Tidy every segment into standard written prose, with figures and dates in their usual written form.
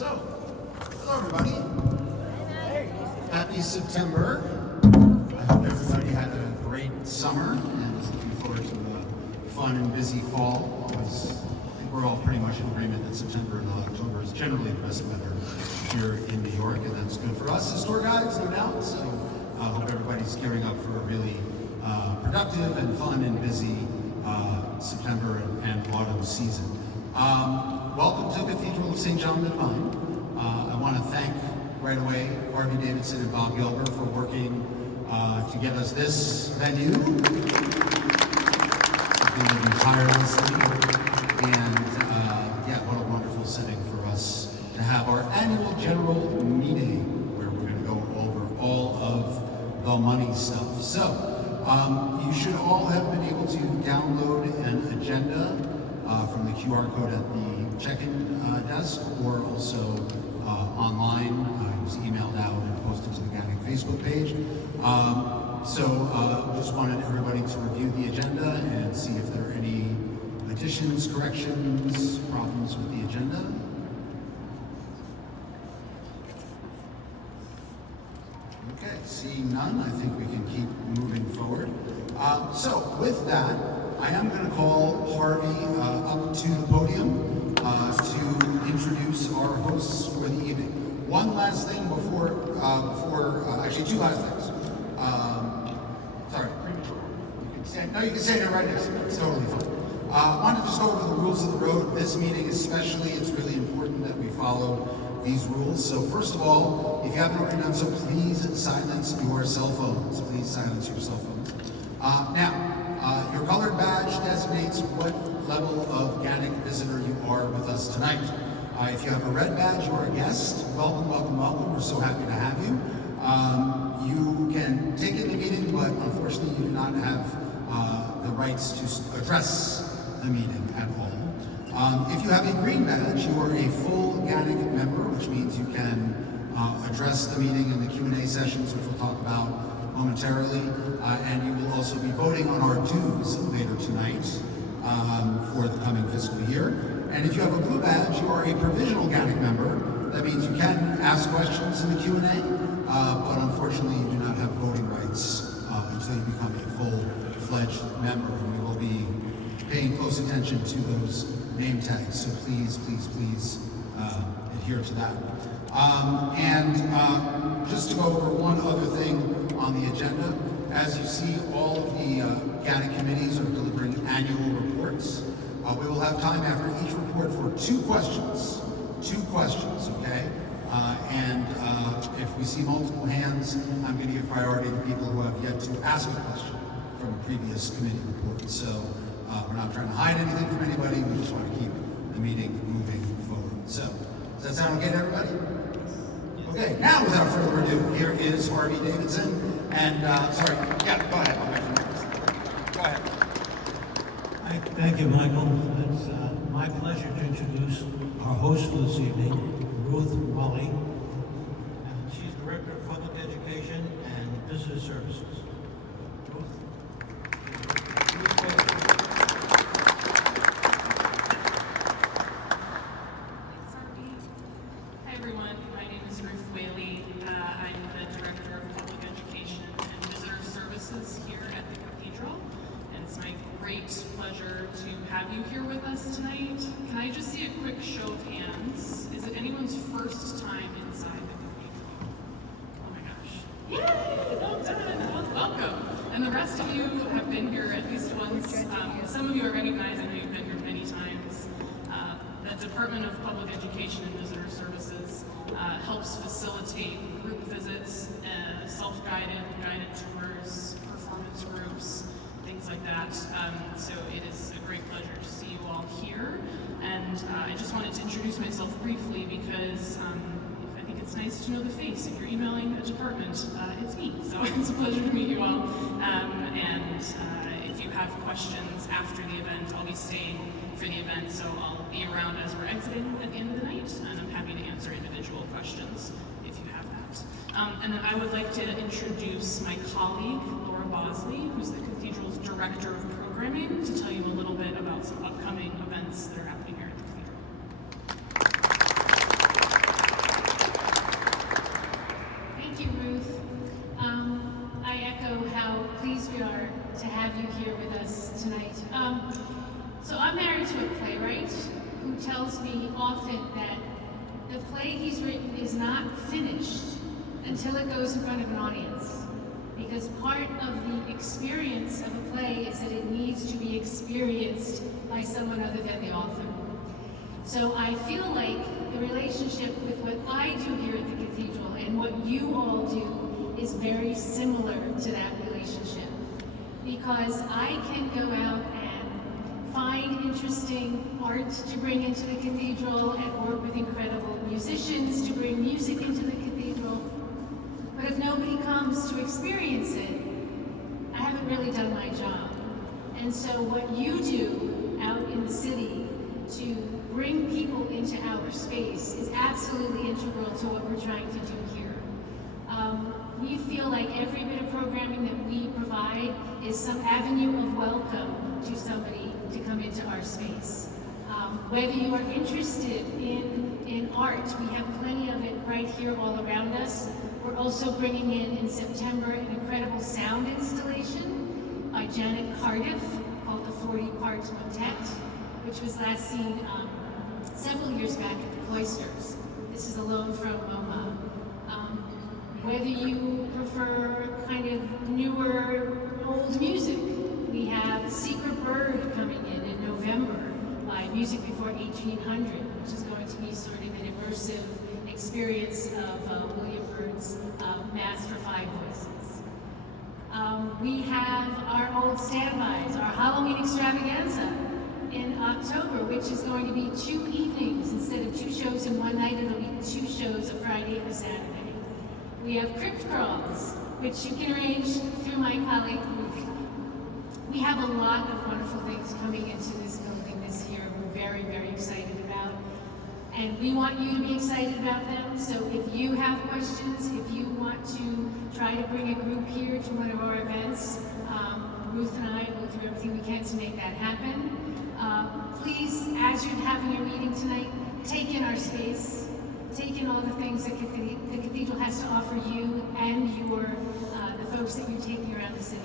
So, hello everybody. Happy September. I hope everybody had a great summer and is looking forward to a fun and busy fall. Because I think we're all pretty much in agreement that September and October is generally the best weather here in New York, and that's good for us as tour guides, no doubt. So I hope everybody's gearing up for a really productive and fun and busy September and autumn season. Welcome to Cathedral of St. John the Divine. I want to thank right away Harvey Davidson and Bob Gilbert for working to get us this venue. They did tirelessly, and yeah, what a wonderful setting for us to have our annual general meeting where we're going to go over all of the money stuff. So you should all have been able to download an agenda from the QR code at the check-in desk, or also online. It was emailed out and posted to the GANYC Facebook page. So just wanted everybody to review the agenda and see if there are any additions, corrections, problems with the agenda. Okay, seeing none, I think we can keep moving forward. So with that, I am going to call Harvey up to the podium to introduce our hosts for the evening. One last thing before actually two last things. Sorry, premature. You can say it right next to me. It's totally fine. I want to just go over the rules of the road. This meeting especially, it's really important that we follow these rules. So first of all, if you haven't already done so, please silence your cell phones. Please silence your cell phones. Now, your colored badge designates what level of GANYC visitor you are with us tonight. If you have a red badge, you are a guest. Welcome, welcome, welcome. We're so happy to have you. You can take in the meeting, but unfortunately you do not have the rights to address the meeting at all. If you have a green badge, you are a full GANYC member, which means you can address the meeting in the Q&A sessions, which we'll talk about momentarily, and you will also be voting on our dues later tonight for the coming fiscal year. And if you have a blue badge, you are a provisional GANYC member. That means you can ask questions in the Q&A, but unfortunately you do not have voting rights until you become a full-fledged member. And we will be paying close attention to those name tags, so please, please, please adhere to that. And just to go over one other thing on the agenda, as you see, all of the GANYC committees are delivering annual reports. We will have time after each report for two questions, okay? And if we see multiple hands, I'm going to give priority to people who have yet to ask a question from a previous committee report. So we're not trying to hide anything from anybody, we just want to keep the meeting moving forward. So, does that sound okay to everybody? Okay, now without further ado, here is Harvey Davidson, and sorry, yeah, go ahead. Go ahead. Thank you, Michael. It's my pleasure to introduce our host for this evening, Ruth Wally. And she's Director of Public Education and Business Services. Ruth? Thanks, Harvey. Hi, everyone. My name is Ruth Whaley. I'm the Director of Public Education and Visitor Services here at the Cathedral. And it's my great pleasure to have you here with us tonight. Can I just see a quick show of hands? Is it anyone's first time inside the Cathedral? Oh my gosh. Yay! Well done! Welcome. And the rest of you have been here at least once. Some of you I recognize, I know you've been here many times. The Department of Public Education and Visitor Services helps facilitate group visits, self-guided, guided tours, performance groups, things like that. So it is a great pleasure to see you all here. And I just wanted to introduce myself briefly because I think it's nice to know the face. If you're emailing a department, it's me. So it's a pleasure to meet you all. And if you have questions after the event, I'll be staying for the event, so I'll be around as we're exiting at the end of the night, and I'm happy to answer individual questions if you have that. And then I would like to introduce my colleague, Laura Bosley, who's the Cathedral's Director of Programming, to tell you a little bit about some upcoming events that are happening here at the Cathedral. confident that the play he's written is not finished until it goes in front of an audience. Because part of the experience of a play is that it needs to be experienced by someone other than the author. So I feel like the relationship with what I do here at the Cathedral and what you all do is very similar to that relationship. Because I can go out and find interesting art to bring into the Cathedral and work with incredible musicians to bring music into the Cathedral. But if nobody comes to experience it, I haven't really done my job. And so what you do out in the city to bring people into our space is absolutely integral to what we're trying to do here. We feel like every bit of programming that we provide is some avenue of welcome to somebody to come into our space. Whether you are interested in art, we have plenty of it right here all around us. We're also bringing in September an incredible sound installation by GANYC Cardiff called the 40-Part Motet, which was last seen several years back at the Cloisters. This is a loan from MoMA. Whether you prefer kind of newer, old music, we have Secret Bird coming in November by Music Before 1800, which is going to be sort of an immersive experience of William Byrd's Mass for 5 Voices. We have our old standbys, our Halloween extravaganza in October, which is going to be 2 evenings. Instead of 2 shows in one night, it'll be 2 shows, a Friday and a Saturday. We have crypt crawls, which you can arrange through my colleague Ruth. We have a lot of wonderful things coming into this building this year. We're very, very excited about. And we want you to be excited about them. So if you have questions, if you want to try to bring a group here to one of our events, Ruth and I will do everything we can to make that happen. Please, as you're having your meeting tonight, take in our space, take in all the things that the Cathedral has to offer you and the folks that you're taking around the city.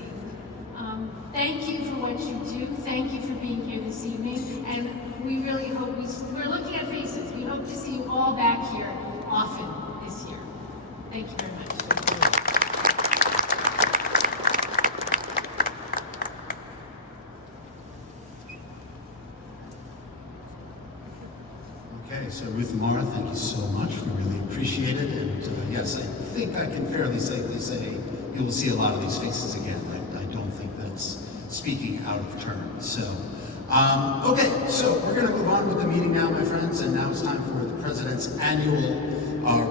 Thank you for what you do. Thank you for being here this evening. And we really hope, we're looking at faces. We hope to see you all back here often this year. Thank you very much. Okay, so Ruth and Mara, thank you so much. We really appreciate it. And yes, I think I can fairly safely say you will see a lot of these faces again. I don't think that's speaking out of turn. So, okay, so we're going to move on with the meeting now, my friends, and now it's time for the President's annual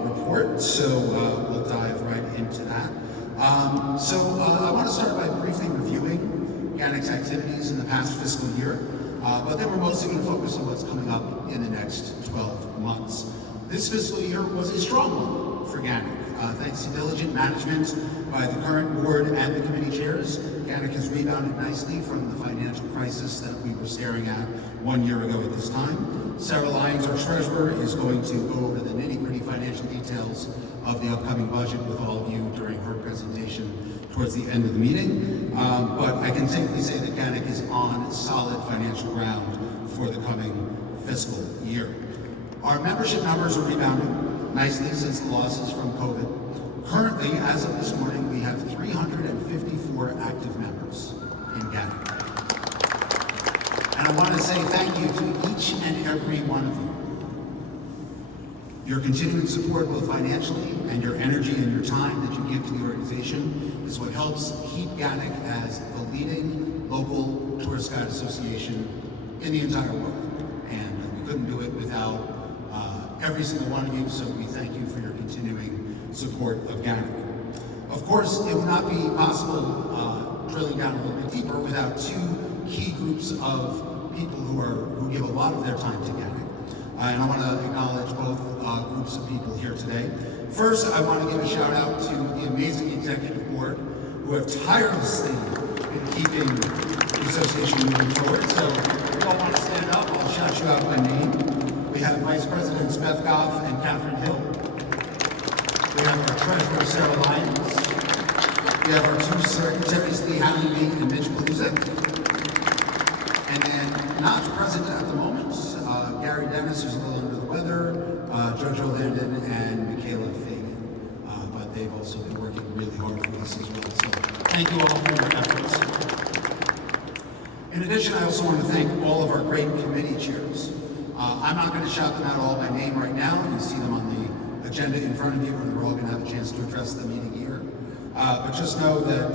report. So we'll dive right into that. I want to start by briefly reviewing GANYC's activities in the past fiscal year. But then we're mostly going to focus on what's coming up in the next 12 months. This fiscal year was a strong one for GANYC. Thanks to diligent management by the current board and the committee chairs, GANYC has rebounded nicely from the financial crisis that we were staring at 1 year ago at this time. Sarah Lyons, our treasurer, is going to go over the nitty-gritty financial details of the upcoming budget with all of you during her presentation towards the end of the meeting. But I can safely say that GANYC is on solid financial ground for the coming fiscal year. Our membership numbers are rebounding nicely since the losses from COVID. Currently, as of this morning, we have 354 active members in GANYC. And I want to say thank you to each and every one of you. Your continuing support, both financially and your energy and your time that you give to the organization, is what helps keep GANYC as the leading local tourist guide association in the entire world. And we couldn't do it without every single one of you, so we thank you for your continuing support of GANYC. Of course, it would not be possible drilling down a little bit deeper without 2 key groups of people who give a lot of their time to GANYC. And I want to acknowledge both groups of people here today. First, I want to give a shout out to the amazing executive board who have tirelessly been keeping the association moving forward. So if you all want to stand up, I'll shout you out by name. We have Vice Presidents Beth Goff and Catherine Hill. We have our Treasurer Sarah Lyons. We have our 2 Secretaries Lee Hammond and Mitch Bluzek. And then not present at the moment, Gary Dennis, who's a little under the weather, Jojo Landon and Michaela Fagan, but they've also been working really hard for us as well. So thank you all for your efforts. In addition, I also want to thank all of our great committee chairs. I'm not going to shout them out all by name right now. You see them on the agenda in front of you, and we're all going to have a chance to address the meeting here. But just know that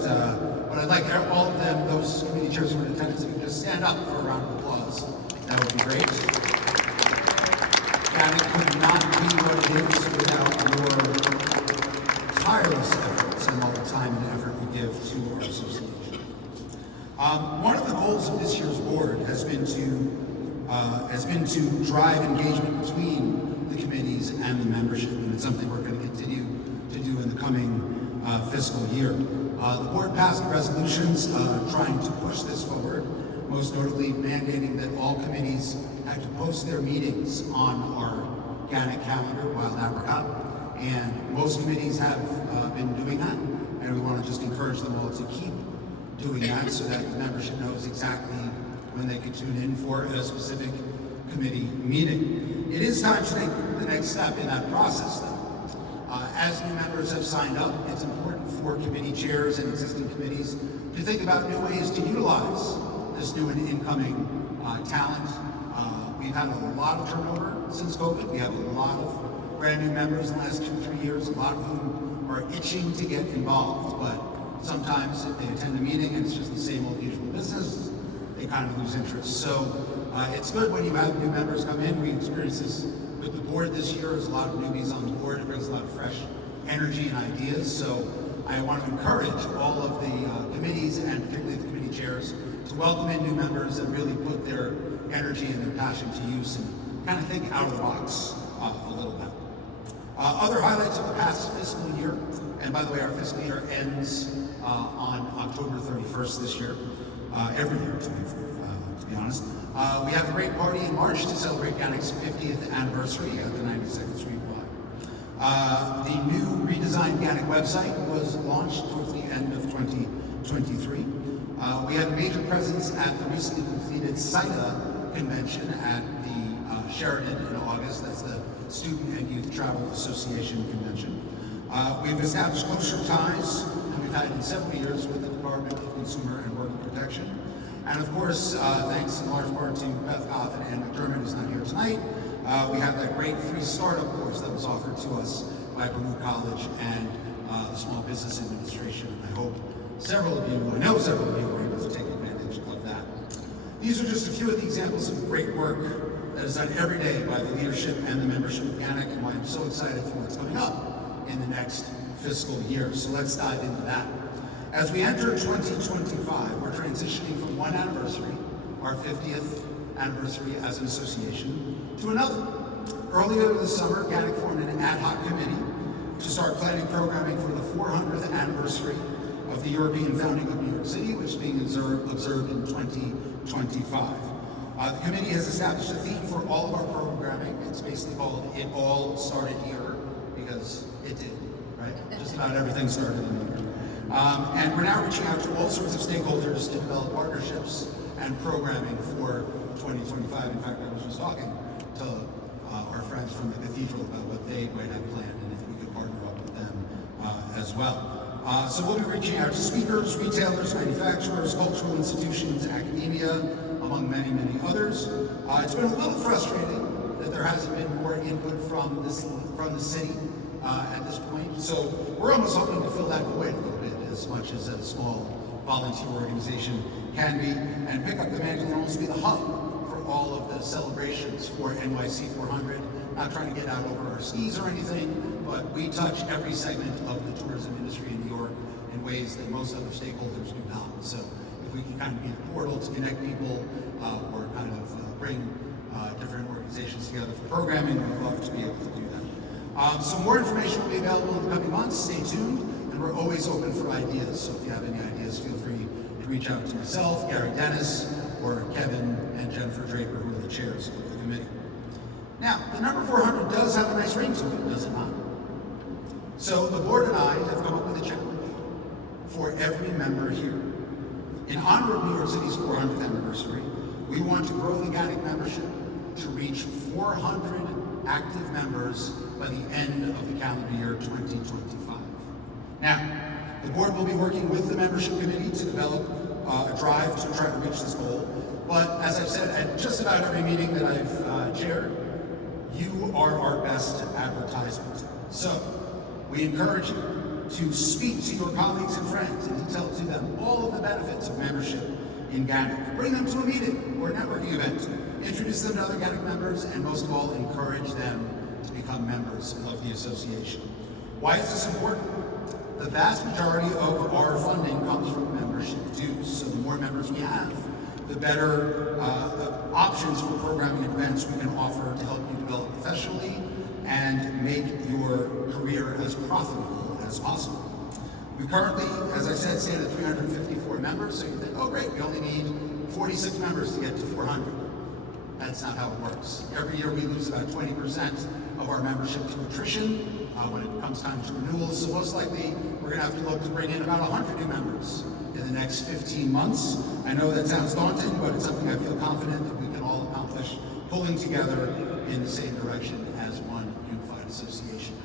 what I'd like all of them, those committee chairs who are in attendance, if you just stand up for a round of applause, that would be great. GANYC could not be what it is without your tireless efforts and all the time and effort you give to our association. One of the goals of this year's board has been to drive engagement between the committees and the membership, and it's something we're going to continue to do in the coming fiscal year. The board passed resolutions trying to push this forward, most notably mandating that all committees had to post their meetings on our GANYC calendar while apricot, and most committees have been doing that, and we want to just encourage them all to keep doing that so that the membership knows exactly when they can tune in for a specific committee meeting. It is time to take the next step in that process, though. As new members have signed up, it's important for committee chairs and existing committees to think about new ways to utilize this new and incoming talent. We've had a lot of turnover since COVID. We have a lot of brand new members in the last 2-3 years, a lot of whom are itching to get involved, but sometimes if they attend a meeting and it's just the same old usual business, they kind of lose interest. So it's good when you have new members come in. We experienced this with the board this year. There's a lot of newbies on the board. It brings a lot of fresh energy and ideas. So I want to encourage all of the committees and particularly the committee chairs to welcome in new members and really put their energy and their passion to use and kind of think out of the box a little bit. Other highlights of the past fiscal year, and by the way, our fiscal year ends on October 31st this year, every year to be honest. We have a great party in March to celebrate GANYC's 50th anniversary at the 92nd Street Y. The new redesigned GANYC website was launched towards the end of 2023. We had a major presence at the recently completed CITA convention at the Sheridan in August. That's the Student and Youth Travel Association convention. We've established closer ties, and we've had in several years with the Department of Consumer and Worker Protection. And of course, thanks in large part to Beth Goff and Ann McDermott, who's not here tonight, we have that great free startup course that was offered to us by Baruch College and the Small Business Administration. I hope several of you, I know several of you were able to take advantage of that. These are just a few of the examples of great work that is done every day by the leadership and the membership of GANYC, and why I'm so excited for what's coming up in the next fiscal year. So let's dive into that. As we enter 2025, we're transitioning from one anniversary, our 50th anniversary as an association, to another. Earlier this summer, GANYC formed an ad hoc committee to start planning programming for the 400th anniversary of the European founding of New York City, which is being observed in 2025. The committee has established a theme for all of our programming. It's basically called It All Started Here, because it did, right? Just about everything started in New York. And we're now reaching out to all sorts of stakeholders to develop partnerships and programming for 2025. In fact, I was just talking to our friends from the Cathedral about what they might have planned and if we could partner up with them as well. So we'll be reaching out to speakers, retailers, manufacturers, cultural institutions, academia, among many, many others. It's been a little frustrating that there hasn't been more input from the city at this point. So we're almost hoping to fill that void a little bit, as much as a small volunteer organization can be, and pick up the mantle and almost be the hub for all of the celebrations for NYC 400. Not trying to get out over our skis or anything, but we touch every segment of the tourism industry in New York in ways that most other stakeholders do not. So if we can kind of be a portal to connect people or kind of bring different organizations together for programming, we'd love to be able to do that. So more information will be available in the coming months. Stay tuned, and we're always open for ideas. So if you have any ideas, feel free to reach out to myself, Gary Dennis, or Kevin and Jennifer Draper, who are the chairs of the committee. Now, the number 400 does have a nice ring to it, does it not? So the board and I have come up with a challenge for every member here. In honor of New York City's 400th anniversary, we want to grow the GANYC membership to reach 400 active members by the end of the calendar year 2025. Now, the board will be working with the membership committee to develop a drive to try to reach this goal. But as I've said at just about every meeting that I've chaired, you are our best advertisement. So we encourage you to speak to your colleagues and friends and to tell to them all of the benefits of membership in GANYC. Bring them to a meeting or a networking event. Introduce them to other GANYC members, and most of all, encourage them to become members of the association. Why is this important? The vast majority of our funding comes from membership dues. So the more members we have, the better options for programming and events we can offer to help you develop professionally and make your career as profitable as possible. We currently, as I said, stand at 354 members, so you think, oh great, we only need 46 members to get to 400. That's not how it works. Every year we lose about 20% of our membership to attrition when it comes time to renewals, so most likely we're going to have to look to bring in about 100 new members in the next 15 months. I know that sounds daunting, but it's something I feel confident that we can all accomplish, pulling together in the same direction as one unified association.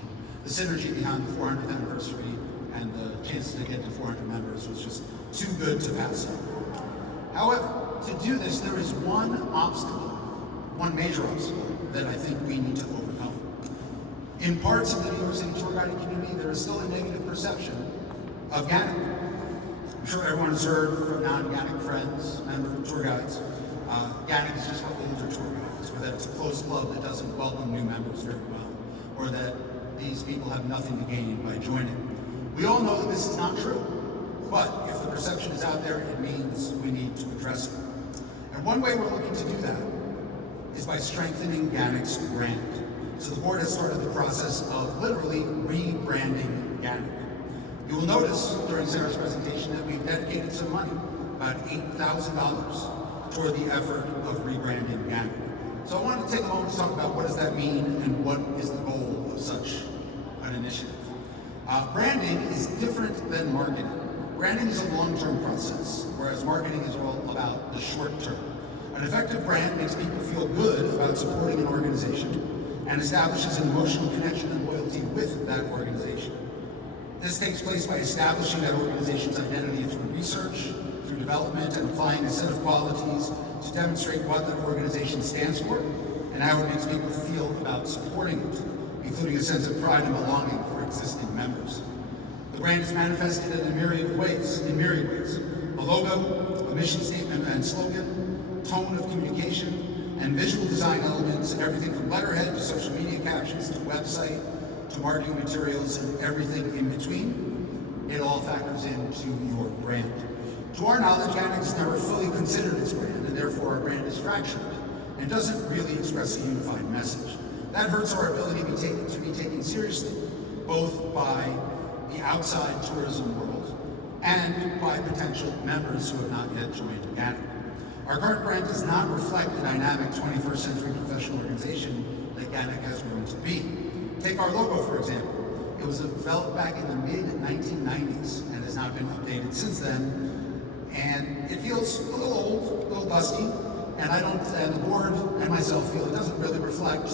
The synergy behind the 400th anniversary and the chance to get to 400 members was just too good to pass up. However, to do this, there is one obstacle, one major obstacle that I think we need to overcome. In parts of the New York City tour guiding community, there is still a negative perception of GANYC. I'm sure everyone has heard from non-GANYC friends, member tour guides, GANYC is just for older tour guides, or that it's a closed club that doesn't welcome new members very well, or that these people have nothing to gain by joining. We all know that this is not true, but if the perception is out there, it means we need to address it. And one way we're looking to do that is by strengthening GANYC's brand. So the board has started the process of literally rebranding GANYC. You will notice during Sarah's presentation that we've dedicated some money, about $8,000, toward the effort of rebranding GANYC. So I wanted to take a moment to talk about what does that mean and what is the goal of such an initiative. Branding is different than marketing. Branding is a long-term process, whereas marketing is all about the short term. An effective brand makes people feel good about supporting an organization and establishes an emotional connection and loyalty with that organization. This takes place by establishing that organization's identity through research, through development, and applying a set of qualities to demonstrate what that organization stands for and how it makes people feel about supporting it, including a sense of pride and belonging for existing members. The brand is manifested in a myriad ways. A logo, a mission statement and slogan, tone of communication, and visual design elements, everything from letterhead to social media captions to website to marketing materials and everything in between. It all factors into your brand. To our knowledge, GANYC has never fully considered its brand, and therefore our brand is fractured and doesn't really express a unified message. That hurts our ability to be taken seriously, both by the outside tourism world and by potential members who have not yet joined GANYC. Our current brand does not reflect the dynamic 21st century professional organization that GANYC has grown to be. Take our logo, for example. It was developed back in the mid-1990s and has not been updated since then. And it feels a little old, a little dusty, and the board and myself feel it doesn't really reflect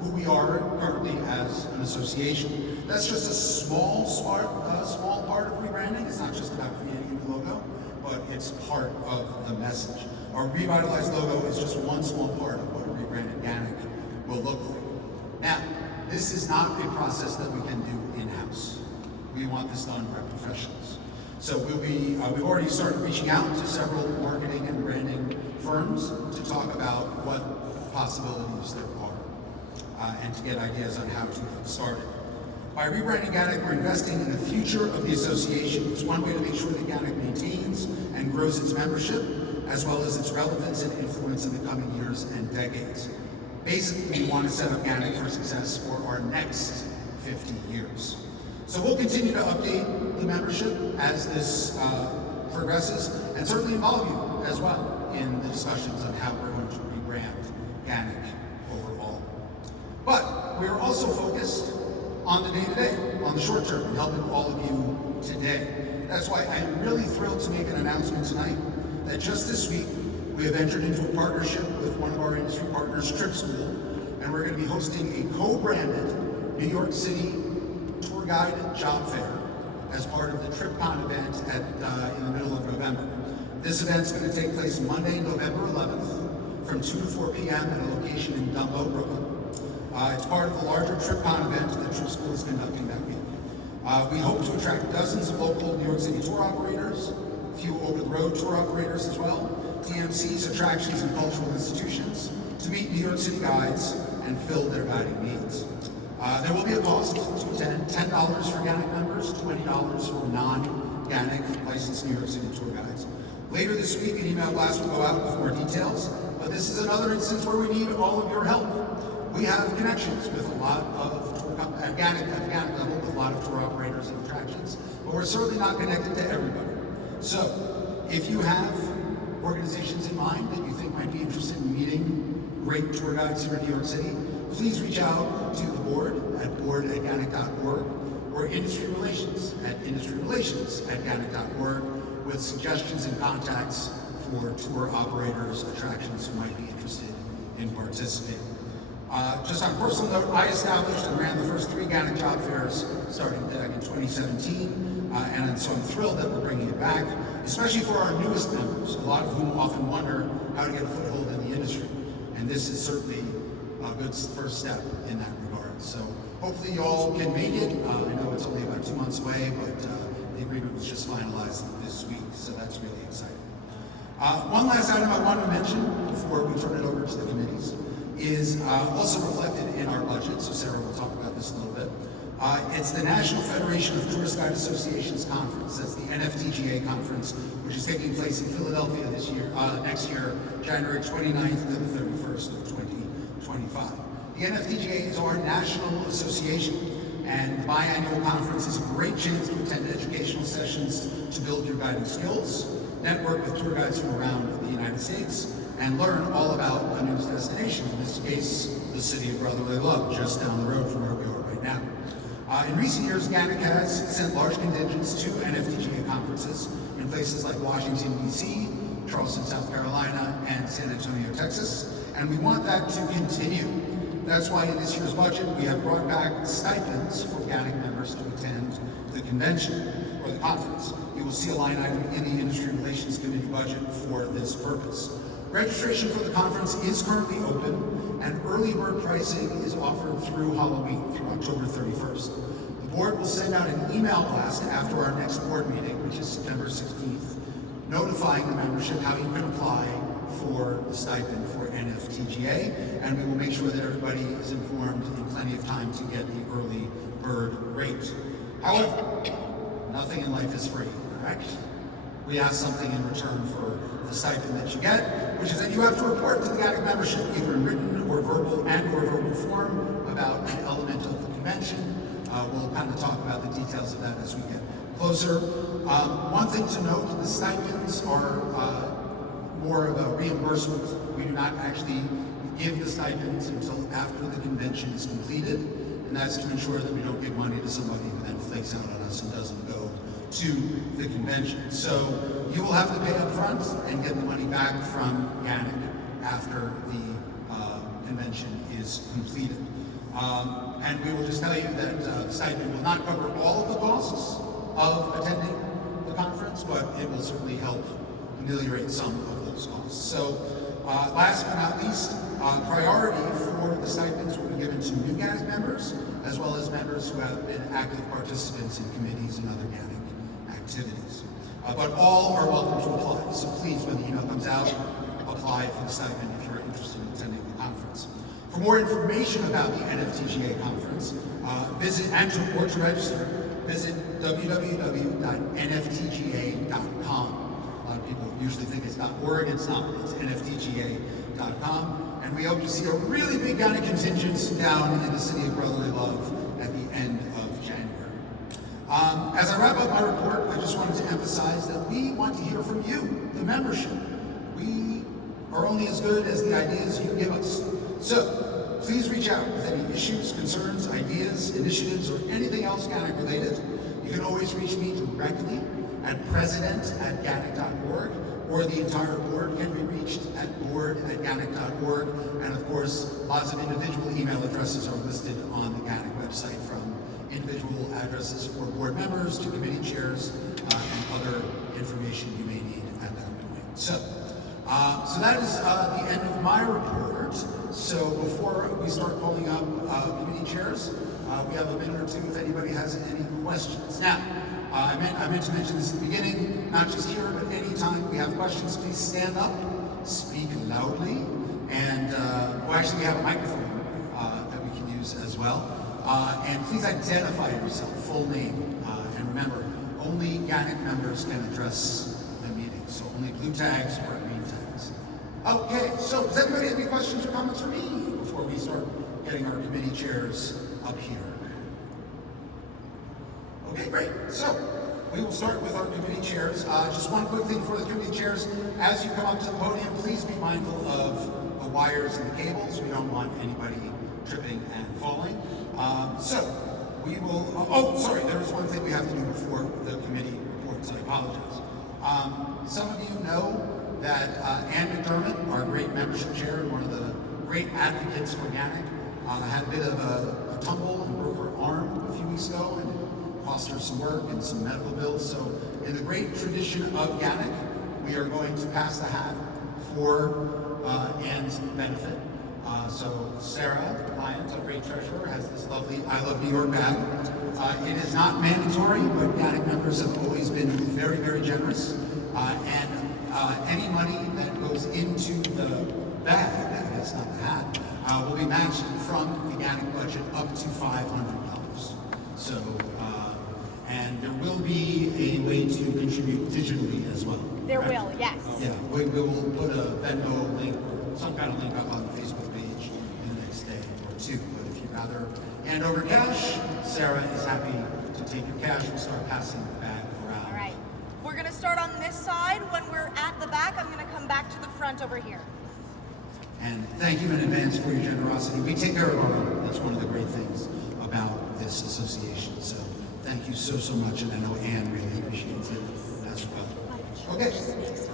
who we are currently as an association. That's just a small part of rebranding. It's not just about creating a new logo, but it's part of the message. Our revitalized logo is just one small part of what a rebranded GANYC will look like. Now, this is not a process that we can do in-house. We want this done by professionals. So we've already started reaching out to several marketing and branding firms to talk about what possibilities there are and to get ideas on how to get started. By rebranding GANYC, we're investing in the future of the association. It's one way to make sure that GANYC maintains and grows its membership, as well as its relevance and influence in the coming years and decades. Basically, we want to set up GANYC for success for our next 50 years. So we'll continue to update the membership as this progresses, and certainly involve you as well in the discussions on how we're going to rebrand GANYC overall. But we're also focused on the day-to-day, on the short term, and helping all of you today. That's why I'm really thrilled to make an announcement tonight that just this week we have entered into a partnership with one of our industry partners, Trip School, and we're going to be hosting a co-branded New York City tour guide job fair as part of the TripCon event in the middle of November. This event is going to take place Monday, November 11th from 2 to 4 p.m. at a location in Dumbo, Brooklyn. It's part of the larger TripCon event that Trip School is conducting that week. We hope to attract dozens of local New York City tour operators, a few over-the-road tour operators as well, DMCs, attractions, and cultural institutions to meet New York City guides and fill their guiding needs. There will be a cost to attend, $10 for GANYC members, $20 for non-GANYC licensed New York City tour guides. Later this week, an email blast will go out with more details, but this is another instance where we need all of your help. We have connections with a lot of tour at GANYC level with a lot of tour operators and attractions, but we're certainly not connected to everybody. So, if you have organizations in mind that you think might be interested in meeting great tour guides here in New York City, please reach out to the board at board@ganyc.org or industry relations at gannyc.org with suggestions and contacts for tour operators, attractions who might be interested in participating. Just on a personal note, I established and ran the first 3 GANYC job fairs starting back in 2017, and so I'm thrilled that we're bringing it back, especially for our newest members, a lot of whom often wonder how to get a foothold in the industry. And this is certainly a good first step in that regard. So hopefully you all can make it. I know it's only about 2 months away, but the agreement was just finalized this week, so that's really exciting. One last item I wanted to mention before we turn it over to the committees is also reflected in our budget, so Sarah will talk about this a little bit. It's the National Federation of Tourist Guide Associations Conference. That's the NFTGA conference, which is taking place in Philadelphia next year, January 29th to the 31st of 2025. The NFTGA is our national association, and the biannual conference is a great chance to attend educational sessions to build your guiding skills, network with tour guides from around the United States, and learn all about a news destination, in this case, the city of brotherly love, just down the road from where we are right now. In recent years, GANYC has sent large contingents to NFTGA conferences in places like Washington, D.C., Charleston, South Carolina, and San Antonio, Texas, and we want that to continue. That's why in this year's budget, we have brought back stipends for GANYC members to attend the convention or the conference. You will see a line item in the Industry Relations Committee budget for this purpose. Registration for the conference is currently open, and early bird pricing is offered through Halloween, through October 31st. The board will send out an email blast after our next board meeting, which is September 16th, notifying the membership how you can apply for the stipend for NFTGA, and we will make sure that everybody is informed in plenty of time to get the early bird rate. However, nothing in life is free, all right? We ask something in return for the stipend that you get, which is that you have to report to the GANYC membership, either in written or verbal form, about an element of the convention. We'll kind of talk about the details of that as we get closer. One thing to note, the stipends are more of a reimbursement. We do not actually give the stipends until after the convention is completed, and that's to ensure that we don't give money to somebody who then flakes out on us and doesn't go to the convention. So you will have to pay up front and get the money back from GANYC after the convention is completed. And we will just tell you that the stipend will not cover all of the costs of attending the conference, but it will certainly help ameliorate some of those costs. So last but not least, priority for the stipends will be given to new GANYC members, as well as members who have been active participants in committees and other GANYC activities. But all are welcome to apply, so please, when the email comes out, apply for the stipend if you're interested in attending the conference. For more information about the NFTGA conference, or to register, visit www.nftga.com. A lot of people usually think it's .org, it's not, it's nftga.com. And we hope to see a really big GANYC contingent down in the city of brotherly love at the end of January. As I wrap up my report, I just wanted to emphasize that we want to hear from you, the membership. We are only as good as the ideas you give us. So please reach out with any issues, concerns, ideas, initiatives, or anything else GANYC related. You can always reach me directly at president@ganyc.org or the entire board can be reached at board@GANYC.org. And of course, lots of individual email addresses are listed on the GANYC website, from individual addresses for board members to committee chairs and other information you may need at that point. So that is the end of my report. So before we start calling up committee chairs, we have a minute or two if anybody has any questions. Now, I meant to mention this at the beginning, not just here, but anytime we have questions, please stand up, speak loudly, and well, actually we have a microphone that we can use as well. And please identify yourself, full name, and remember, only GANYC members can address the meeting, so only blue tags or green tags. Okay, so does anybody have any questions or comments for me before we start getting our committee chairs up here? Okay, great. So we will start with our committee chairs. Just one quick thing for the committee chairs. As you come up to the podium, please be mindful of the wires and the cables. We don't want anybody tripping and falling. So we will, oh, sorry, there is one thing we have to do before the committee reports. I apologize. Some of you know that Ann McDermott, our great membership chair and one of the great advocates for GANYC, had a bit of a tumble and broke her arm a few weeks ago, and it cost her some work and some medical bills. So in the great tradition of GANYC, we are going to pass the hat for Ann's benefit. So Sarah Lyons, our great treasurer, has this lovely I Love New York bag. It is not mandatory, but GANYC members have always been very, very generous. And any money that goes into the bag, that's not the hat, will be matched from the GANYC budget up to $500. So, and there will be a way to contribute digitally as well. There right? will, yes. Yeah, we will put a Venmo link or some kind of link up on the Facebook page in the next day or two. But if you'd rather hand over cash, Sarah is happy to take your cash. We'll start passing the bag around. All right. We're going to start on this side. When we're at the back, I'm going to come back to the front over here. And thank you in advance for your generosity. We take care of our own. That's one of the great things about this association. So thank you so, so much. And I know Ann really appreciates it as well. Okay,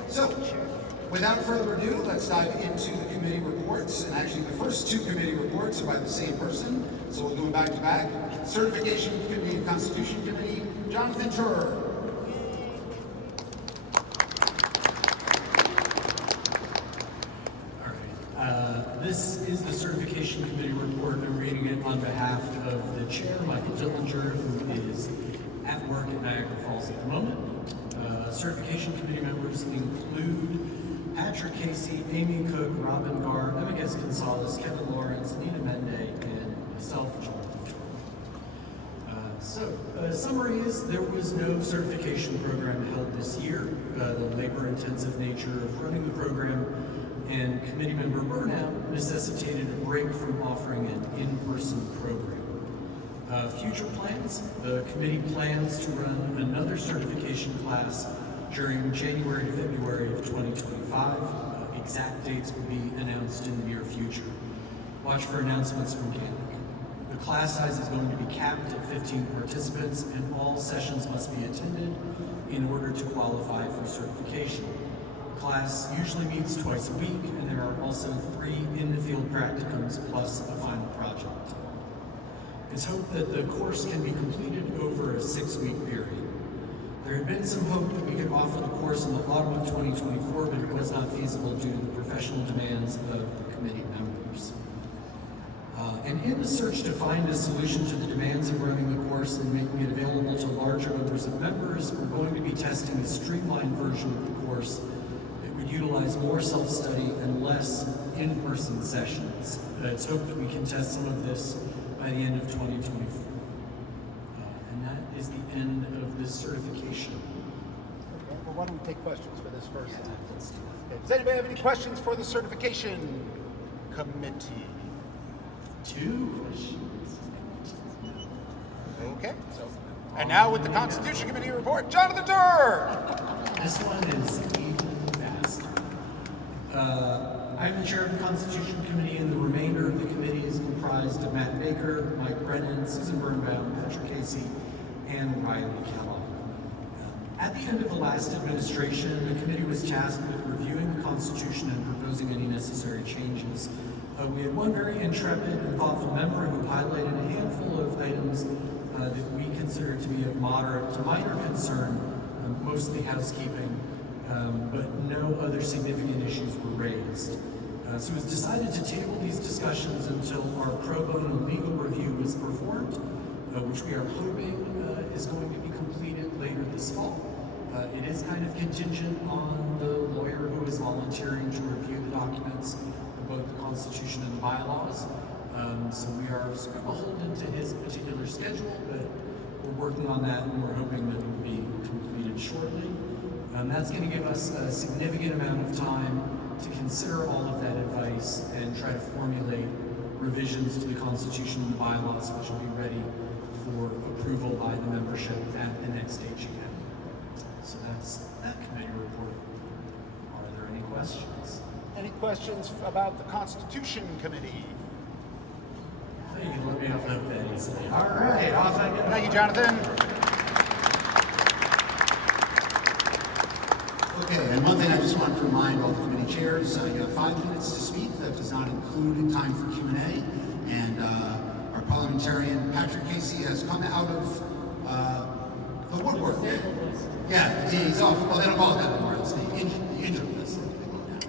so without further ado, let's dive into the committee reports. And actually, the first two committee reports are by the same person. So we'll do them back to back. Certification Committee and Constitution Committee, Jonathan Turr. This is the Certification Committee report. I'm reading it on behalf of the chair, Michael Dillinger, who is at work at Niagara Falls at the moment. Certification Committee members include Patrick Casey, Amy Cook, Robin Garr, Emma Gonzalez, Kevin Lawrence, Nina Mende, and myself, John. Summary is there was no certification program held this year. The labor-intensive nature of running the program and committee member burnout necessitated a break from offering an in-person program. Future plans, the committee plans to run another certification class during January to February of 2025. Exact dates will be announced in the near future. Watch for announcements from GANYC. The class size is going to be capped at 15 participants, and all sessions must be attended in order to qualify for certification. Class usually meets twice a week, and there are also 3 in-the-field practicums plus a final project. It's hoped that the course can be completed over a 6-week period. There had been some hope that we could offer the course in the autumn of 2024, but it was not feasible due to the professional demands of the committee members. And in the search to find a solution to the demands of running the course and making it available to larger numbers of members, we're going to be testing a streamlined version of the course that would utilize more self-study and less in-person sessions. It's hoped that we can test some of this by the end of 2024. And that is the end of this certification. Okay, well, why don't we take questions for this first? Okay, does anybody have any questions for the certification committee? 2 questions. Okay, so, and now with the Constitution Committee report, Jonathan Turr! This one is even faster. I'm the chair of the Constitution Committee, and the remainder of the committee is comprised of Matt Baker, Mike Brennan, Susan Birnbaum, Patrick Casey, and Riley Kellogg. At the end of the last administration, the committee was tasked with reviewing the Constitution and proposing any necessary changes. We had one very intrepid and thoughtful member who highlighted a handful of items that we considered to be of moderate to minor concern, mostly housekeeping, but no other significant issues were raised. So it was decided to table these discussions until our pro bono legal review was performed, which we are hoping is going to be completed later this fall. It is kind of contingent on the lawyer who is volunteering to review the documents, both the Constitution and the bylaws. So we are sort of beholden to his particular schedule, but we're working on that and we're hoping that it will be completed shortly. That's going to give us a significant amount of time to consider all of that advice and try to formulate revisions to the Constitution and the bylaws, which will be ready for approval by the membership at the next AGM. So that's that committee report. Are there any questions? Any questions about the Constitution Committee? You can let me off the hook that easily. All right, off I go. Thank you, Jonathan. Okay, and one thing I just want to remind all the committee chairs, you have 5 minutes to speak. That does not include time for Q&A. And our parliamentarian, Patrick Casey, has come out of the woodwork. Yeah, he's off. Well, they don't call it that anymore. It's the injured list.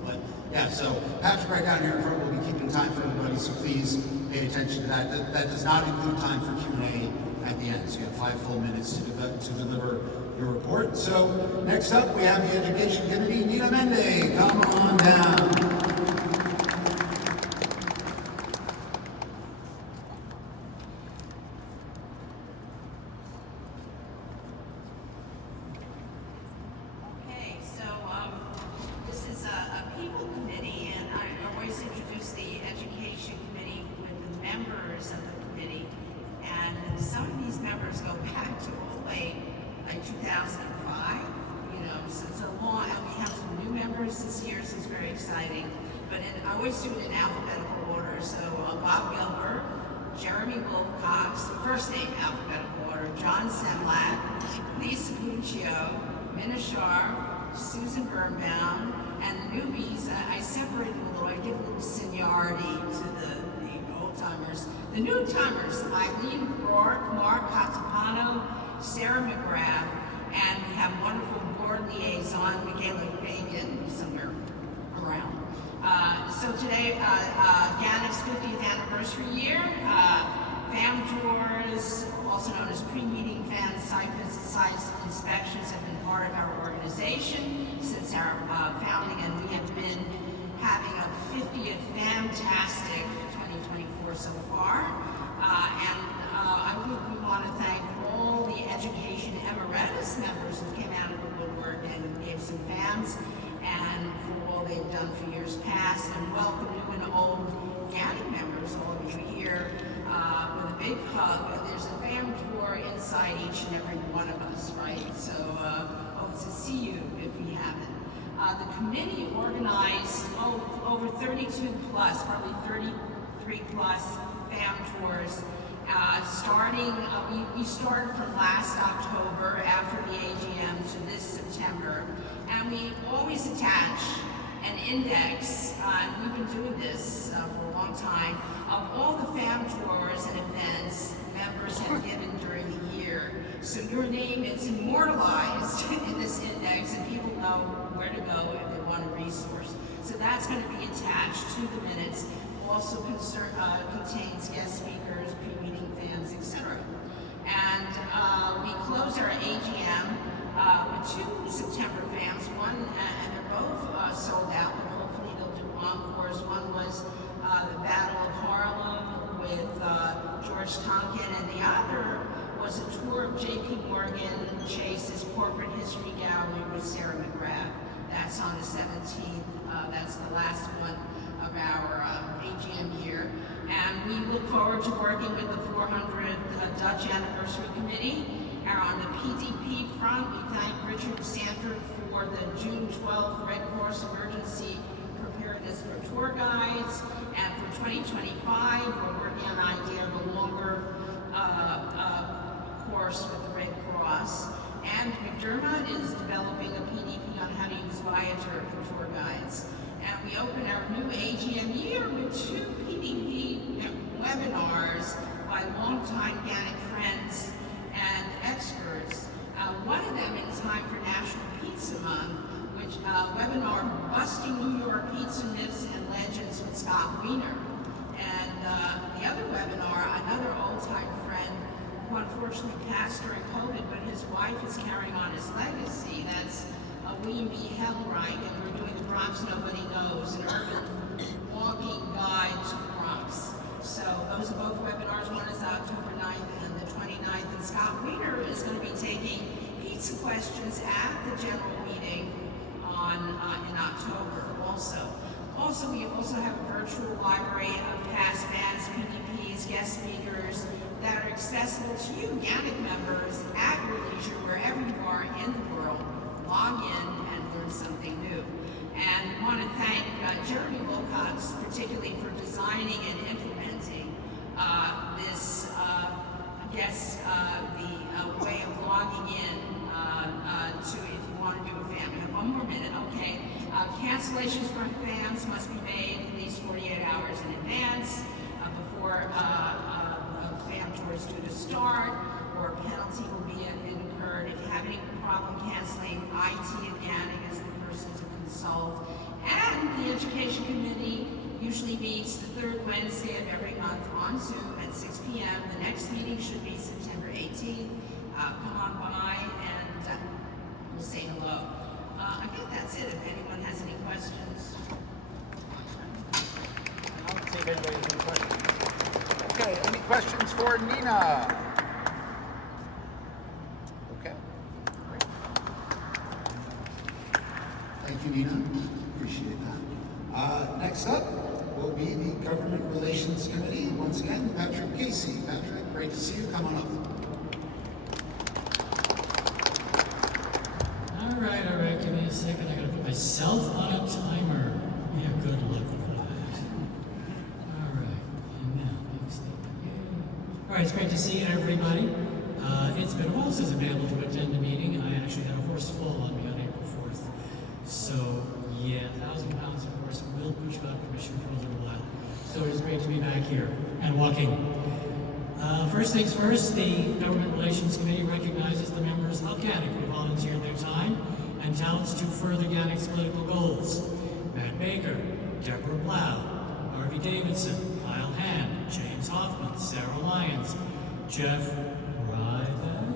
But yeah, so Patrick right down here in front will be keeping time for everybody, so please pay attention to that. That does not include time for Q&A at the end. So you have 5 full minutes to deliver your report. So next up, we have the Education Committee. Nina Mende, come on down. Okay, so this is a people committee, and I always introduce the Education Committee with the members of the committee. And some of these members go back to all the way like 2005, so it's a long, and we have some new members this year, so it's very exciting. But I always do it in alphabetical order. So Bob Gilbert, Jeremy Wilcox, the first name alphabetical order, John Semlak, Lisa Guccio, Minna Sharp, Susan Birnbaum, and the newbies. I separate them a little. I give a little seniority to the old timers. The new timers: Eileen Rourke, Mark Catapano, Sarah McGrath, and we have wonderful board liaison, Michaela Fagan, somewhere around. So today, GANYC's 50th anniversary year, FAM tours, also known as pre-meeting fan site visits, site inspections have been part of our organization since our founding, and we have been having a 50th fantastic 2024 so far. We want to thank all the education emeritus members who came out of the woodwork and gave some fans, and for all they've done for years past, and welcome new and old GANYC members, all of you here, with a big hug. There's a fam tour inside each and every one of us, right? So hope to see you if we haven't. The committee organized over 32 plus, probably 33 plus fam tours. We started from last October after the AGM to this September, and we always attach an index, and we've been doing this for a long time, of all the FAM tours and events members have given during the year. So your name is immortalized in this index, and people know where to go if they want a resource. So that's going to be attached to the minutes. Also contains guest speakers, pre-meeting fans, etc. And we close our AGM with 2 September fans. One, and they're both sold out, but hopefully they'll do encores. One was the Battle of Harlem with George Tonkin, and the other was a tour of J.P. Morgan Chase's Corporate History Gallery with Sarah McGrath. That's on the 17th. That's the last one of our AGM year. And we look forward to working with the 400th Dutch Anniversary Committee. And on the PDP front, we thank Richard Sanford for the June 12th Red Cross Emergency Preparedness for Tour Guides. And for 2025, we're working on an idea of a longer course with the Red Cross. And McDermott is we open our new AGM year with 2 PDP webinars by longtime GANYC friends and experts. One of them in time for National Pizza Month, which webinar Busting New York Pizza Myths and Legends with Scott Wiener. And the other webinar, another old-time friend who unfortunately passed during COVID, but his wife is carrying on his legacy. That's William B. Hellreich, and we're doing The Bronx Nobody Knows, an urban walking guide to the Bronx. So those are both webinars. One is October 9th and the 29th, and Scott Wiener is going to be taking pizza questions at the general meeting in October also. We also have a virtual library of past bands, PDPs, guest speakers that are accessible to you, GANYC members, at your leisure, wherever you are in the world. Log in and learn something new. And I want to thank Jeremy Wilcox, particularly for designing and implementing this, the way of logging in to if you want to do a fan. We have one more minute, okay? Cancellations from fans must be made at least 48 hours in advance before a fan tour is due to start, or a penalty will be incurred. If you have any problem canceling, IT and GANYC is the person to consult. And the Education Committee usually meets the 3rd Wednesday of every month on Zoom at 6 p.m. The next meeting should be September 18th. Come on by and we'll say hello. I think that's it, if anyone has any questions. I don't see if anybody has any questions. Okay, any questions for Nina? Okay. Great. Thank you, Nina. Appreciate that. Next up will be the Government Relations Committee. Once again, Patrick Casey. Patrick, great to see you. Come on up. All right, give me a second. I gotta put myself on a timer. Yeah, good luck with that. All right, and now, next up again. All right, it's great to see everybody. It's been a while since I've been able to attend a meeting. I actually had a horse fall on me on April 4th. So, yeah, 1,000 pounds of horse will push you out of commission for a little while. So it is great to be back here and walking. First things first, the Government Relations Committee recognizes the members of GANYC who volunteered their time and talents to further GANYC's political goals. Matt Baker, Deborah Blau, Harvey Davidson, Kyle Hand, James Hoffman, Sarah Lyons, Jeff Ryback,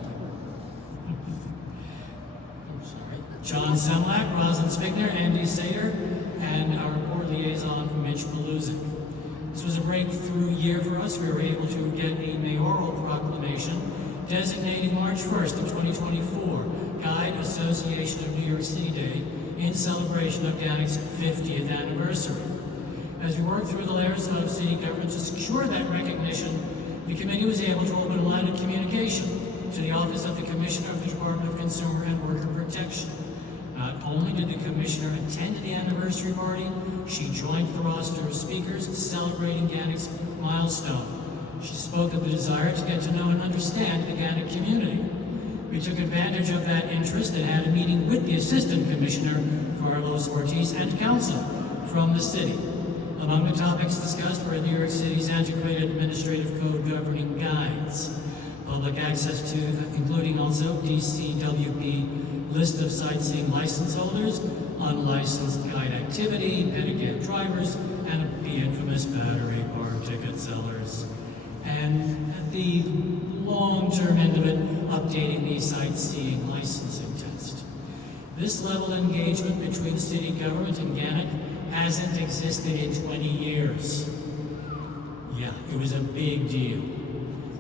John Semlak, Roslyn Spigner, Andy Sater, and our board liaison, Mitch Maluzik. This was a breakthrough year for us. We were able to get a mayoral proclamation designating March 1st of 2024 Guide Association of New York City Day in celebration of GANYC's 50th anniversary. As we worked through the layers of city government to secure that recognition, the committee was able to open a line of communication to the Office of the Commissioner of the Department of Consumer and Worker Protection. Not only did the Commissioner attend the anniversary party, she joined the roster of speakers celebrating GANYC's milestone. She spoke of the desire to get to know and understand the GANYC community. We took advantage of that interest and had a meeting with the Assistant Commissioner, Carlos Ortiz, and Council from the city. Among the topics discussed were New York City's antiquated administrative code governing guides, public access to, including also DCWP list of sightseeing license holders, unlicensed guide activity, pedicab drivers, and the infamous battery park ticket sellers. And at the long-term end of it, updating the sightseeing licensing test. This level of engagement between city government and GANYC hasn't existed in 20 years. Yeah, it was a big deal.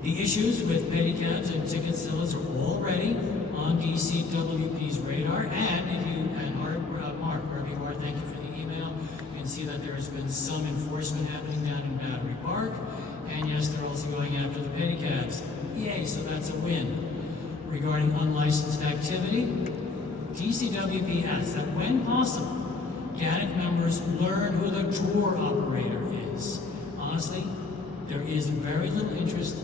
The issues with pedicabs and ticket sellers are already on DCWP's radar, and if you, and Mark, wherever you are, thank you for the email. You can see that there has been some enforcement happening down in Battery Park, and yes, they're also going after the pedicabs. Yay, so that's a win. Regarding unlicensed activity, DCWP asks that when possible, GANYC members learn who the tour operator is. Honestly, there is very little interest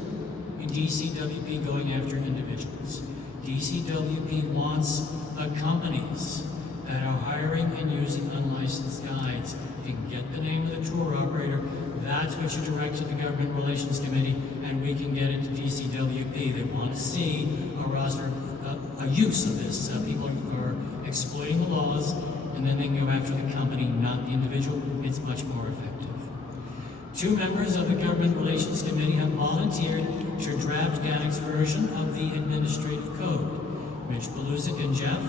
in DCWP going after individuals. DCWP wants the companies that are hiring and using unlicensed guides. If you can get the name of the tour operator, that's what you direct to the Government Relations Committee, and we can get it to DCWP. They want to see a roster, a use of this. People are exploiting the laws, and then they can go after the company, not the individual. It's much more effective. 2 members of the Government Relations Committee have volunteered to draft GANYC's version of the administrative code. Mitch Belusic and Jeff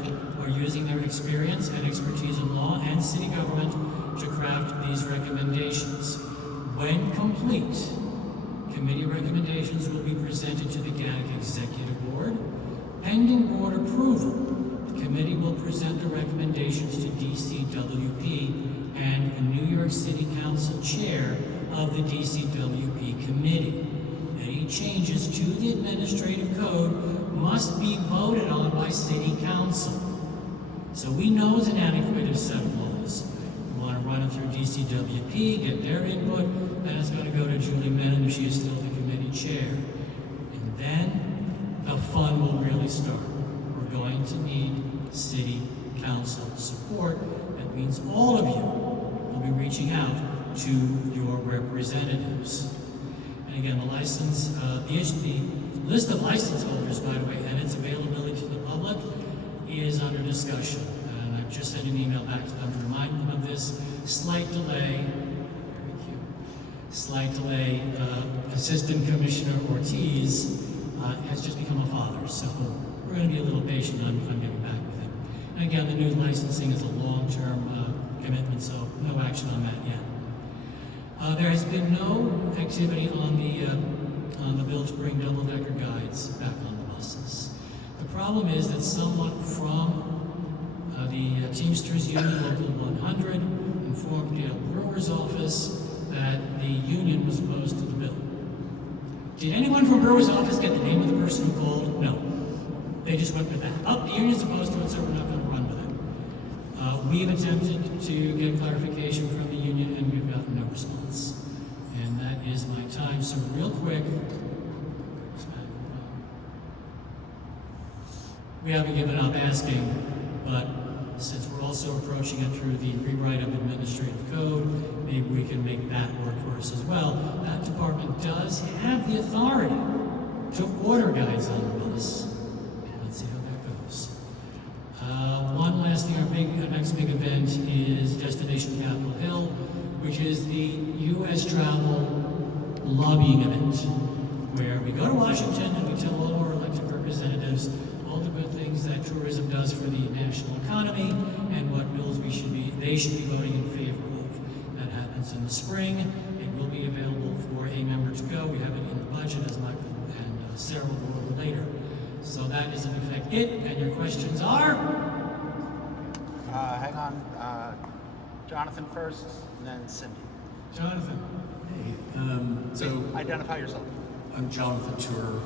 are using their experience and expertise in law and city government to craft these recommendations. When complete, committee recommendations will be presented to the GANYC Executive Board. Pending board approval, the committee will present the recommendations to DCWP and the New York City Council Chair of the DCWP Committee. Any changes to the administrative code must be voted on by City Council. So we know it's an inadequate set of laws. We want to run it through DCWP, get their input, then it's going to go to Julie Menon if she is still the committee chair. And then the fun will really start. We're going to need City Council support. That means all of you will be reaching out to your representatives. And again, the license, the list of license holders, by the way, and its availability to the public is under discussion. And I've just sent an email back to them to remind them of this. Slight delay, very cute. Slight delay. Assistant Commissioner Ortiz has just become a father, so we're going to be a little patient on getting back with him. And again, the new licensing is a long-term commitment, so no action on that yet. There has been no activity on the bill to bring double-decker guides back on the buses. The problem is that someone from the Teamsters Union Local 100 informed Gail Brewer's office that the union was opposed to the bill. Did anyone from Brewer's office get the name of the person who called? No. They just went with that. Oh, the union's opposed to it, so we're not going to run with it. We've attempted to get clarification from the union, and we've gotten no response. And that is my time. So real quick, we haven't given up asking, but since we're also approaching it through the rewrite of administrative code, maybe we can make that work for us as well. That department does have the authority to order guides on the bus. Let's see how that goes. One last thing, our next big event is Destination Capitol Hill, which is the U.S. travel lobbying event, where we go to Washington and we tell all of our elected representatives all the good things that tourism does for the national economy and what bills they should be voting in favor of. That happens in the spring. It will be available for a member to go. We have it in the budget, as Michael and Sarah will go over later. So that is in effect it, and your questions are? Hang on. Jonathan first, and then Cindy. Jonathan. Hey, so Identify yourself. I'm Jonathan Tour.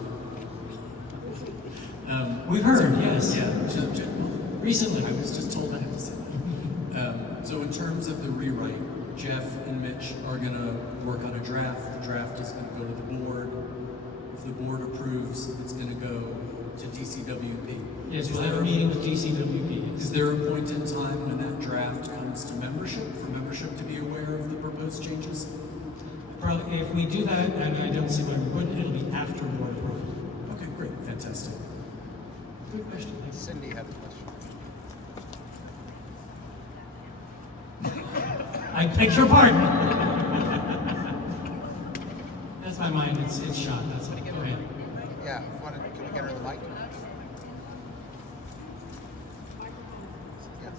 We've heard, yes. Yeah. Recently. I was just told I had to say that. So in terms of the rewrite, Jeff and Mitch are going to work on a draft. The draft is going to go to the board. If the board approves, it's going to go to DCWP. Yes, we'll have a meeting with DCWP. Is there a point in time when that draft comes to membership, for membership to be aware of the proposed changes? Probably, if we do that, and I don't see why we wouldn't, it'll be after board approval. Okay, great, fantastic. Good question. Thanks. Cindy had a question. I beg your pardon. That's my mind. It's shot. That's all. Go ahead. Yeah, can we get her the mic? Yeah.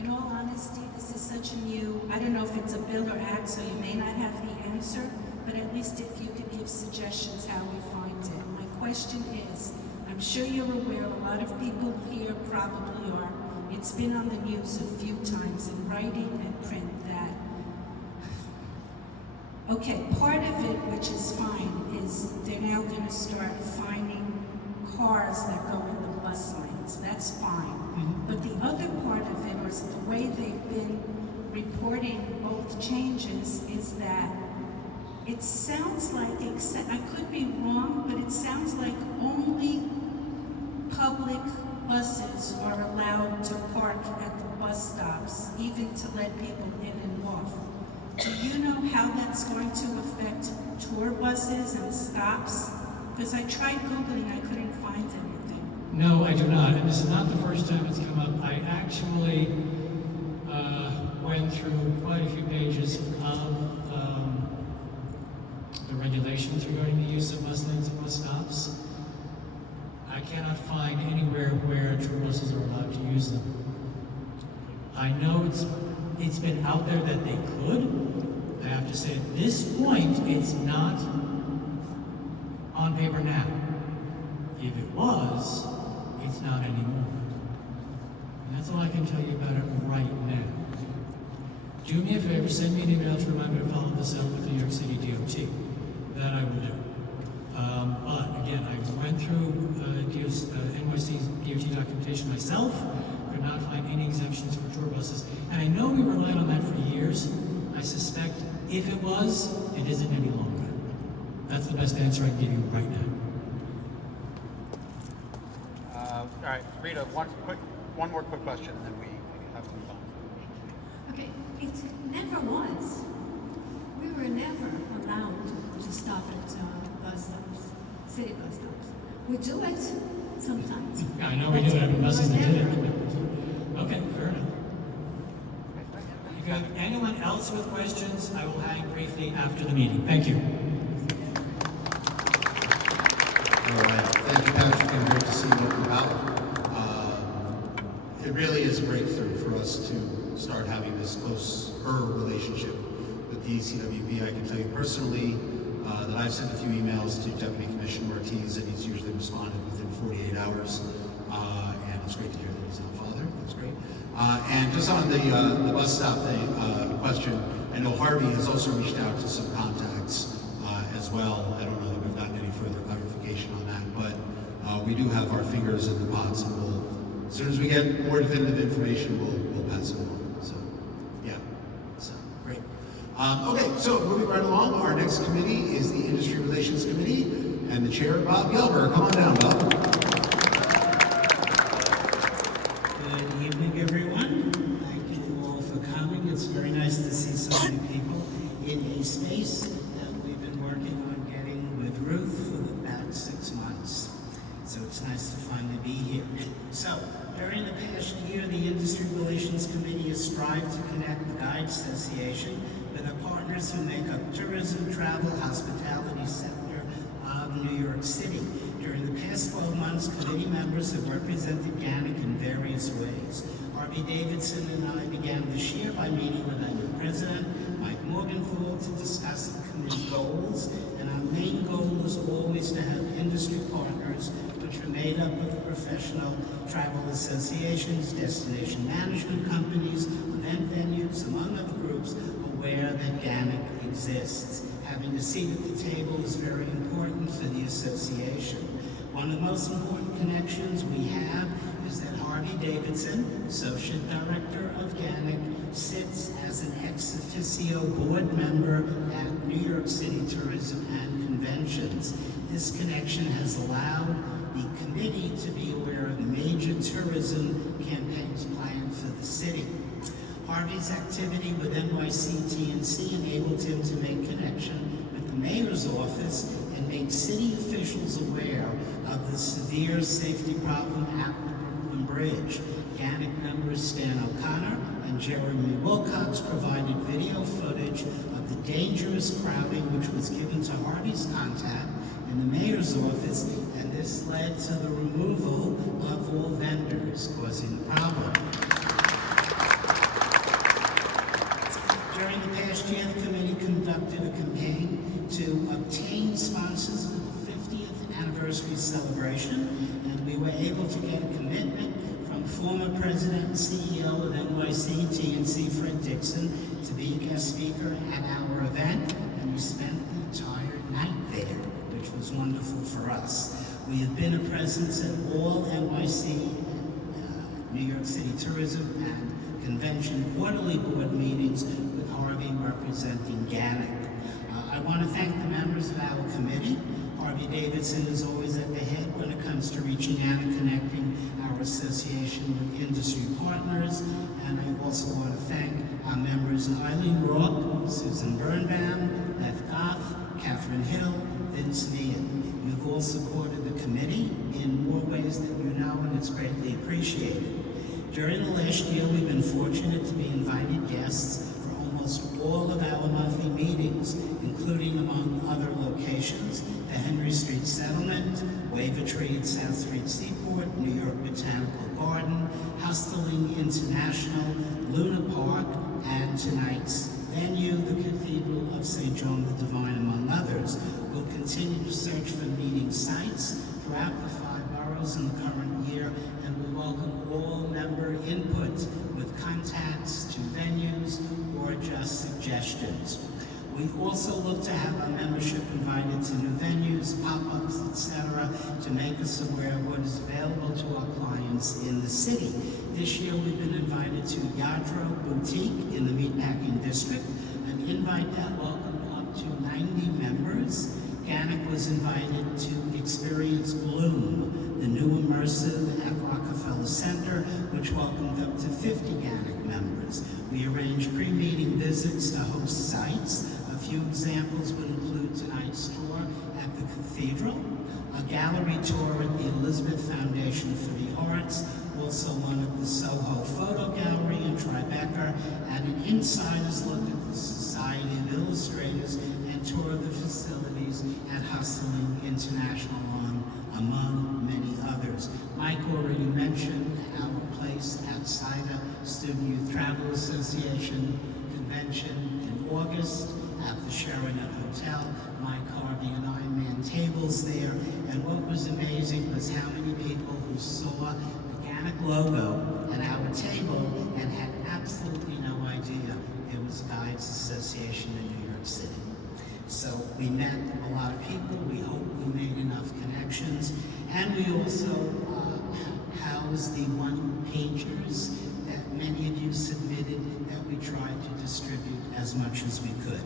In all honesty, this is such a new, I don't know if it's a bill or act, so you may not have the answer, but at least if you could give suggestions how we find it. My question is, I'm sure you're aware, a lot of people here probably are, it's been on the news a few times in writing and print that, okay, part of it, which is fine, is they're now going to start fining cars that go in the bus lanes. That's fine. But the other part of it, or the way they've been reporting both changes, is that it sounds like, I could be wrong, but it sounds like only public buses are allowed to park at the bus stops, even to let people in and off. Do you know how that's going to affect tour buses and stops? Because I tried Googling, I couldn't find anything. No, I do not, and this is not the first time it's come up. I actually went through quite a few pages of the regulations regarding the use of bus lanes and bus stops. I cannot find anywhere where tour buses are allowed to use them. I know it's been out there that they could. I have to say, at this point, it's not on paper now. If it was, it's not anymore. And that's all I can tell you about it right now. Do me a favor, send me an email to remind me to follow this up with New York City DOT. That I will do. But again, I went through NYC's DOT documentation myself, could not find any exemptions for tour buses. And I know we relied on that for years. I suspect if it was, it isn't any longer. That's the best answer I can give you right now. All right, Rita, one more quick question, and then we have to move on. Okay, it never was. We were never allowed to stop at bus stops, city bus stops. We do it sometimes. Yeah, I know we do it. Every buses that did it. Okay, fair enough. If you have anyone else with questions, I will hang briefly after the meeting. Thank you. All right. Thank you, Patrick, and great to see you up about. It really is a breakthrough for us to start having this closer relationship with the ECWB. I can tell you personally that I've sent a few emails to Deputy Commissioner Ortiz, and he's usually responded within 48 hours. And it's great to hear that he's not father. That's great. And just on the bus stop thing, question, I know Harvey has also reached out to some contacts as well. I don't know that we've gotten any further clarification on that, but we do have our fingers in the pots, and we'll, as soon as we get more definitive information, we'll pass it along. So, yeah, so great. Okay, so moving right along, our next committee is the Industry Relations Committee, and the chair, Bob Gelber. Come on down, Bob. Good evening, everyone. Thank you all for coming. It's very nice to see so many people in a space that we've been working on getting with Ruth for about 6 months. So it's nice to finally be here. So, during the past year, the Industry Relations Committee has strived to connect the Guide Association with the partners who make up tourism, travel, hospitality sector of New York City. During the past 12 months, committee members have represented GANYC in various ways. Harvey Davidson and I began this year by meeting with our new president, Mike Morgenthau, to discuss the committee goals, and our main goal is always to have industry partners which are made up of professional travel associations, destination management companies, event venues, among other groups, aware that GANYC exists. Having a seat at the table is very important for the association. One of the most important connections we have is that Harvey Davidson, Associate Director of GANYC, sits as an ex officio board member at New York City Tourism and Conventions. This connection has allowed the committee to be aware of major tourism campaigns planned for the city. Harvey's activity with NYC enabled him to make connection with the mayor's office and make city officials aware of the severe safety problem at the Brooklyn Bridge. GANYC members Stan O'Connor and Jeremy Wilcox provided video footage of the dangerous crowding which was given to Harvey's contact in the mayor's office, and this led to the removal of all vendors, causing the problem. During the past year, the committee conducted a campaign to obtain sponsors for the 50th anniversary celebration, and we were able to get a commitment from former president and CEO of NYC TNC, Fred Dixon, to be a guest speaker at our event, and we spent the entire night there, which was wonderful for us. We have been a presence at all NYC, New York City Tourism and Convention quarterly board meetings with Harvey representing GANYC. I want to thank the members of our committee. Harvey Davidson is always at the head when it comes to reaching out and connecting our association with industry partners. And I also want to thank our members Eileen Roth, Susan Birnbaum, Beth Goff, Catherine Hill, Vince Meehan. You've all supported the committee in more ways than you know, and it's greatly appreciated. During the last year, we've been fortunate to be invited guests for almost all of our monthly meetings, including, among other locations, the Henry Street Settlement, Wavertree at South Street Seaport, New York Botanical Garden, Hustling International, Luna Park, and tonight's venue, the Cathedral of St. John the Divine, among others. We'll continue to search for meeting sites throughout the 5 boroughs in the current year, and we welcome all member input with contacts to venues or just suggestions. We also look to have our membership invited to new venues, pop-ups, etc., to make us aware of what is available to our clients in the city. This year we've been invited to Yadro Boutique in the Meatpacking District, an invite that welcomed up to 90 members. GANYC was invited to experience Bloom, the new immersive at Rockefeller Center, which welcomed up to 50 GANYC members. We arranged pre-meeting visits to host sites. A few examples would include tonight's tour at the Cathedral, a gallery tour at the Elizabeth Foundation for the Arts, also one at the Soho Photo Gallery in Tribeca, and an insider's look at the Society of Illustrators and tour of the facilities at Hustling International, among many others. Mike already mentioned our place outside the Student Youth Travel Association convention in August at the Sheraton Hotel. Mike Harvey and I manned tables there, and what was amazing was how many people who saw the GANYC logo at our table and had absolutely no idea it was Guides Association in New York City. So we met a lot of people. We hope we made enough connections, and we also housed the one-pagers that many of you submitted that we tried to distribute as much as we could.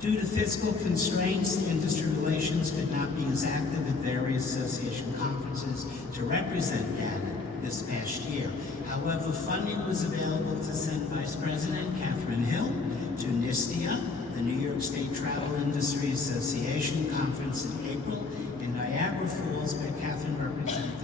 Due to fiscal constraints, industry relations could not be as active at various association conferences to represent GANYC this past year. However, funding was available to send Vice President Catherine Hill to NISTIA, the New York State Travel Industry Association Conference in April in Niagara Falls, where Catherine represented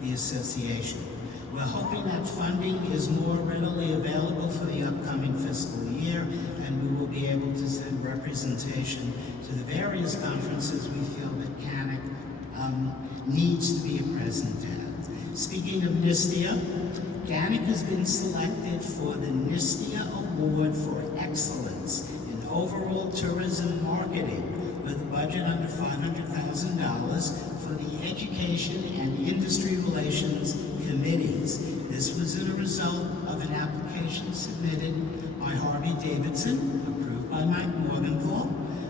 the association. We're hoping that funding is more readily available for the upcoming fiscal year, and we will be able to send representation to the various conferences we feel that GANYC needs to be present at. Speaking of NISTIA, GANYC has been selected for the NISTIA Award for Excellence in Overall Tourism Marketing with a budget under $500,000 for the Education and Industry Relations Committees. This was a result of an application submitted by Harvey Davidson, approved by Mike Morgenthau.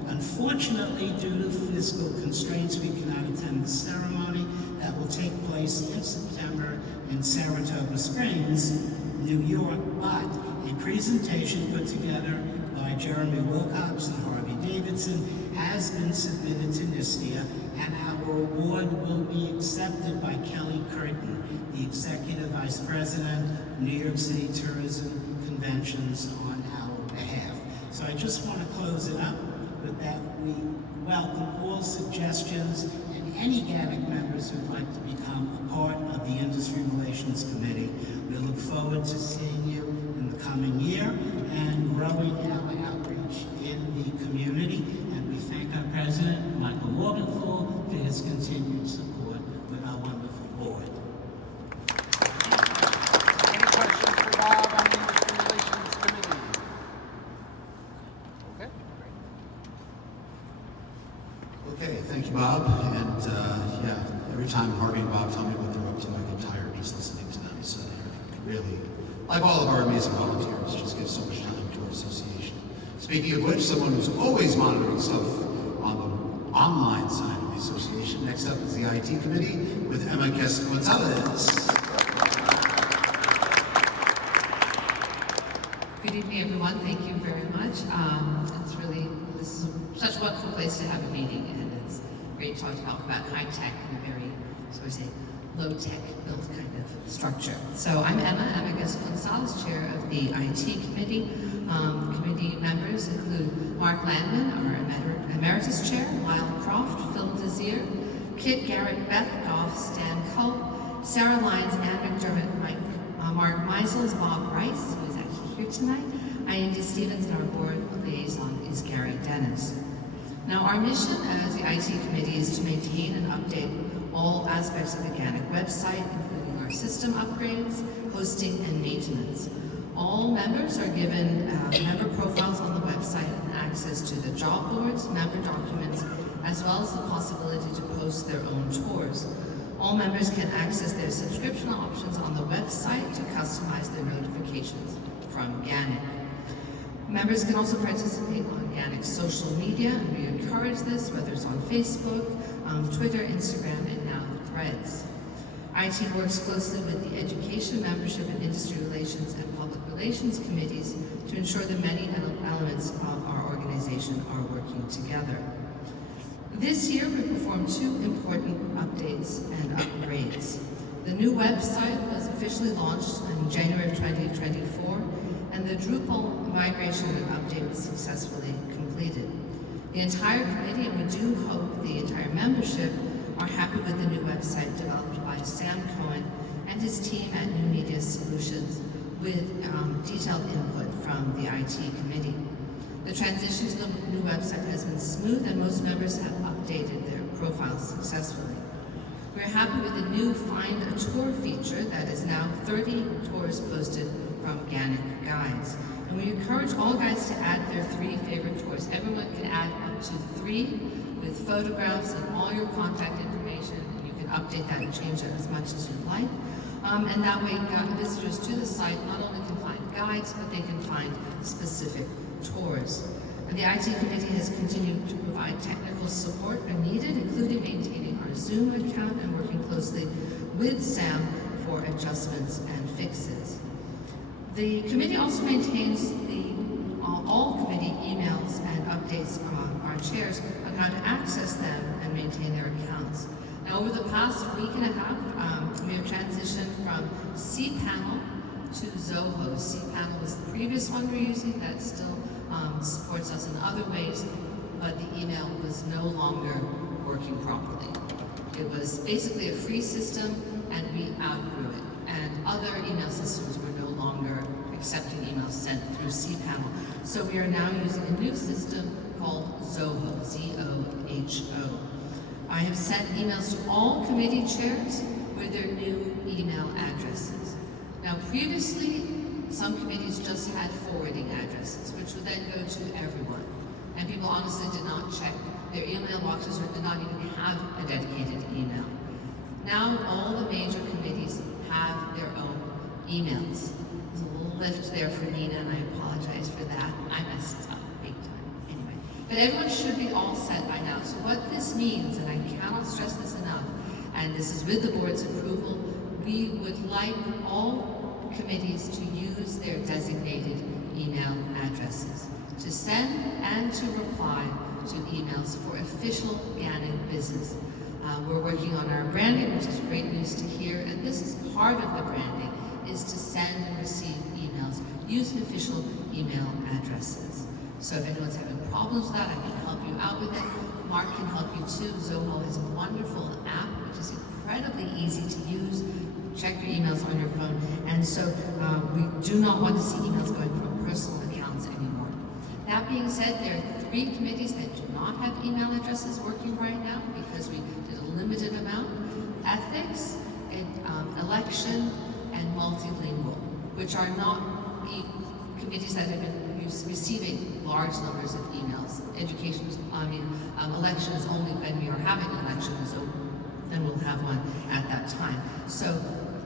Unfortunately, due to fiscal constraints, we cannot attend the ceremony that will take place in September in Saratoga Springs, New York, but a presentation put together by Jeremy Wilcox and Harvey Davidson has been submitted to NISTIA, and our award will be accepted by Kelly Curtin, the Executive Vice President of New York City Tourism Conventions, on our behalf. So I just want to close it up with that. We welcome all suggestions and any GANYC members who'd like to become a part of the Industry Relations Committee. We look forward to seeing you in the coming year and growing our outreach in the community. And we thank our President, Michael Morgenthau, for his continued support with our wonderful board. Any questions for Bob on the Industry Relations Committee? Okay, great. Okay, thank you, Bob. And yeah, every time Harvey and Bob tell me what they're up to, I get tired just listening to them. So they're really, like all of our amazing volunteers, just give so much time to our association. Speaking of which, someone who's always monitoring stuff on the online side of the association. Next up is the IT Committee with Emma Gonzalez. Good evening, everyone. Thank you very much. This is such a wonderful place to have a meeting, and it's great talk about high-tech and very, so we say, low-tech built kind of structure. So I'm Emma Gonzalez, chair of the IT committee. Committee members include Mark Landman, our emeritus chair, Lyle Croft, Phil Desir, Kit Garrett, Beth Goff, Stan Culp, Sarah Lyons, Ann McDermott, Mark Meisels, Bob Rice, who is actually here tonight, Andy Stevens, and our board liaison is Gary Dennis. Now, our mission as the IT committee is to maintain and update all aspects of the GANYC website, including our system upgrades, hosting, and maintenance. All members are given member profiles on the website and access to the job boards, member documents, as well as the possibility to post their own tours. All members can access their subscription options on the website to customize their notifications from GANYC. Members can also participate on GANYC's social media, and we encourage this, whether it's on Facebook, Twitter, Instagram, and now Threads. IT works closely with the Education, Membership, and Industry Relations and Public Relations committees to ensure the many elements of our organization are working together. This year, we performed 2 important updates and upgrades. The new website was officially launched in January of 2024, and the Drupal migration and update was successfully completed. The entire committee, and we do hope the entire membership, are happy with the new website developed by Sam Cohen and his team at New Media Solutions with detailed input from the IT committee. The transition to the new website has been smooth, and most members have updated their profiles successfully. We're happy with the new Find a Tour feature that is now 30 tours posted from GANYC guides. And we encourage all guides to add their 3 favorite tours. Everyone can add up to 3 with photographs and all your contact information, and you can update that and change it as much as you'd like. And that way, visitors to the site not only can find guides, but they can find specific tours. And the IT committee has continued to provide technical support when needed, including maintaining our Zoom account and working closely with Sam for adjustments and fixes. The committee also maintains all committee emails and updates our chairs on how to access them and maintain their accounts. Now, over the past week and a half, we have transitioned from cPanel to Zoho. cPanel was the previous one we're using that still supports us in other ways, but the email was no longer working properly. It was basically a free system, and we outgrew it. And other email systems were no longer accepting emails sent through cPanel. So we are now using a new system called Zoho, Z-O-H-O. I have sent emails to all committee chairs with their new email addresses. Now, previously, some committees just had forwarding addresses, which would then go to everyone. And people honestly did not check their email boxes or did not even have a dedicated email. Now, all the major committees have their own emails. There's a little lift there for Nina, and I apologize for that. I messed up big time. Anyway, but everyone should be all set by now. So what this means, and I cannot stress this enough, and this is with the board's approval, we would like all committees to use their designated email addresses to send and to reply to emails for official GANYC business. We're working on our branding, which is great news to hear, and this is part of the branding, is to send and receive emails using official email addresses. So if anyone's having problems with that, I can help you out with it. Mark can help you too. Zoho has a wonderful app, which is incredibly easy to use. Check your emails on your phone. And so we do not want to see emails going from personal accounts anymore. That being said, there are 3 committees that do not have email addresses working right now because we did a limited amount. Ethics, election, and multilingual, which are not committees that have been receiving large numbers of emails. Election is only when we are having an election, so then we'll have one at that time. So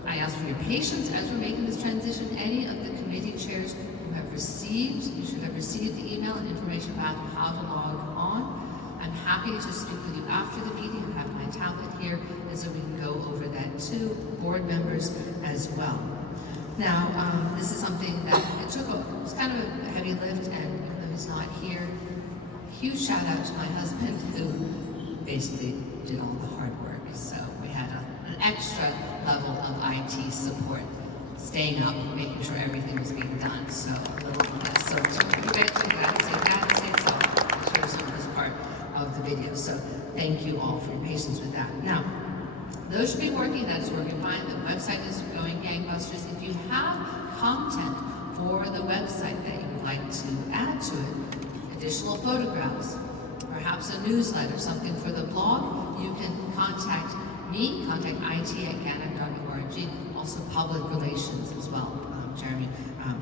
I ask for your patience as we're making this transition. Any of the committee chairs who have received, you should have received the email and information about how to log on. I'm happy to speak with you after the meeting. I have my tablet here, and so we can go over that too, board members as well. Now, this is something that it was kind of a heavy lift, and even though he's not here, huge shout out to my husband who basically did all the hard work. So we had an extra level of IT support, staying up, making sure everything was being done. So a little less. So you mentioned that, so that shows some of this part of the video. So thank you all for your patience with that. Now, those should be working. That is working fine. The website is going gangbusters. If you have content for the website that you would like to add to it, additional photographs, perhaps a newsletter, something for the blog, you can contact me, contact it@ganyc.org, also public relations as well. Jeremy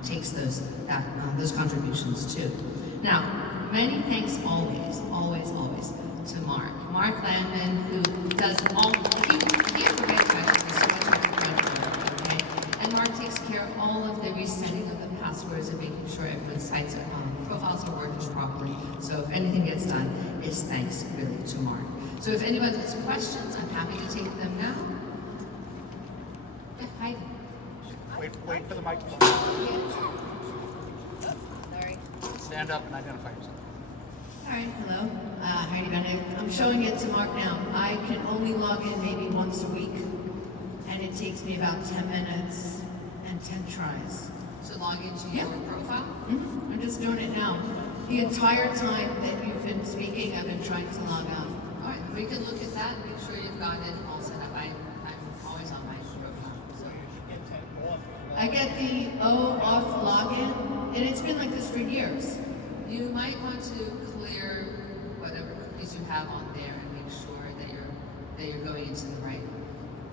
takes those contributions too. Now, many thanks always to Mark. Mark Landman, who does all, he has a great okay? And Mark takes care of all of the resetting of the passwords and making sure everyone's sites are profiles are working properly. So if anything gets done, it's thanks really to Mark. So if anyone has questions, I'm happy to take them now. Yeah, hi. Wait for the microphone. Sorry. Stand up and identify yourself. All right, hello. Heidi Bennett. I'm showing it to Mark now. I can only log in maybe once a week, and it takes me about 10 minutes and 10 tries. So log into your profile? Mm-hmm. I'm just doing it now. The entire time that you've been speaking, I've been trying to log on. All right, we can look at that and make sure you've got it all set up. I'm always on my profile. So. I get the off login, and it's been like this for years. You might want to clear whatever cookies you have on there and make sure that you're going into the right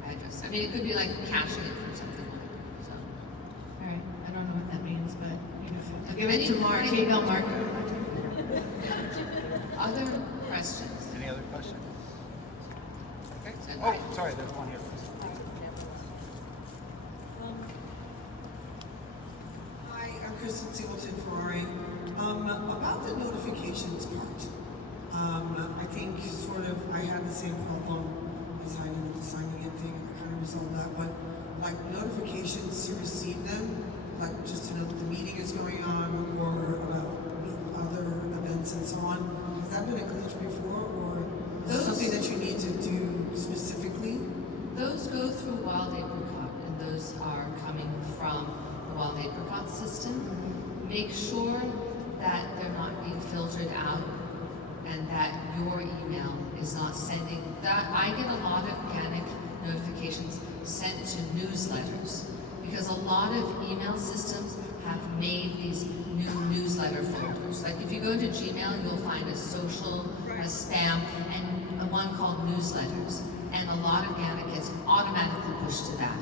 address. I mean, it could be like caching it from something like that. So. All right, I don't know what that means, but I'll give it to Mark. Email Mark. Other questions? Any other questions? Okay. Oh, sorry, there's one here. Hi, I'm Kristen Singleton Ferrari. About the notifications part, I think I had the same problem as I did with the signing in thing. I kind of resolved that, but like notifications to receive them, like just to know that the meeting is going on or about other events and so on. Has that been a glitch before, or is that something that you need to do specifically? Those go through Wild Apricot, and those are coming from the Wild Apricot system. Make sure that they're not being filtered out and that your email is not sending that. I get a lot of GANYC notifications sent to newsletters because a lot of email systems have made these new newsletter folders. Like if you go to Gmail, you'll find a social, a spam, and one called newsletters. And a lot of GANYC gets automatically pushed to that.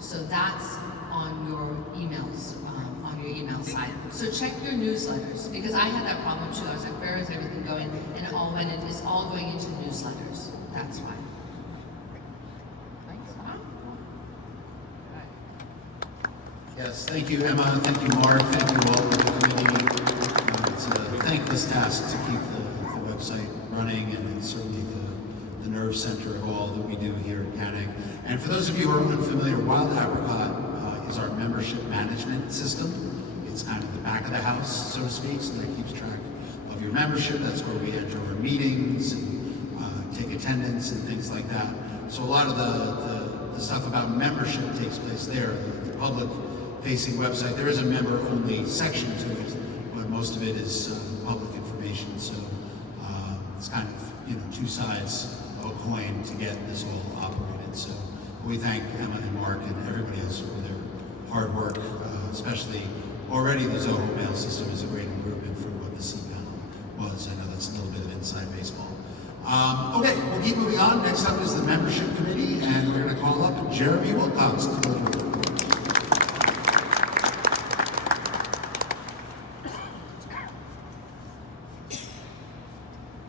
So that's on your emails, on your email side. So check your newsletters, because I had that problem too. I was like, where is everything going? And it all went in, it's all going into newsletters. That's why. Yes, thank you, Emma. Thank you, Mark. Thank you all for the committee. It's a thankless task to keep the website running, and it's certainly the nerve center of all that we do here at GANYC. And for those of you who are unfamiliar, Wild Apricot is our membership management system. It's kind of the back of the house, so to speak, so that keeps track of your membership. That's where we enter our meetings and take attendance and things like that. So a lot of the stuff about membership takes place there. The public-facing website, there is a member-only section to it, but most of it is public information. So it's kind of, two sides of a coin to get this all operated. So we thank Emma and Mark and everybody else for their hard work, especially already the Zoho mail system is a great improvement for what the C-panel was. I know that's a little bit of inside baseball. Okay, we'll keep moving on. Next up is the membership committee, and we're going to call up Jeremy Wilcox to go through the report.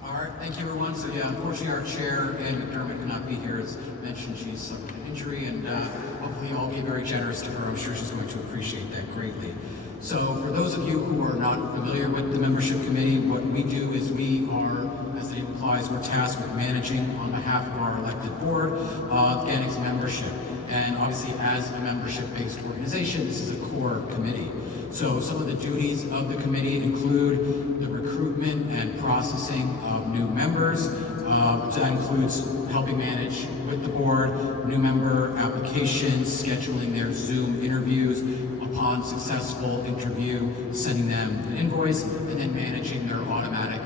All right, thank you everyone. So yeah, unfortunately our chair, Ann McDermott, cannot be here. As mentioned, she's suffered an injury, and hopefully I'll be very generous to her. I'm sure she's going to appreciate that greatly. So for those of you who are not familiar with the membership committee, what we do is we are, as the name implies, we're tasked with managing on behalf of our elected board, GANYC's membership. And obviously as a membership-based organization, this is a core committee. So some of the duties of the committee include the recruitment and processing of new members, That includes helping manage with the board, new member applications, scheduling their Zoom interviews, upon successful interview, sending them an invoice, and then managing their automatic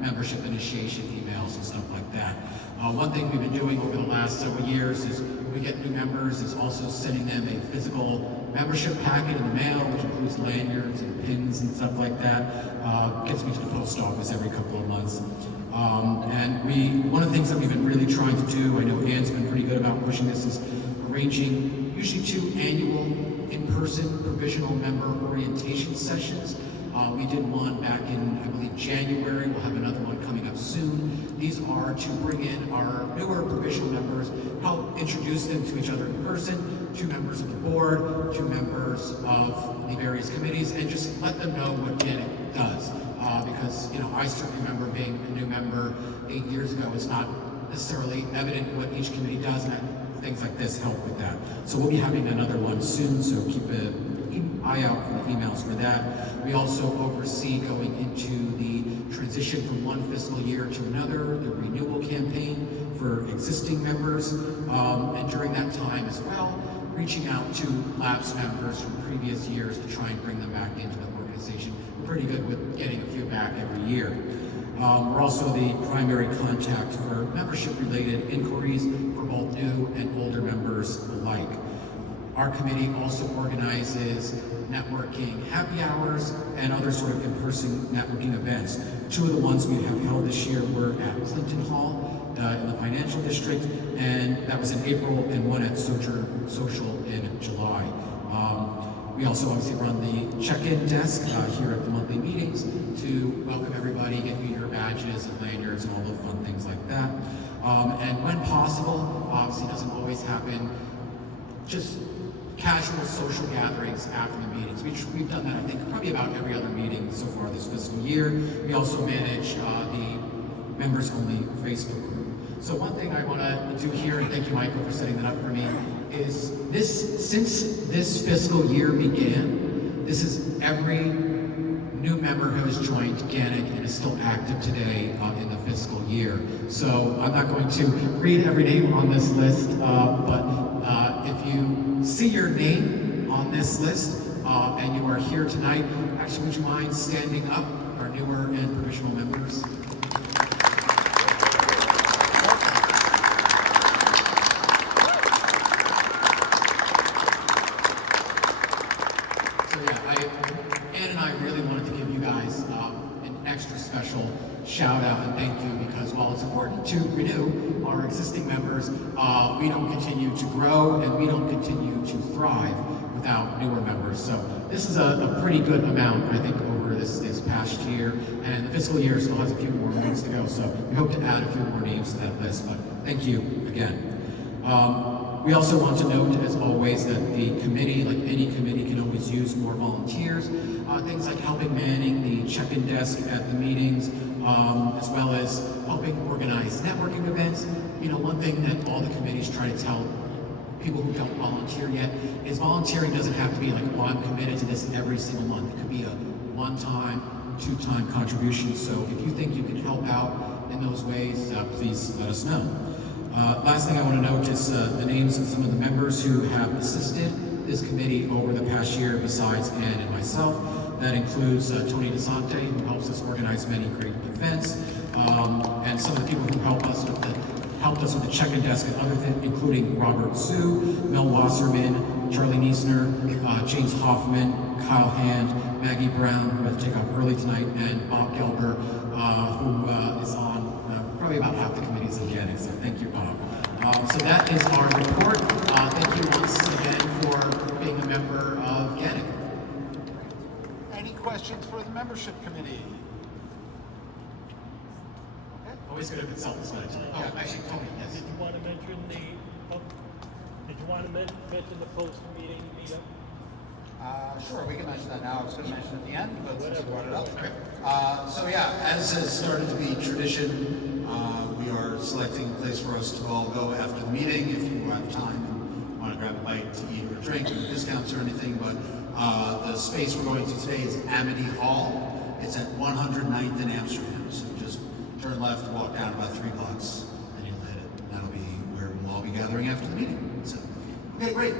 membership initiation emails and stuff like that. One thing we've been doing over the last several years is when we get new members is also sending them a physical membership packet in the mail, which includes lanyards and pins and stuff like that. Gets me to the post office every couple of months. One of the things that we've been really trying to do, I know Ann's been pretty good about pushing this, is arranging usually 2 annual in-person provisional member orientation sessions. We did one back in, I believe, January. We'll have another one coming up soon. These are to bring in our newer provisional members, help introduce them to each other in person, 2 members of the board, 2 members of the various committees, and just let them know what GANYC does. Because, I certainly remember being a new member 8 years ago. It's not necessarily evident what each committee does, and things like this help with that. So we'll be having another one soon, so keep an eye out for the emails for that. We also oversee going into the transition from one fiscal year to another, the renewal campaign for existing members, and during that time as well, reaching out to lapsed members from previous years to try and bring them back into the organization. We're pretty good with getting a few back every year. We're also the primary contact for membership-related inquiries for both new and older members alike. Our committee also organizes networking happy hours and other sort of in-person networking events. 2 of the ones we have held this year were at Clinton Hall in the financial district, and that was in April, and one at Social in July. We also obviously run the check-in desk here at the monthly meetings to welcome everybody, get you your badges and lanyards and all the fun things like that. And when possible, obviously it doesn't always happen, just casual social gatherings after the meetings. We've done that, I think, probably about every other meeting so far this fiscal year. We also manage the members-only Facebook group. So one thing I want to do here, and thank you, Michael, for setting that up for me, is since this fiscal year began, this is every new member who has joined GANYC and is still active today in the fiscal year. So I'm not going to read every name on this list, but if you see your name on this list and you are here tonight, actually, would you mind standing up, our newer and provisional members? Special shout out and thank you, because while it's important to renew our existing members, we don't continue to grow and we don't continue to thrive without newer members. So this is a pretty good amount, I think, over this past year, and the fiscal year still has a few more months to go, so we hope to add a few more names to that list, but thank you again. We also want to note, as always, that the committee, like any committee, can always use more volunteers. Things like helping manning the check-in desk at the meetings, as well as helping organize networking events. One thing that all the committees try to tell people who don't volunteer yet is volunteering doesn't have to be like, well, I'm committed to this every single month. It could be a one-time, 2-time contribution. So if you think you can help out in those ways, please let us know. Last thing I want to note is the names of some of the members who have assisted this committee over the past year besides Ann and myself. That includes Tony DeSante, who helps us organize many great events, and some of the people who helped us with the check-in desk and other things, including Robert Sue, Mel Wasserman, Charlie Niesner, James Hoffman, Kyle Hand, Maggie Brown, who had to take off early tonight, and Bob Gelber, who is on probably about half the committees in GANYC, so thank you, Bob. So that is our report. Thank you once again for being a member of GANYC. Any questions for the membership committee? Okay. Always good if it's self-explanatory. Oh, actually, Tony, yes. Did you want to mention the post-meeting meetup? Sure, we can mention that now. I was going to mention it at the end, but since you brought it up. So yeah, as has started to be tradition, we are selecting a place for us to all go after the meeting if you have time and want to grab a bite to eat or a drink, no discounts or anything. But the space we're going to today is Amity Hall. It's at 109th in Amsterdam. So just turn left, walk down about 3 blocks. after the meeting. So, okay, great.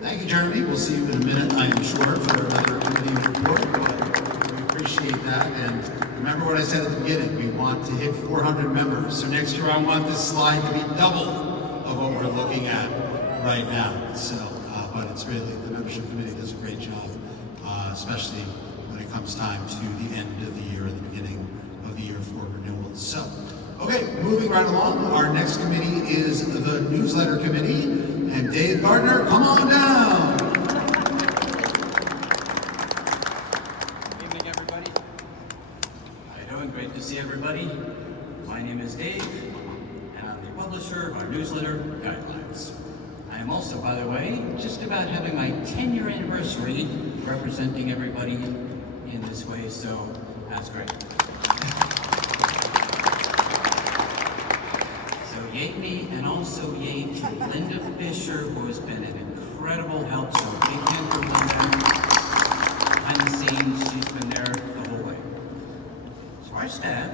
Thank you, Jeremy. We'll see you in a minute, I am sure, for another committee report, but we appreciate that. And remember what I said at the beginning, we want to hit 400 members. So next year I want this slide to be double of what we're looking at right now. So, but it's really, the membership committee does a great job, especially when it comes time to the end of the year and the beginning of the year for renewals. So, okay, moving right along, our next committee is the newsletter committee, and Dave Gardner, come on down. Good evening, everybody. How you doing? Great to see everybody. My name is Dave, and I'm the publisher of our newsletter, Guidelines. I am also, by the way, just about having my 10-year anniversary representing everybody in this way, so that's great. So yay me, and also yay to Linda Fisher, who has been an incredible help, so big hand for Linda. Behind the scenes, she's been there the whole way. So our staff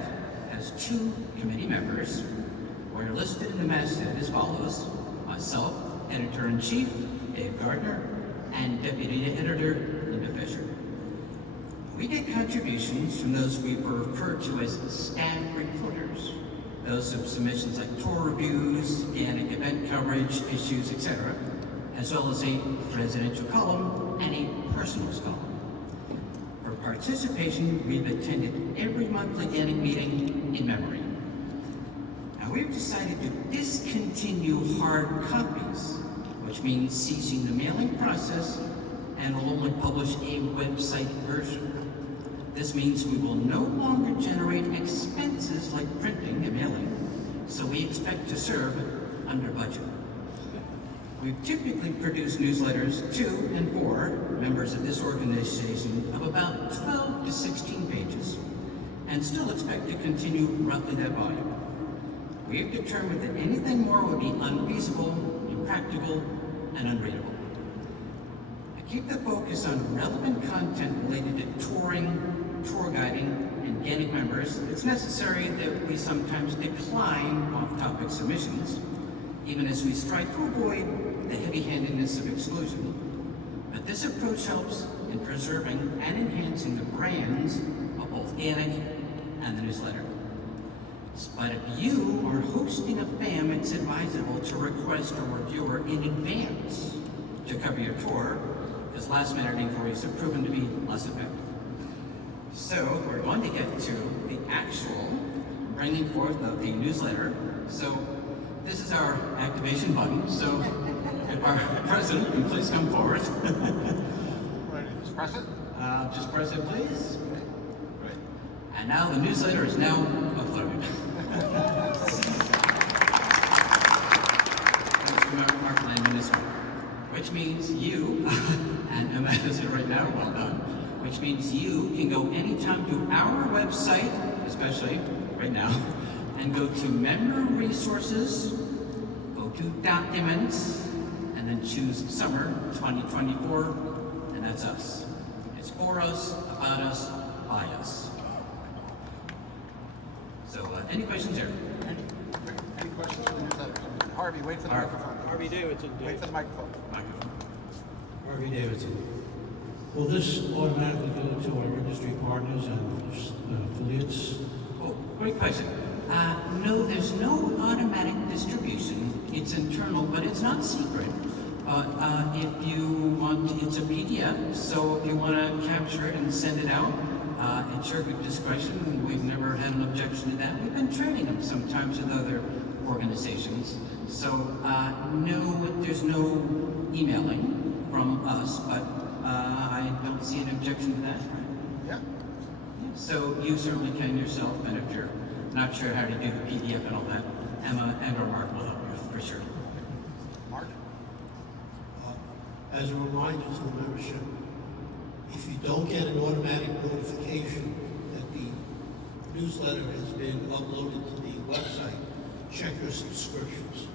has 2 committee members, who are listed in the masthead as follows: myself, Editor-in-Chief Dave Gardner, and Deputy Editor Linda Fisher. We get contributions from those we refer to as staff reporters, those of submissions like tour reviews, GANYC event coverage, issues, etc., as well as a presidential column and a personals column. For participation, we've attended every monthly GANYC meeting in memory. Now we've decided to discontinue hard copies, which means ceasing the mailing process, and will only publish a website version. This means we will no longer generate expenses like printing and mailing, so we expect to serve under budget. We've typically produced newsletters to and for members of this organization of about 12 to 16 pages, and still expect to continue roughly that volume. We've determined that anything more would be unfeasible, impractical, and unreadable. To keep the focus on relevant content related to touring, tour guiding, and GANYC members, it's necessary that we sometimes decline off-topic submissions, even as we strive to avoid the heavy-handedness of exclusion. But this approach helps in preserving and enhancing the brands of both GANYC and the newsletter. But if you are hosting a FAM, it's advisable to request a reviewer in advance to cover your tour, because last-minute inquiries have proven to be less effective. So we're going to get to the actual bringing forth of the newsletter. So this is our activation button. So if our president can please come forward. Just press it? Just press it, please. Right. And now the newsletter is now uploaded. Mark Landon is here. Which means you, and Emma is here right now, well done, which means you can go anytime to our website, especially right now, and go to Member Resources, go to Documents, and then choose Summer 2024, and that's us. It's for us, about us, by us. So, any questions here? Any questions for the newsletter? Harvey, wait for the microphone. Harvey Davidson. Wait for the microphone. Harvey Davidson. Will this automatically go to our industry partners and affiliates? Oh, great question. No, there's no automatic distribution. It's internal, but it's not secret. If you want, it's a PDF, so if you want to capture it and send it out, at your good discretion. We've never had an objection to that. We've been training them sometimes with other organizations. So no, there's no emailing from us, but I don't see an objection to that. Yeah. So you certainly can yourself, and if you're not sure how to do the PDF and all that, Emma and or Mark will help you for sure. Mark? As a reminder to the membership, if you don't get an automatic notification that the newsletter has been uploaded to the website, check your subscriptions.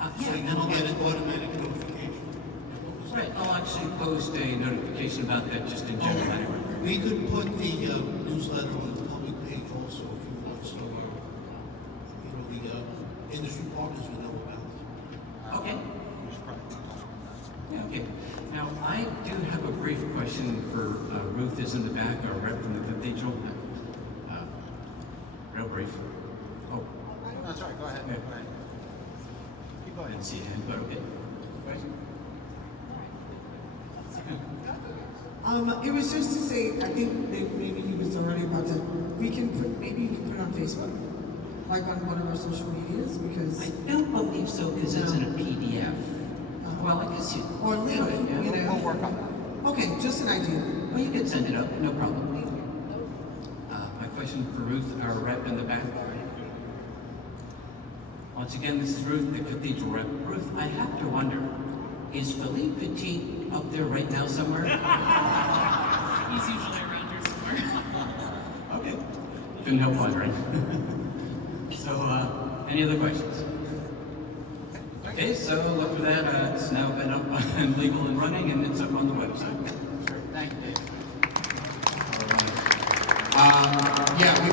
Okay? So you will get an automatic notification. Right, I'll actually post a notification about that just in general anyway. We could put the newsletter on the public page also if you want, so the industry partners will know about it. is in the back, our rep from the cathedral. Real brief. Oh. That's all right, go ahead. Okay. Go ahead. Keep I going. didn't see a hand, but okay. It was just to say, I think that maybe he was already about to, maybe you can put it on Facebook, like on one of our social medias, because. I don't believe so, because it's in a PDF. Well, I guess you. Or link, you know. We'll work on that. Okay, just an idea. Well, you can send it up, no problem. My question for Ruth, our rep in the back. Once again, this is Ruth, the cathedral rep. Ruth, I have to wonder, is Philippe Petit up there right now somewhere? He's usually around here somewhere. Okay. Couldn't help wondering. So, any other questions? Okay, so look for that. It's now been up and legal and running, and it's up on the website. Thank you, Dave. Yeah, we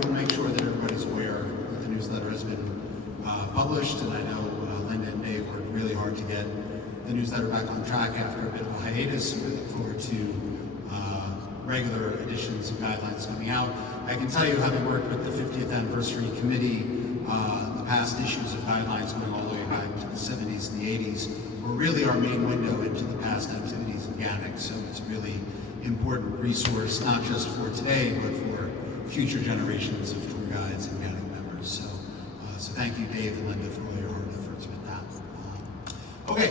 will make sure that everybody's aware that the newsletter has been published, and I know Linda and Dave worked really hard to get the newsletter back on track after a bit of a hiatus, and we look forward to regular editions of guidelines coming out. I can tell you, having worked with the 50th Anniversary Committee, the past issues of guidelines going all the way back to the 70s and the 80s were really our main window into the past activities of GANYC, so it's a really important resource, not just for today, but for future generations of tour guides and GANYC members. So thank you, Dave and Linda, for all your hard efforts with that. Okay,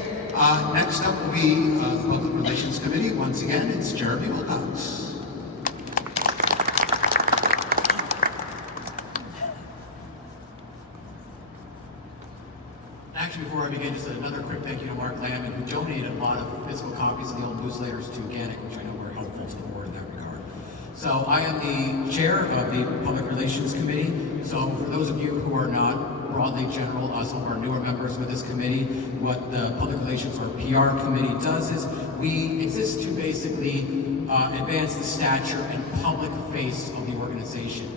next up will be the Public Relations Committee. Once again, it's Jeremy Wilcox. Actually, before I begin, just another quick thank you to Mark Lamb, who donated a lot of physical copies of the old newsletters to GANYC, which I know were helpful to the board in that regard. So I am the chair of the Public Relations Committee. So for those of you who are not broadly general, some of our newer members with this committee, what the Public Relations or PR Committee does is we exist to basically advance the stature and public face of the organization.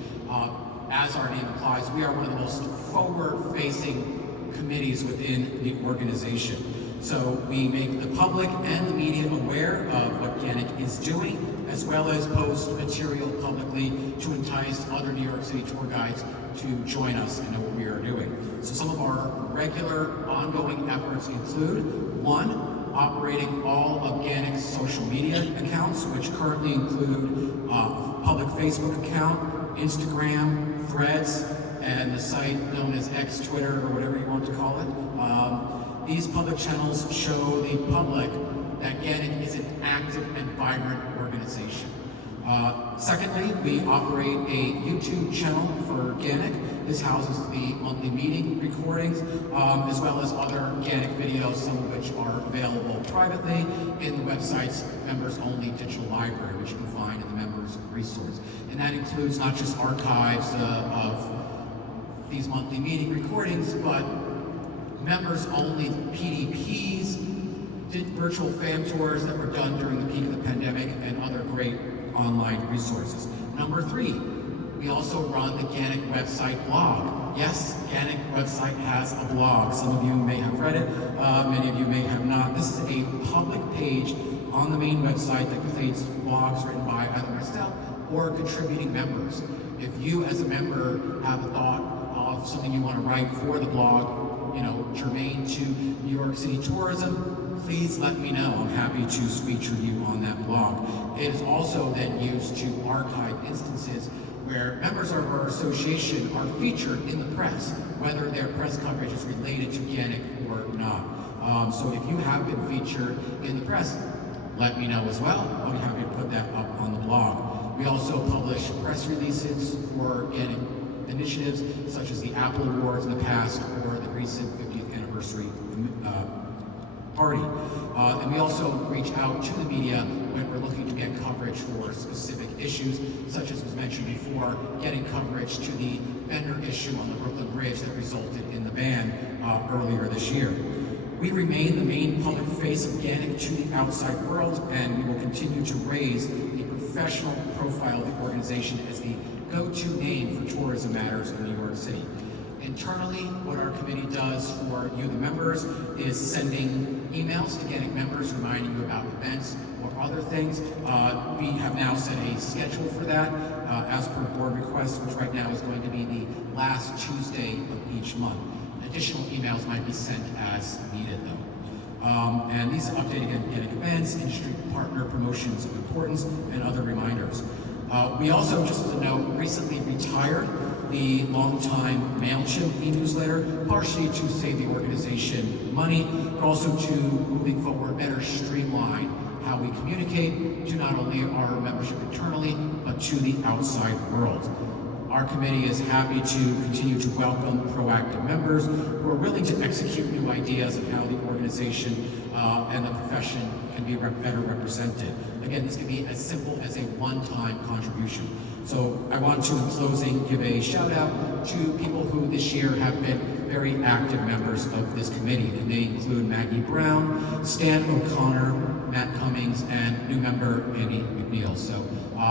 As our name implies, we are one of the most forward-facing committees within the organization. So we make the public and the media aware of what GANYC is doing, as well as post material publicly to entice other New York City tour guides to join us and know what we are doing. So some of our regular ongoing efforts include, one, operating all of GANYC's social media accounts, which currently include public Facebook account, Instagram, Threads, and the site known as X, Twitter, or whatever you want to call it. These public channels show the public that GANYC is an active and vibrant organization. Secondly, we operate a YouTube channel for GANYC. This houses the monthly meeting recordings, as well as other GANYC videos, some of which are available privately in the website's members-only digital library, which you can find in the members' resource. And that includes not just archives of these monthly meeting recordings, but members-only PDPs, virtual fam tours that were done during the peak of the pandemic, and other great online resources. Number three, we also run the GANYC website blog. Yes, GANYC website has a blog. Some of you may have read it, many of you may have not. This is a public page on the main website that contains blogs written by either myself or contributing members. If you as a member have a thought of something you want to write for the blog, germane to New York City tourism, please let me know. I'm happy to feature you on that blog. It is also then used to archive instances where members of our association are featured in the press, whether their press coverage is related to GANYC or not. So if you have been featured in the press, let me know as well. I'll be happy to put that up on the blog. We also publish press releases for GANYC initiatives, such as the Apple Awards in the past or the recent 50th anniversary party. And we also reach out to the media when we're looking to get coverage for specific issues, such as was mentioned before, getting coverage to the vendor issue on the Brooklyn Bridge that resulted in the ban earlier this year. We remain the main public face of GANYC to the outside world, and we will continue to raise a professional profile of the organization as the go-to name for tourism matters in New York City. Internally, what our committee does for you, the members, is sending emails to GANYC members reminding you about events or other things. We have now set a schedule for that as per board request, which right now is going to be the last Tuesday of each month. Additional emails might be sent as needed, though. And these update again GANYC events, industry partner promotions of importance, and other reminders. We also, just as a note, recently retired the longtime MailChimp e-newsletter, partially to save the organization money, but also to, moving forward, better streamline how we communicate to not only our membership internally, but to the outside world. Our committee is happy to continue to welcome proactive members who are willing to execute new ideas of how the organization and the profession can be better represented. Again, this can be as simple as a one-time contribution. So I want to, in closing, give a shout out to people who this year have been very active members of this committee. And they include Maggie Brown, Stan O'Connor, Matt Cummings, and new member Andy McNeil. So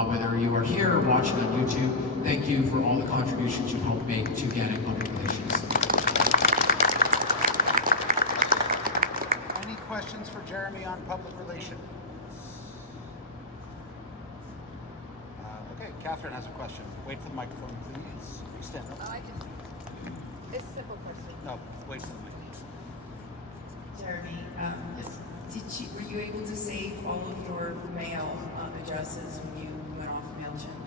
whether you are here or watching on YouTube, thank you for all the contributions you helped make to GANYC Public Relations. Any questions for Jeremy on public relations? Okay, Catherine has a question. Wait for the microphone, please. You stand up. It's a simple question. No, wait for the mic. Jeremy, were you able to save all of your mail addresses when you went off MailChimp?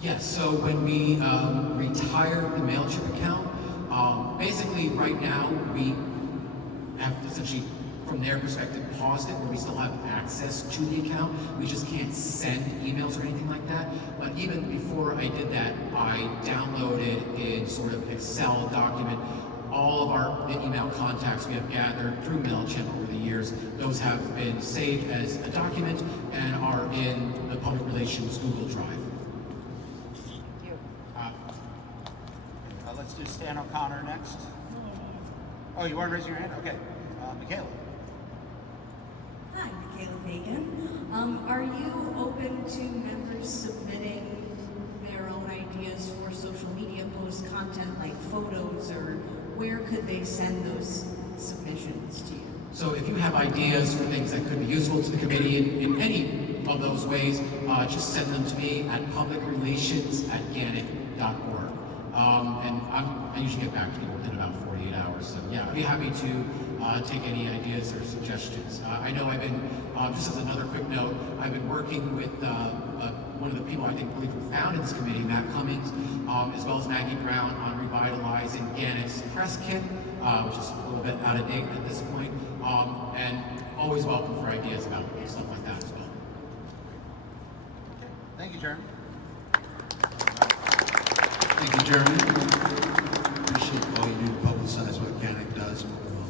Yes, so when we retired the MailChimp account, basically right now we have essentially, from their perspective, paused it, where we still have access to the account. We just can't send emails or anything like that. But even before I did that, I downloaded in sort of Excel document all of our email contacts we have gathered through MailChimp over the years. Those have been saved as a document and are in the public relations Google Drive. Let's do Stan O'Connor next. Oh, you want to raise your hand? Okay. Michaela. Hi, Michaela Fagan. Are you open to members submitting their own ideas for social media post content, like photos, or where could they send those submissions to you? So if you have ideas for things that could be useful to the committee in any of those ways, just send them to me at publicrelations@GANYC.org. And I usually get back to people within about 48 hours. So yeah, I'd be happy to take any ideas or suggestions. I know I've been, just as another quick note, I've been working with one of the people I believe who founded this committee, Matt Cummings, as well as Maggie Brown, on revitalizing GANYC's press kit, which is a little bit out of date at this point, and always welcome for ideas about stuff like that as well. Okay. Thank you, Jeremy. Thank you, Jeremy. Appreciate all you do to publicize what GANYC does and what we're all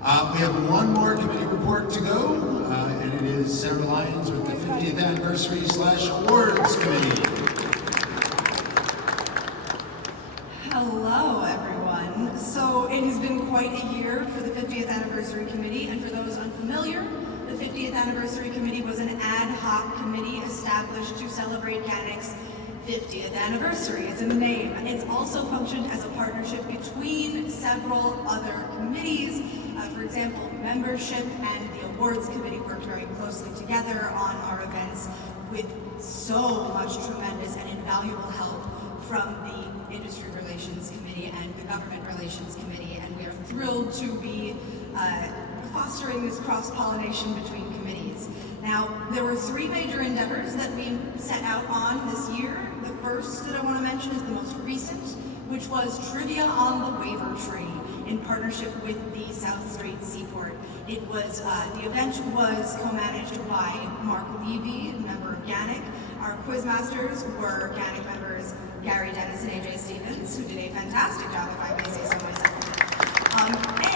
about. We have one more committee report to go, and it is Sarah Lyons with the 50th Anniversary / Awards Committee. Hello, everyone. So it has been quite a year for the 50th Anniversary Committee, and for those unfamiliar, the 50th Anniversary Committee was an ad hoc committee established to celebrate GANYC's 50th anniversary. It's in the name. It's also functioned as a partnership between several other committees. For example, membership and the awards committee worked very closely together on our events with so much tremendous and invaluable help from the Industry Relations Committee and the Government Relations Committee, and we are thrilled to be fostering this cross-pollination between committees. Now, there were 3 major endeavors that we set out on this year. The first that I want to mention is the most recent, which was Trivia on the Waiver Tree in partnership with the South Street Seaport. It was, the event was co-managed by Mark Levy, a member of GANYC. Our quizmasters were GANYC members Gary Dennis and AJ Stevens, who did a fantastic job, if I may say so myself.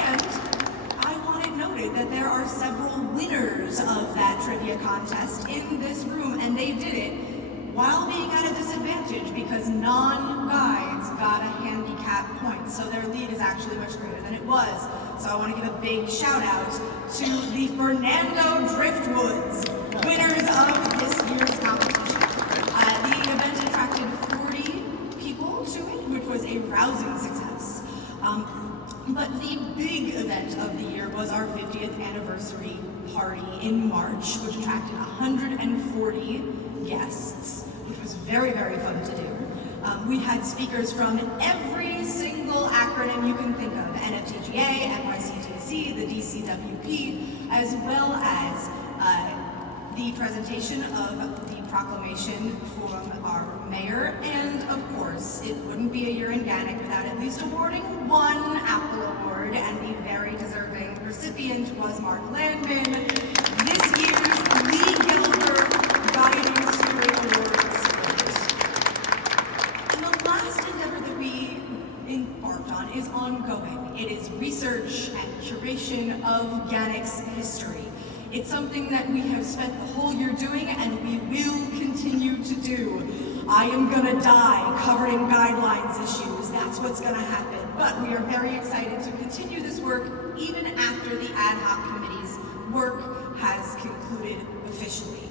And I want it noted that there are several winners of that trivia contest in this room, and they did it while being at a disadvantage because non-guides got a handicap point, so their lead is actually much greater than it was. So I want to give a big shout out to the Fernando Driftwoods, winners of this year's competition. The event attracted 40 people to it, which was a rousing success. But the big event of the year was our 50th anniversary party in March, which attracted 140 guests, which was very, very fun to do. We had speakers from every single acronym you can think of: NFTGA, NYCDC, the DCWP, as well as the presentation of the proclamation from our mayor. And of course, it wouldn't be a year in GANYC without at least awarding one Apple Award, and the very deserving recipient was Mark Landman, this year's Lee Gelber Guiding Spirit Awards winner. And the last endeavor that we embarked on is ongoing. It is research and curation of GANYC's history. It's something that we have spent the whole year doing, and we will continue to do. I am gonna die covered in guidelines issues. That's what's gonna happen. But we are very excited to continue this work even after the ad hoc committee's work has concluded officially.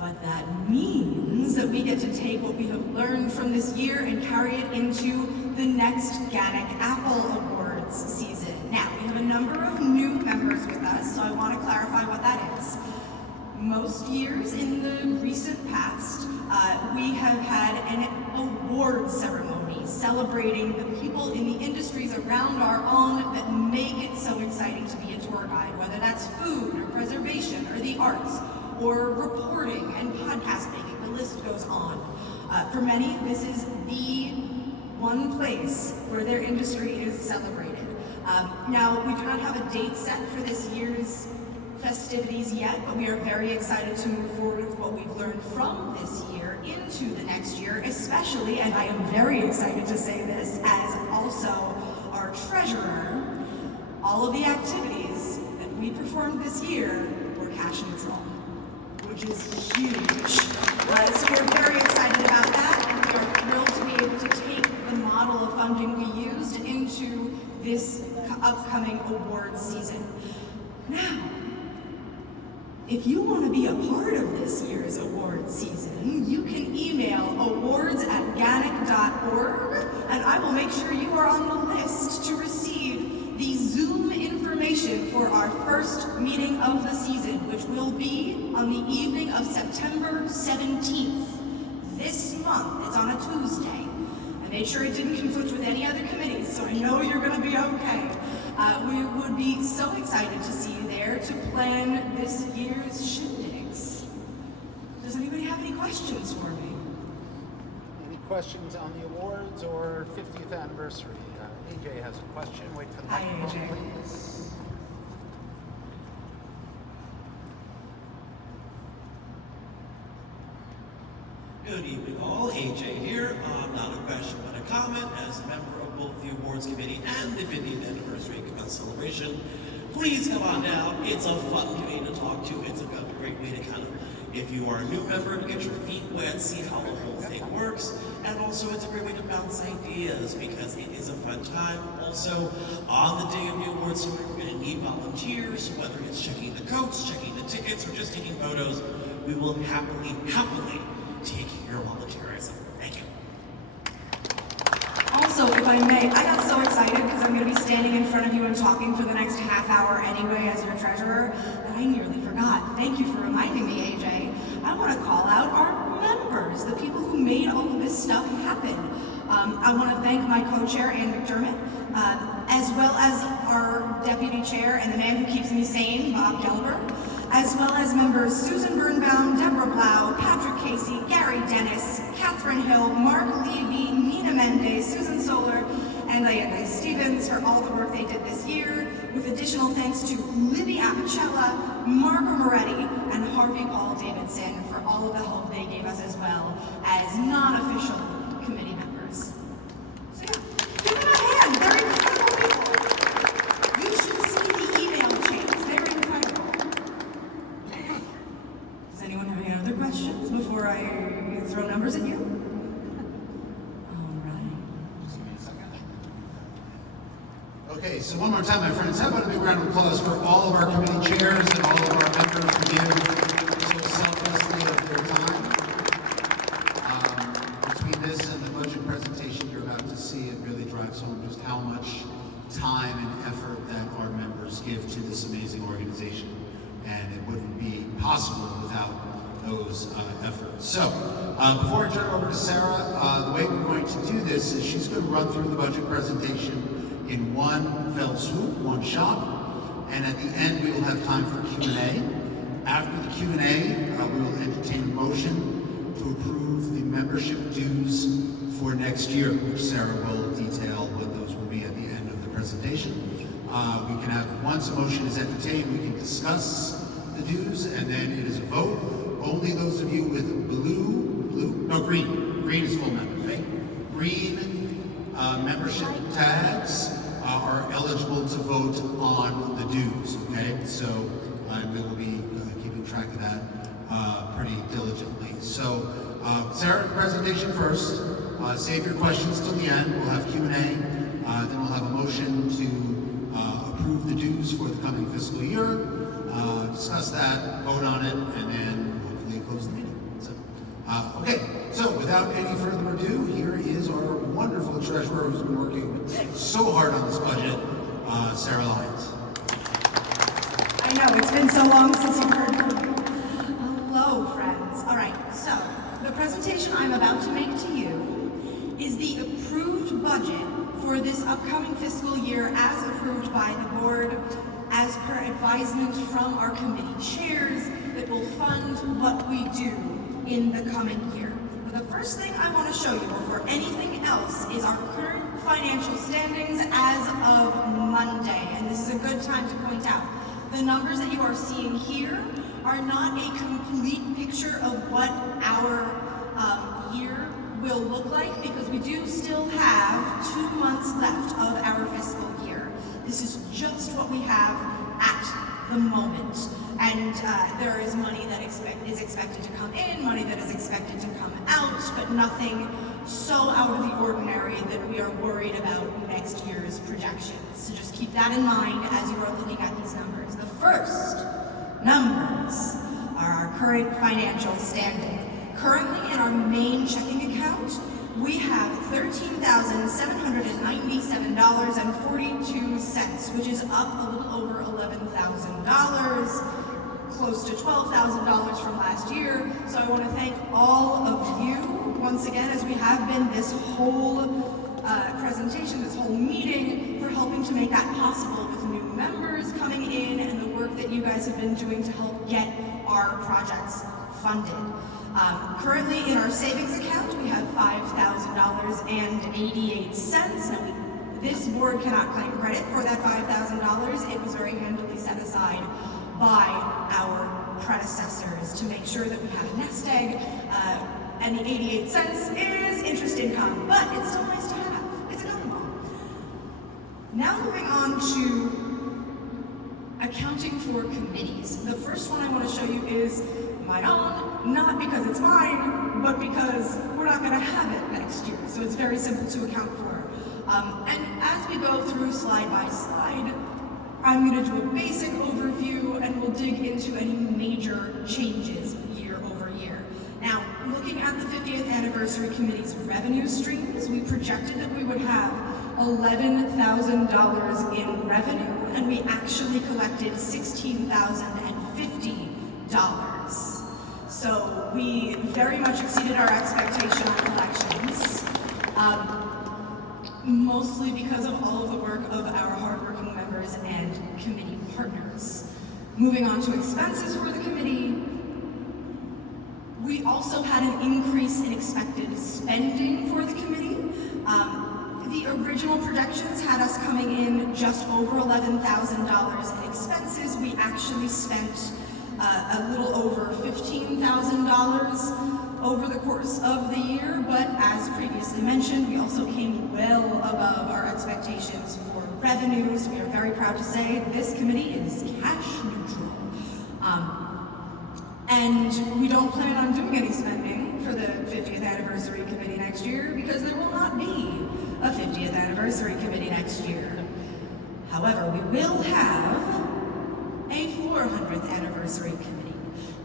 But that means that we get to take what we have learned from this year and carry it into the next GANYC Apple Awards season. Now, we have a number of new members with us, so I want to clarify what that is. Most years in the recent past, we have had an award ceremony celebrating the people in the industries around our own that make it so exciting to be a tour guide, whether that's food or preservation or the arts or reporting and podcast making. The list goes on. For many, this is the one place where their industry is celebrated. Now, we do not have a date set for this year's festivities yet, but we are very excited to move forward with what we've learned from this year into the next year, especially, and I am very excited to say this, as also our treasurer, all of the activities that we performed this year were cash neutral, which is huge. So we're very excited about that, and we are thrilled to be able to take the model of funding we used into this upcoming awards season. Now, if you want to be a part of this year's awards season, you can email awards@ganyc.org, and I will make sure you are on the list to receive the Zoom information for our first meeting of the season, which will be on the evening of September 17th. This month, it's on a Tuesday. I made sure it didn't conflict with any other committees, so I know you're going to be okay. We would be so excited to see you there to plan this year's shindigs. Does anybody have any questions for me? Any questions on the awards or 50th anniversary? AJ has a question. Wait for the microphone, please. Good evening all, AJ here. Not a question but a comment. As a member of both the awards committee and the 50th anniversary celebration, please come on down. It's a fun committee to talk to. It's a great way to kind of, if you are a new member, to get your feet wet, see how the whole thing works. And also it's a great way to bounce ideas because it is a fun time. Also, on the day of the awards ceremony, we're going to need volunteers, whether it's checking the coats, checking the tickets, or just taking photos. We will happily take your volunteerism. Thank you. Also, if I may, I got so excited because I'm going to be standing in front of you and talking for the next half hour anyway as your treasurer that I nearly forgot. Thank you for reminding me, AJ. I want to call out our members, the people who made all of this stuff happen. I want to thank my co-chair, Ann McDermott, as well as our deputy chair and the man who keeps me sane, Bob Gelber, as well as members Susan Birnbaum, Deborah Blau, Patrick Casey, Gary Dennis, Catherine Hill, Mark Levy, Nina Mendez, Susan Solar, and Leanne Stevens for all the work they did this year, with additional thanks to Libby Apicella, Marco Moretti, and Harvey Paul Davidson for all of the help they gave us as well as non-official committee members. So yeah, give them a hand, they're incredible people. You should see the email chains, they're incredible. Does anyone have any other questions before I throw numbers at you? Okay, so one more time, my friends, how about a big round of applause for all of our committee chairs and all of our members who give so selflessly of their time. Between this and the budget presentation you're about to see, it really drives home just how how much time and effort that our members give to this amazing organization. And it wouldn't be possible without those efforts. So, before I turn it over to Sarah, the way we're going to do this is she's going to run through the budget presentation in one fell swoop, one shot, and at the end we will have time for Q&A. After the Q&A, we will entertain a motion to approve the membership dues for next year, which Sarah will detail what those will be at the end of the presentation. We can have, once a motion is entertained, we can discuss the dues, and then it is a vote. Only those of you with green is full members, right? Green membership tags are eligible to vote on the dues, okay? So we will be keeping track of that pretty diligently. So Sarah, presentation first. Save your questions till the end. We'll have Q&A. Then we'll have a motion to approve the dues for the coming fiscal year. Discuss that, vote on it, and then hopefully close the meeting. So, okay, so without any further ado, here is our wonderful treasurer who's been working so hard on this budget, Sarah Lyons. I know, it's been so long since you've heard from me. Hello, friends. All right, so the presentation I'm about to make to you is the approved budget for this upcoming fiscal year as approved by the board, as per advisement from our committee chairs, that will fund what we do in the coming year. But the first thing I want to show you before anything else is our current financial standings as of Monday. And this is a good time to point out, the numbers that you are seeing here are not a complete picture of what our year will look like, because we do still have 2 months left of our fiscal year. This is just what we have at the moment. And there is money that is expected to come in, money that is expected to come out, but nothing so out of the ordinary that we are worried about next year's projections. So just keep that in mind as you are looking at these numbers. The first numbers are our current financial standing. Currently in our main checking account, we have $13,797.42, which is up a little over $11,000, close to $12,000 from last year. So I want to thank all of you, once again, as we have been this whole presentation, this whole meeting, for helping to make that possible with new members coming in and the work that you guys have been doing to help get our projects funded. Currently in our savings account, we have $5,000.88. Now, this board cannot claim credit for that $5,000. It was very handily set aside by our predecessors to make sure that we had a nest egg, and the 88 cents is interest income, but it's still nice to have. It's a common law. Now moving on to accounting for committees. The first one I want to show you is my own, not because it's mine, but because we're not going to have it next year. So it's very simple to account for. And as we go through slide by slide, I'm going to do a basic overview and we'll dig into any major changes year over year. Now, looking at the 50th Anniversary Committee's revenue streams, we projected that we would have $11,000 in revenue, and we actually collected $16,050. So we very much exceeded our expectation on collections, mostly because of all of the work of our hardworking members and committee partners. Moving on to expenses for the committee, we also had an increase in expected spending for the committee. The original projections had us coming in just over $11,000 in expenses. We actually spent a little over $15,000 over the course of the year, but as previously mentioned, we also came well above our expectations for revenues. We are very proud to say this committee is cash neutral. And we don't plan on doing any spending for the 50th Anniversary Committee next year because there will not be a 50th Anniversary Committee next year. However, we will have a 400th Anniversary Committee.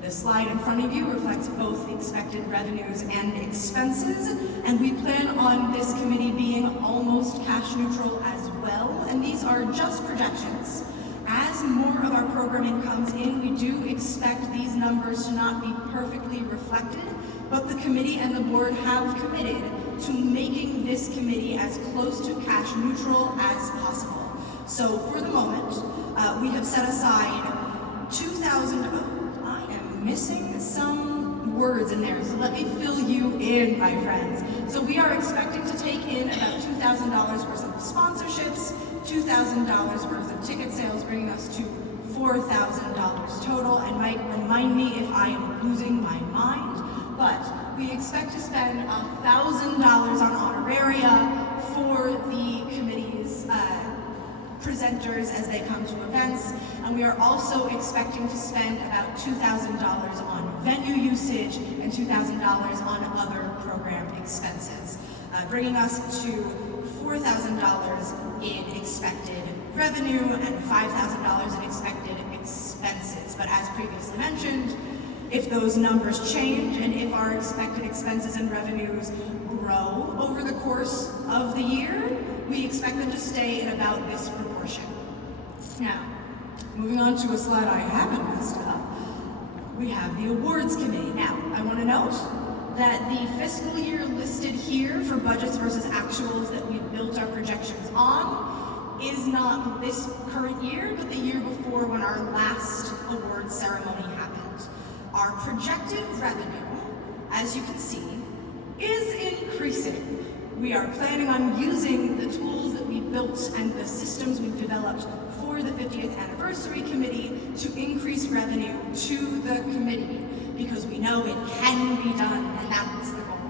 The slide in front of you reflects both the expected revenues and expenses, and we plan on this committee being almost cash neutral as well, and these are just projections. As more of our programming comes in, we do expect these numbers to not be perfectly reflected, but the committee and the board have committed to making this committee as close to cash neutral as possible. So for the moment, we have set aside 2,000, I am missing some words in there, so let me fill you in, my friends. So we are expecting to take in about $2,000 worth of sponsorships, $2,000 worth of ticket sales, bringing us to $4,000 total. And Mike, remind me if I am losing my mind, but we expect to spend $1,000 on honoraria for the committee's presenters as they come to events, and we are also expecting to spend about $2,000 on venue usage and $2,000 on other program expenses, bringing us to $4,000 in expected revenue and $5,000 in expected expenses. But as previously mentioned, if those numbers change and if our expected expenses and revenues grow over the course of the year, we expect them to stay in about this proportion. Now, moving on to a slide I haven't messed up, we have the awards committee. Now, I want to note that the fiscal year listed here for budgets versus actuals that we built our projections on is not this current year, but the year before when our last awards ceremony happened. Our projected revenue, as you can see, is increasing. We are planning on using the tools that we built and the systems we've developed for the 50th Anniversary Committee to increase revenue to the committee, because we know it can be done, and that's the goal.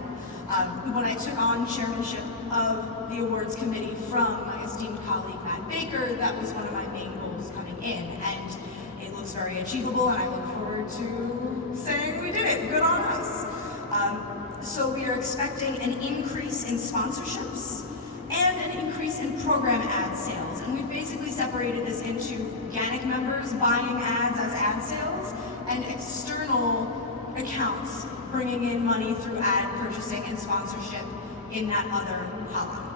When I took on chairmanship of the awards committee from my esteemed colleague Matt Baker, that was one of my main goals coming in, and it looks very achievable, and I look forward to saying we did it. Good on us. So we are expecting an increase in sponsorships and an increase in program ad sales. And we've basically separated this into GANYC members buying ads as ad sales and external accounts bringing in money through ad purchasing and sponsorship in that other column.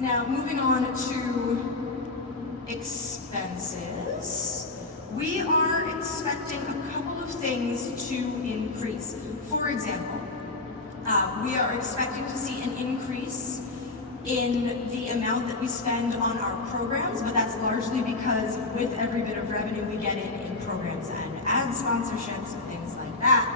Now, moving on to expenses, we are expecting a couple of things to increase. For example, we are expecting to see an increase in the amount that we spend on our programs, but that's largely because with every bit of revenue we get in programs and ad sponsorships and things like that,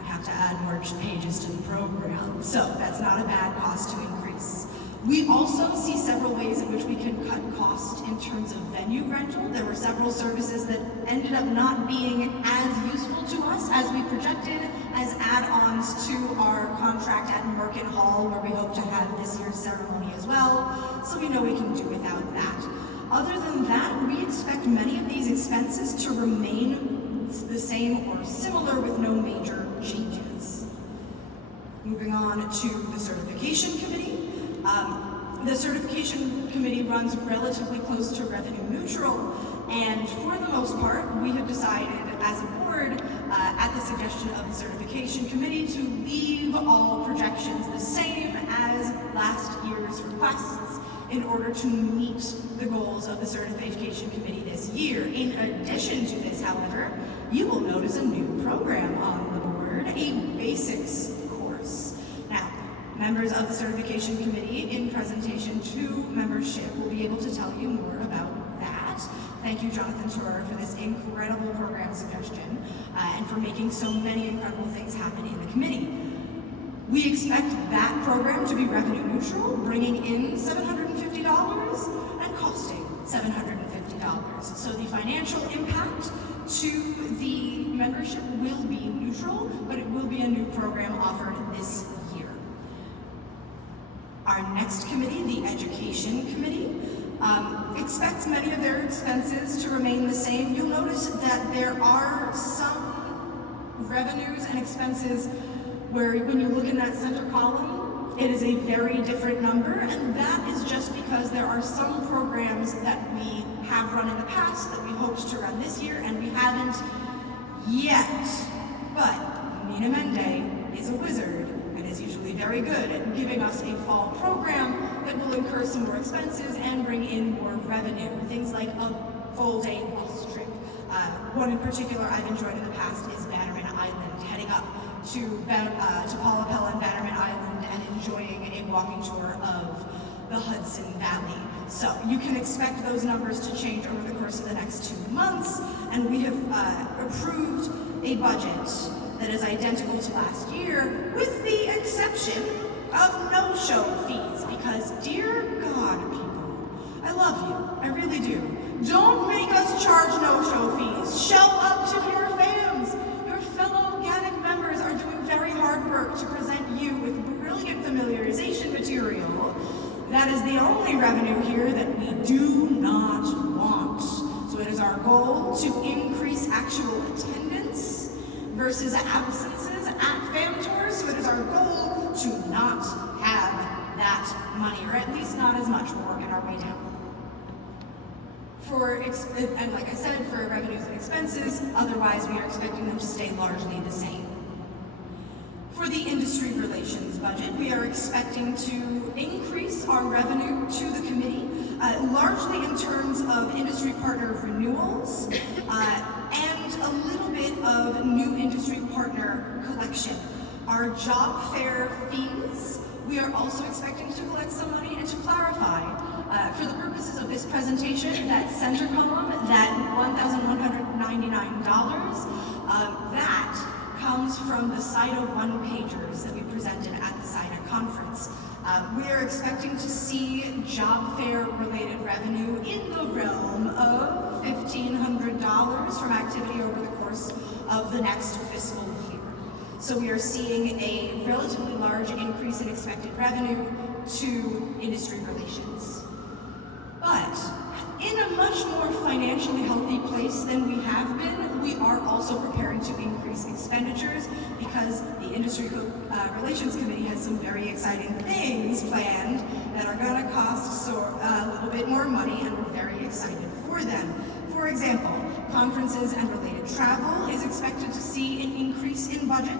we have to add merch pages to the program. So that's not a bad cost to increase. We also see several ways in which we can cut cost in terms of venue rental. There were several services that ended up not being as useful to us as we projected as add-ons to our contract at Merkin Hall, where we hope to have this year's ceremony as well, so we know we can do without that. Other than that, we expect many of these expenses to remain the same or similar with no major changes. Moving on to the certification committee. The certification committee runs relatively close to revenue neutral, and for the most part, we have decided as a board, at the suggestion of the certification committee, to leave all projections the same as last year's requests in order to meet the goals of the certification committee this year. In addition to this, however, you will notice a new program on the board, a basics course. Now, members of the certification committee in presentation to membership will be able to tell you more about that. Thank you, Jonathan Turer, for this incredible program suggestion and for making so many incredible things happen in the committee. We expect that program to be revenue neutral, bringing in $750 and costing $750. So the financial impact to the membership will be neutral, but it will be a new program offered this year. Our next committee, the Education Committee, expects many of their expenses to remain the same. You'll notice that there are some revenues and expenses where when you look in that center column, it is a very different number, and that is just because there are some programs that we have run in the past that we hoped to run this year, and we haven't yet. But Nina Mende is a wizard and is usually very good at giving us a fall program that will incur some more expenses and bring in more revenue. Things like a full-day bus trip. One in particular I've enjoyed in the past is Bannerman Island, heading up to Paula Pella and Bannerman Island and enjoying a walking tour of the Hudson Valley. So you can expect those numbers to change over the course of the next 2 months, and we have approved a budget that is identical to last year, with the exception of no-show fees, because dear God, people, I love you, I really do. Don't make us charge no-show fees. Show up to your fams. Your fellow GANYC members are doing very hard work to present you with brilliant familiarization material. That is the only revenue here that we do not want. So it is our goal to increase actual attendance versus absences at fam tours. So it is our goal to not have that money, or at least not as much. We're working our way down. And like I said, for revenues and expenses, otherwise we are expecting them to stay largely the same. For the industry relations budget, we are expecting to increase our revenue to the committee, largely in terms of industry partner renewals and a little bit of new industry partner collection. Our job fair fees, we are also expecting to collect some money, and to clarify, for the purposes of this presentation, that center column, that $1,199, that comes from the CIDA one-pagers that we presented at the CIDA conference. We are expecting to see job fair related revenue in the realm of $1,500 from activity over the course of the next fiscal year. So we are seeing a relatively large increase in expected revenue to industry relations. But in a much more financially healthy place than we have been, we are also preparing to increase expenditures, because the Industry Relations Committee has some very exciting things planned that are going to cost a little bit more money, and we're very excited for them. For example, conferences and related travel is expected to see an increase in budget.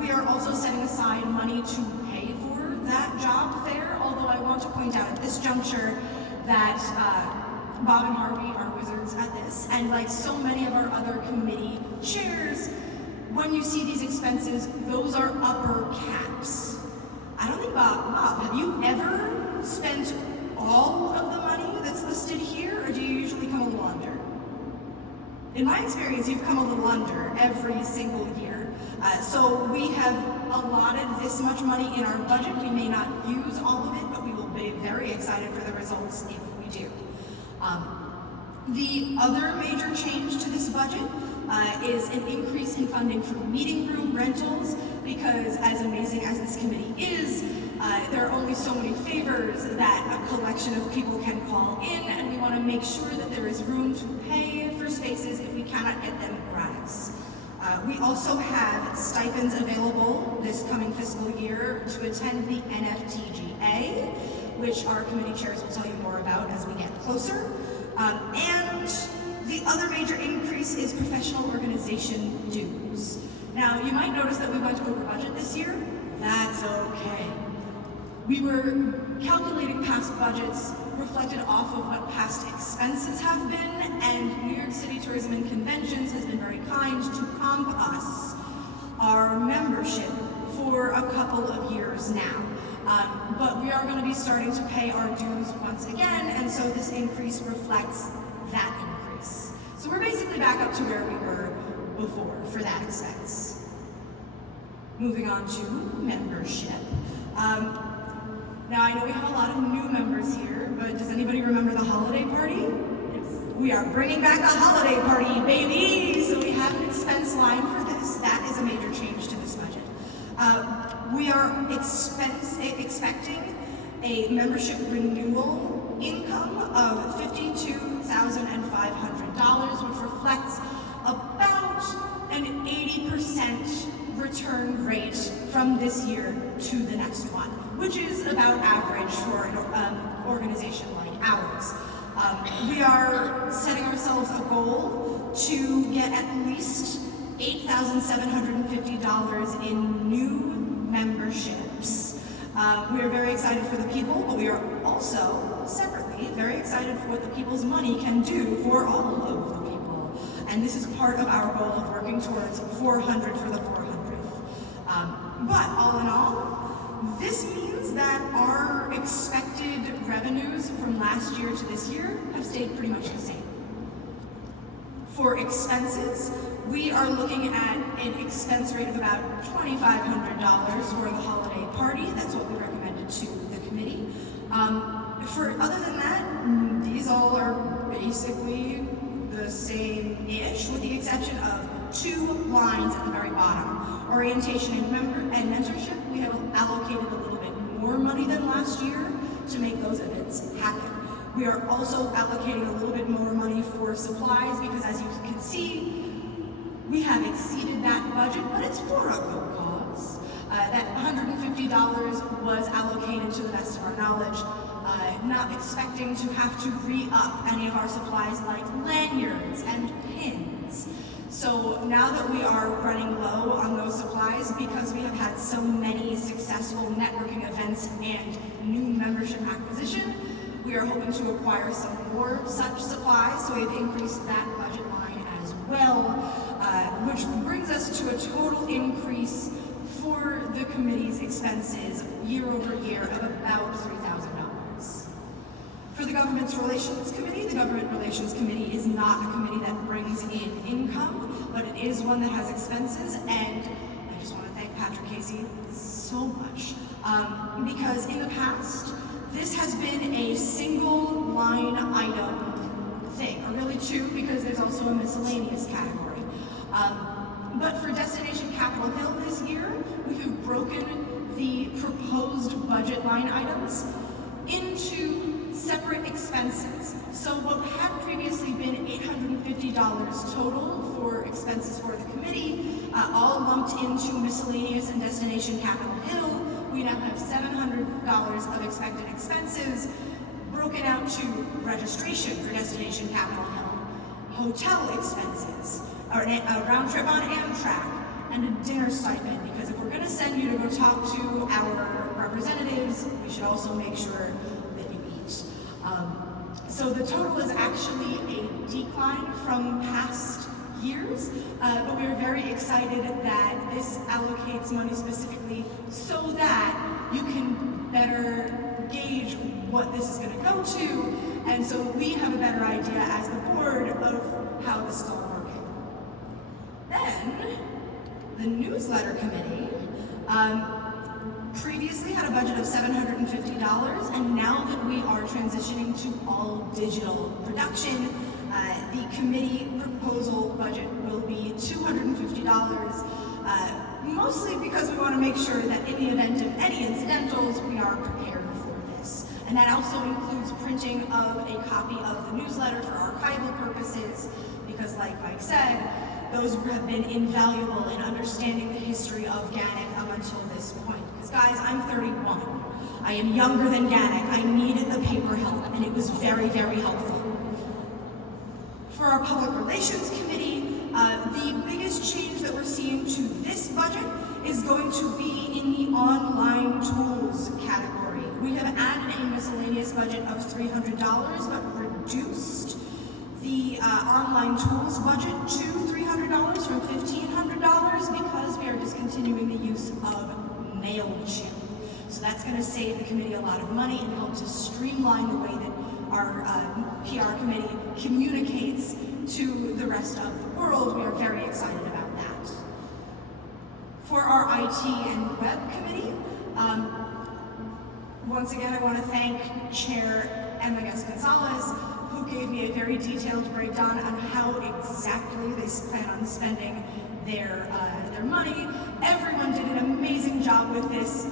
We are also setting aside money to pay for that job fair, although I want to point out at this juncture that Bob and Harvey are wizards at this, and like so many of our other committee chairs, when you see these expenses, those are upper caps. I don't think, Bob, have you ever spent all of the money that's listed here, or do you usually come a little under? In my experience, you've come a little under every single year. So we have allotted this much money in our budget. We may not use all of it, but we will be very excited for the results if we do. The other major change to this budget is an increase in funding for meeting room rentals, because as amazing as this committee is, there are only so many favors that a collection of people can call in, and we want to make sure that there is room to pay for spaces if we cannot get them gratis. We also have stipends available this coming fiscal year to attend the NFTGA, which our committee chairs will tell you more about as we get closer. And the other major increase is professional organization dues. Now, you might notice that we went over budget this year. That's okay. We were calculating past budgets reflected off of what past expenses have been, and New York City Tourism and Conventions has been very kind to comp us our membership for a couple of years now. But we are going to be starting to pay our dues once again, and so this increase reflects that increase. So we're basically back up to where we were before for that expense. Moving on to membership. Now, I know we have a lot of new members here, but does anybody remember the holiday party? We are bringing back a holiday party, baby! So we have an expense line for this. That is a major change to this budget. We are expecting a membership renewal income of $52,500, which reflects about an 80% return rate from this year to the next one, which is about average for an organization like ours. We are setting ourselves a goal to get at least $8,750 in new memberships. We are very excited for the people, but we are also, separately, very excited for what the people's money can do for all of the people. And this is part of our goal of working towards 400 for the 400th. But all in all, this means that our expected revenues from last year to this year have stayed pretty much the same. For expenses, we are looking at an expense rate of about $2,500 for the holiday party. That's what we recommended to the committee. Other than that, these all are basically the same-ish, with the exception of 2 lines at the very bottom. Orientation and mentorship, we have allocated a little bit more money than last year to make those events happen. We are also allocating a little bit more money for supplies because, as you can see, we have exceeded that budget, but it's for a good cause. That $150 was allocated to the best of our knowledge, not expecting to have to re-up any of our supplies like lanyards and pins. So now that we are running low on those supplies because we have had so many successful networking events and new membership acquisition, we are hoping to acquire some more such supplies, so we've increased that budget line as well, which brings us to a total increase for the committee's expenses year over year of about $3,000. For the Government Relations Committee is not a committee that brings in income, but it is one that has expenses, and I just want to thank Patrick Casey so much, because in the past, this has been a single line item thing, or really 2, because there's also a miscellaneous category. But for Destination Capitol Hill this year, we have broken the proposed budget line items into separate expenses. So what had previously been $850 total for expenses for the committee, all lumped into miscellaneous and Destination Capitol Hill, we now have $700 of expected expenses broken out to registration for Destination Capitol Hill, hotel expenses, or a round trip on Amtrak, and a dinner stipend, because if we're going to send you to go talk to our representatives, we should also make sure that you eat. So the total is actually a decline from past years, but we are very excited that this allocates money specifically so that you can better gauge what this is going to go to, and so we have a better idea as the board of how this is all working. Then, the newsletter committee previously had a budget of $750, and now that we are transitioning to all digital production, the committee proposal budget will be $250, mostly because we want to make sure that in the event of any incidentals, we are prepared for this. And that also includes printing of a copy of the newsletter for archival purposes, because like Mike said, those have been invaluable in understanding the history of GANYC up until this point. Because guys, I'm 31. I am younger than GANYC. I needed the paper help, and it was very, very helpful. For our Public Relations Committee, the biggest change that we're seeing to this budget is going to be in the online tools category. We have added a miscellaneous budget of $300, but reduced the online tools budget to $300 from $1,500 because we are discontinuing the use of MailChimp. So that's going to save the committee a lot of money and help to streamline the way that our PR committee communicates to the rest of the world. We are very excited about that. For our IT and Web Committee, once again, I want to thank Chair Emma Gonzalez, who gave me a very detailed breakdown on how exactly they plan on spending their money. Everyone did an amazing job with this.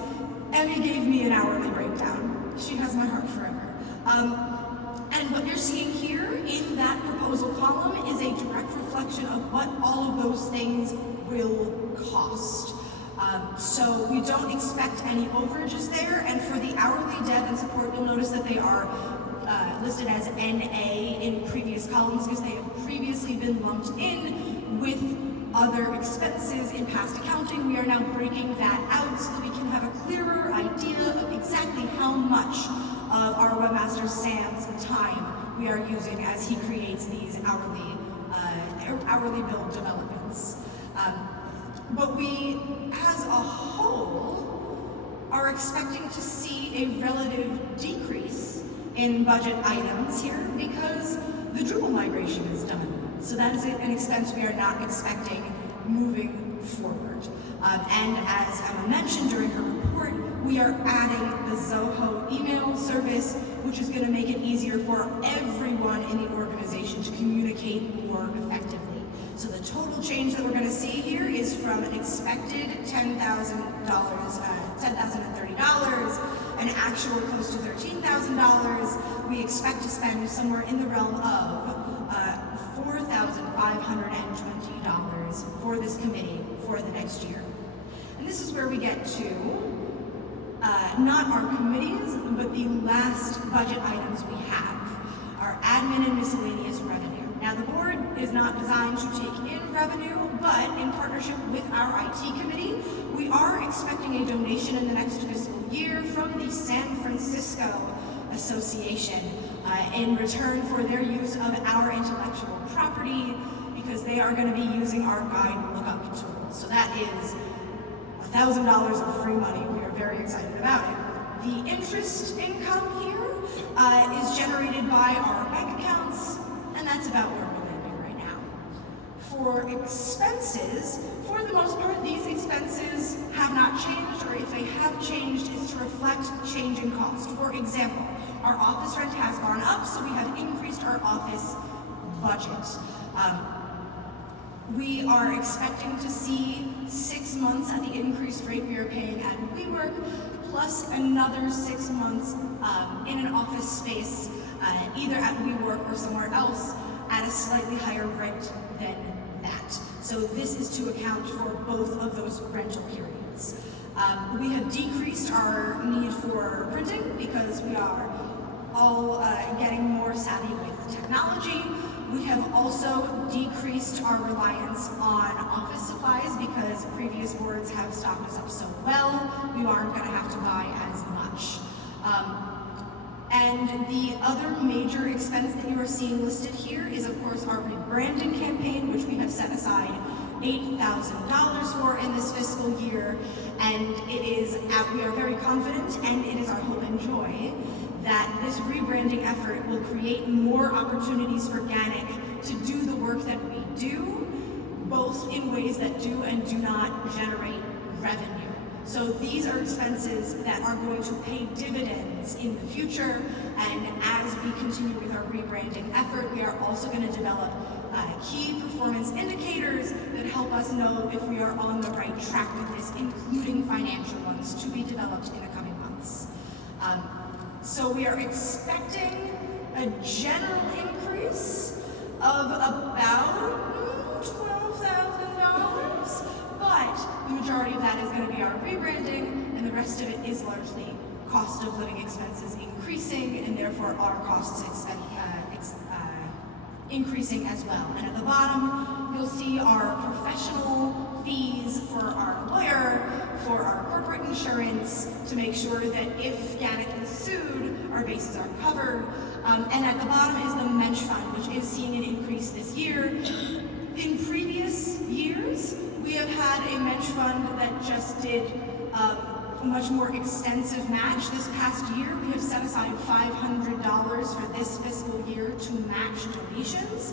Emmy gave me an hourly breakdown. She has my heart forever. And what you're seeing here in that proposal column is a direct reflection of what all of those things will cost. So we don't expect any overages there, and for the hourly dev and support, you'll notice that they are listed as NA in previous columns because they have previously been lumped in with other expenses in past accounting. We are now breaking that out so that we can have a clearer idea of exactly how much of our webmaster Sam's time we are using as he creates these hourly bill developments. But we, as a whole, are expecting to see a relative decrease in budget items here because the Drupal migration is done. So that is an expense we are not expecting moving forward. And as Emma mentioned during her report, we are adding the Zoho email service, which is going to make it easier for everyone in the organization to communicate more effectively. So the total change that we're going to see here is from an expected $10,030, an actual close to $13,000. We expect to spend somewhere in the realm of $4,520 for this committee for the next year. And this is where we get to not our committees, but the last budget items we have, our admin and miscellaneous revenue. Now the board is not designed to take in revenue, but in partnership with our IT committee, we are expecting a donation in the next fiscal year from the San Francisco Association in return for their use of our intellectual property, because they are going to be using our guide lookup tool. So that is $1,000 of free money. We are very excited about it. The interest income here is generated by our bank accounts, and that's about where we're landing right now. For expenses, for the most part, these expenses have not changed, or if they have changed, it's to reflect change in cost. For example, our office rent has gone up, so we have increased our office budget. We are expecting to see 6 months at the increased rate we are paying at WeWork, plus another 6 months in an office space, either at WeWork or somewhere else, at a slightly higher rent than that. So this is to account for both of those rental periods. We have decreased our need for printing because we are all getting more savvy with technology. We have also decreased our reliance on office supplies because previous boards have stocked us up so well, we aren't going to have to buy as much. And the other major expense that you are seeing listed here is, of course, our rebranding campaign, which we have set aside $8,000 for in this fiscal year. And it is, we are very confident, and it is our hope and joy, that this rebranding effort will create more opportunities for GANYC to do the work that we do, both in ways that do and do not generate revenue. So these are expenses that are going to pay dividends in the future, and as we continue with our rebranding effort, we are also going to develop key performance indicators that help us know if we are on the right track with this, including financial ones to be developed in the coming months. So we are expecting a general increase of about $12,000, but the majority of that is going to be our rebranding, and the rest of it is largely cost of living expenses increasing, and therefore our costs increasing as well. And at the bottom, you'll see our professional fees for our lawyer, for our corporate insurance, to make sure that if GANYC is sued, our bases are covered. And at the bottom is the Mensch Fund, which is seeing an increase this year. In previous years, we have had a Mensch Fund that just did a much more extensive match. This past year, we have set aside $500 for this fiscal year to match donations.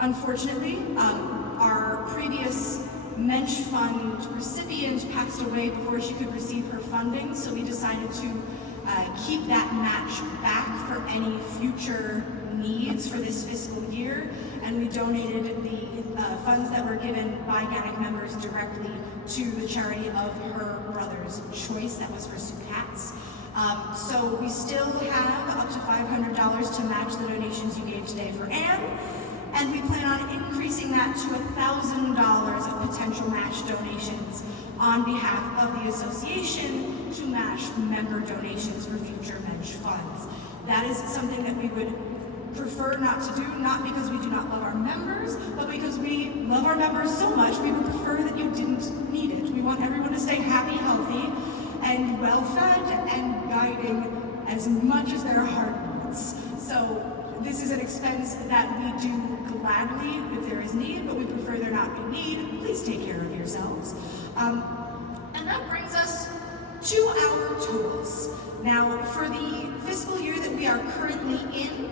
Unfortunately, our previous Mensch Fund recipient passed away before she could receive her funding, so we decided to keep that match back for any future needs for this fiscal year, and we donated the funds that were given by GANYC members directly to the charity of her brother's choice, that was for Sue Katz. So we still have up to $500 to match the donations you gave today for Anne, and we plan on increasing that to $1,000 of potential match donations on behalf of the association to match member donations for future Mensch funds. That is something that we would prefer not to do, not because we do not love our members, but because we love our members so much, we would prefer that you didn't need it. We want everyone to stay happy, healthy, and well-fed, and guiding as much as their heart wants. So this is an expense that we do gladly if there is need, but we prefer there not be need. Please take care of yourselves. And that brings us to our totals. Now, for the fiscal year that we are currently in,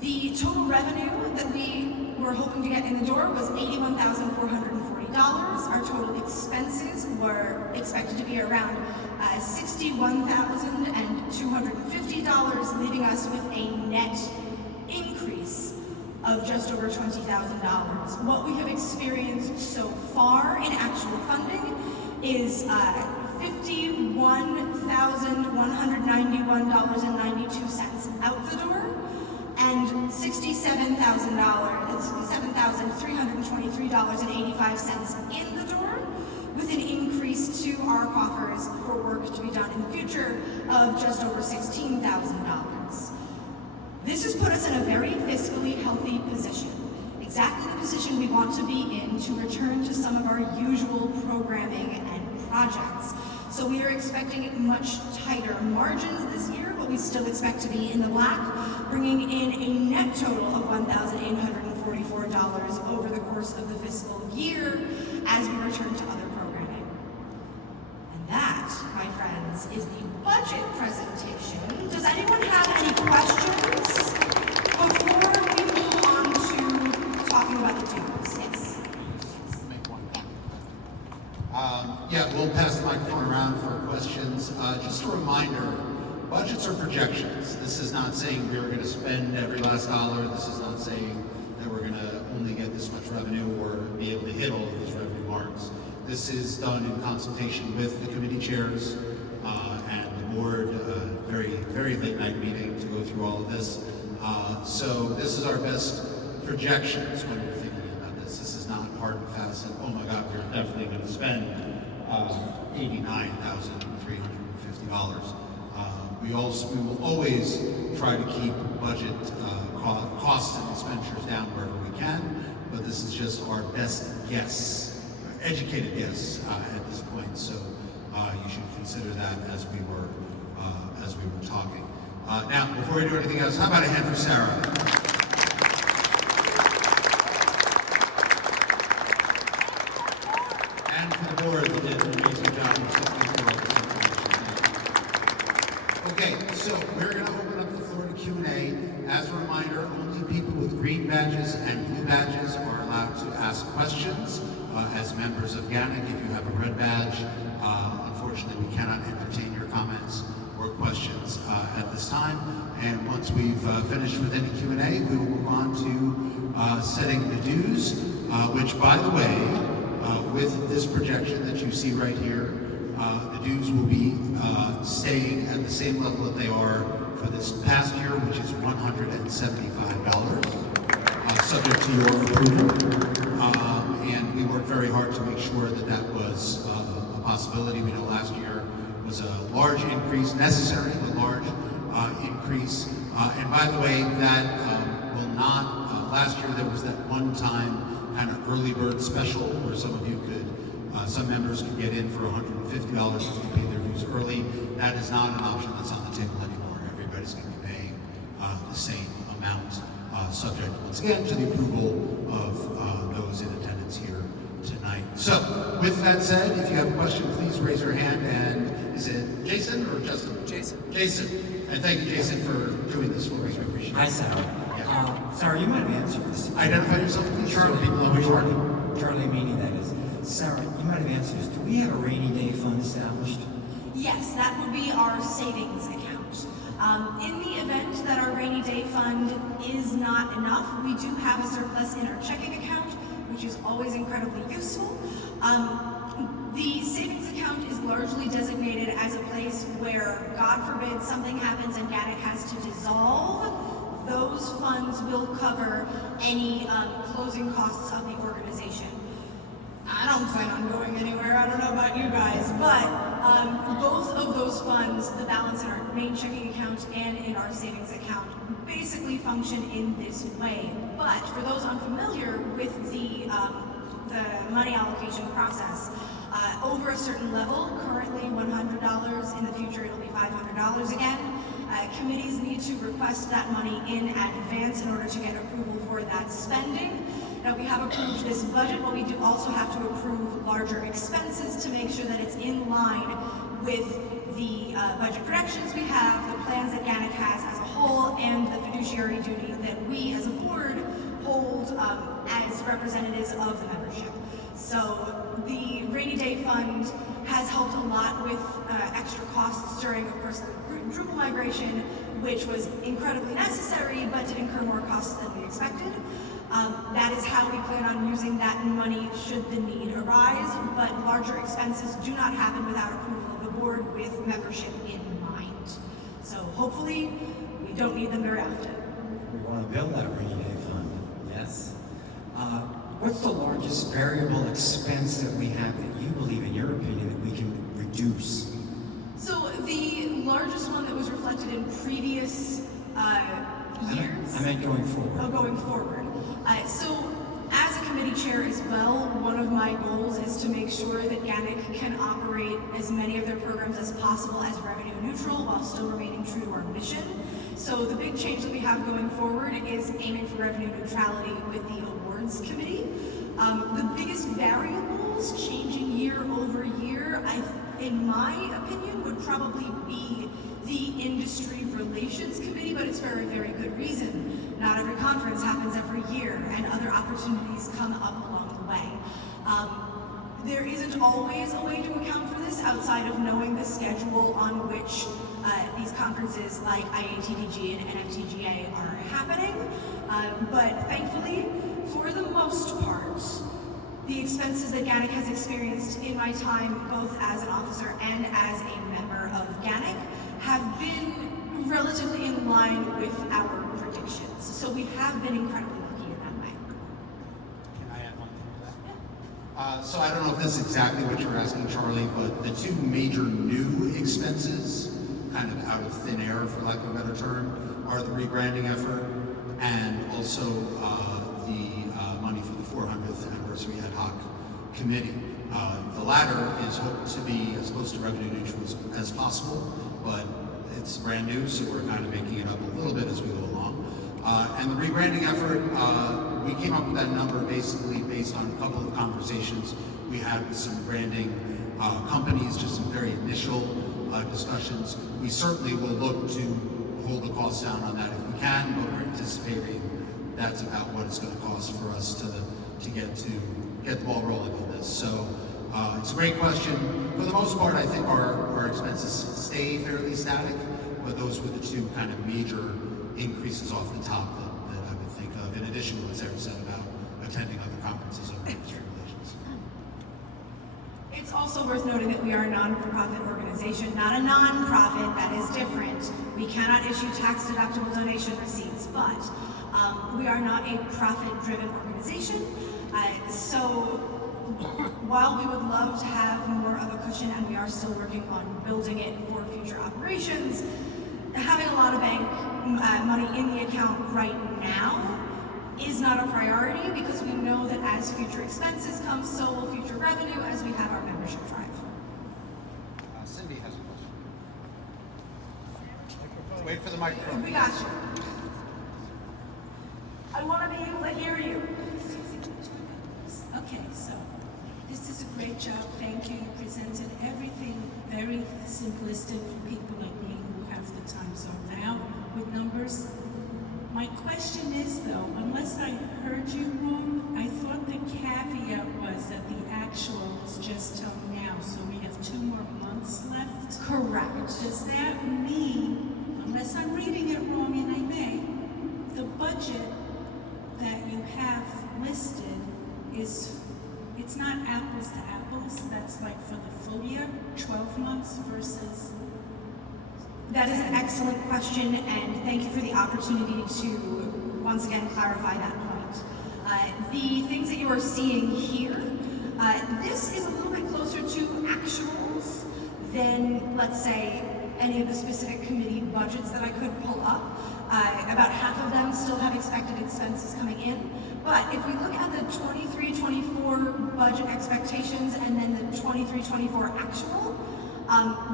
the total revenue that we were hoping to get in the door was $81,440. Our total expenses were expected to be around $61,250, leaving us with a net increase of just over $20,000. What we have experienced so far in actual funding is $51,191.92 out the door, and $67,323.85 in the door, with an increase to our coffers for work to be done in the future of just over $16,000. This has put us in a very fiscally healthy position, exactly the position we want to be in to return to some of our usual programming and projects. So we are expecting much tighter margins this year, but we still expect to be in the black, bringing in a net total of $1,844 over the course of the fiscal year as we return to other programming. And that, my friends, is the budget presentation. Does anyone have any questions before we move on to talking about the dues? Yes. Yeah, we'll pass the microphone around for questions. Just a reminder, budgets are projections. This is not saying we're going to spend every last dollar. This is not saying that we're going to only get this much revenue or be able to hit all of these revenue marks. This is done in consultation with the committee chairs and the board, very, very late night meeting to go through all of this. So this is our best projections when we're thinking about this. This is not hard and fast and, oh my God, we're definitely going to spend $89,350. We will always try to keep budget costs and expenditures down wherever we can, but this is just our best guess, educated guess at this point. So you should consider that as we were talking. Now, before we do anything else, how about a hand for Sarah? And for the board that did an amazing job of sifting through all this information. Okay, so we're going to open up the floor to Q&A. As a reminder, only people with green badges and blue badges are allowed to ask questions. As members of GANYC, if you have a red badge, unfortunately we cannot entertain your comments or questions at this time. And once we've finished with any Q&A, we will move on to setting the dues, which, by the way, with this projection that you see right here, the dues will be staying at the same level that they are for this past year, which is $175, subject to your approval. And we worked very hard to make sure that that was a possibility. We know last year was a large increase, necessary, but large increase. And by the way, that will not, last year there was that one-time kind of early bird special where some of you could, some members could get in for $150 if you pay their dues early. That is not an option that's on the table anymore. Everybody's going to be paying the same amount, subject, once again, to the approval of those in attendance here tonight. So, with that said, if you have a question, please raise your hand. And is it Jason or Justin? Jason. Jason. And thank you, Jason, for doing this for us. We appreciate it. Hi, Sarah. Sarah, you might have answered this. Identify yourself, please. Charlie. So people know who you are. Charlie Meany, that is. Sarah, you might have answered this. Do we have a rainy day fund established? Yes, that would be our savings account. In the event that our rainy day fund is not enough, we do have a surplus in our checking account, which is always incredibly useful. The savings account is largely designated as a place where, God forbid, something happens and GANYC has to dissolve. Those funds will cover any closing costs of the organization. I don't plan on going anywhere, I don't know about you guys, but both of those funds, the balance in our main checking account and in our savings account, basically function in this way. But for those unfamiliar with the money allocation process, over a certain level, currently $100, in the future it'll be $500 again, committees need to request that money in advance in order to get approval for that spending. Now, we have approved this budget, but we do also have to approve larger expenses to make sure that it's in line with the budget projections we have, the plans that GANYC has as a whole, and the fiduciary duty that we as a board hold as representatives of the membership. So the rainy day fund has helped a lot with extra costs during, of course, the Drupal migration, which was incredibly necessary, but did incur more costs than we expected. That is how we plan on using that money should the need arise, but larger expenses do not happen without approval of the board with membership in mind. So hopefully, we don't need them very often. We want to build that rainy day fund, yes. What's the largest variable expense that we have that you believe, in your opinion, that we can reduce? So the largest one that was reflected in previous years? I meant going forward. Oh, going forward. So as a committee chair as well, one of my goals is to make sure that GANYC can operate as many of their programs as possible as revenue neutral while still remaining true to our mission. So the big change that we have going forward is aiming for revenue neutrality with the awards committee. The biggest variables changing year over year, in my opinion, would probably be the industry relations committee, but it's for a very good reason. Not every conference happens every year, and other opportunities come up along the way. There isn't always a way to account for this outside of knowing the schedule on which these conferences like IATDG and NFTGA are happening. But thankfully, for the most part, the expenses that GANYC has experienced in my time, both as an officer and as a member of GANYC, have been relatively in line with our predictions. So we have been incredibly lucky in that way. Can I add one thing to that? So I don't know if this is exactly what you're asking, Charlie, but the two major new expenses, kind of out of thin air, for lack of a better term, are the rebranding effort and also the money for the 400th anniversary ad hoc committee. The latter is hoped to be as close to revenue neutral as possible, but it's brand new, so we're kind of making it up a little bit as we go along. And the rebranding effort, we came up with that number basically based on a couple of conversations we had with some branding companies, just some very initial discussions. We certainly will look to hold the costs down on that if we can, but we're anticipating that's about what it's going to cost for us to get the ball rolling on this. So it's a great question. For the most part, I think our expenses stay fairly static, but those were the two kind of major increases off the top that I would think of, in addition to what Sarah said about attending other conferences on industry relations. It's also worth noting that we are a non-for-profit organization, not a non-profit. That is different. We cannot issue tax-deductible donation receipts, but we are not a profit-driven organization. So while we would love to have more of a cushion, and we are still working on building it for future operations, having a lot of bank money in the account right now is not a priority, because we know that as future expenses come, so will future revenue as we have our membership drive. Cindy has a question. Wait for the microphone. We got you. I want to be able to hear you. Okay, so this is a great job. Thank you. You presented everything very simplistic for people like me who have the time zone now with numbers. My question is though, unless I heard you wrong, I thought the caveat was that the actual is just till now, so we have 2 more months left? Correct. Does that mean, unless I'm reading it wrong and I may, the budget that you have listed is, it's not apples to apples, that's like for the full year, 12 months versus? That is an excellent question, and thank you for the opportunity to once again clarify that point. The things that you are seeing here, this is a little bit closer to actuals than, let's say, any of the specific committee budgets that I could pull up. About half of them still have expected expenses coming in. But if we look at the 23-24 budget expectations and then the 23-24 actual,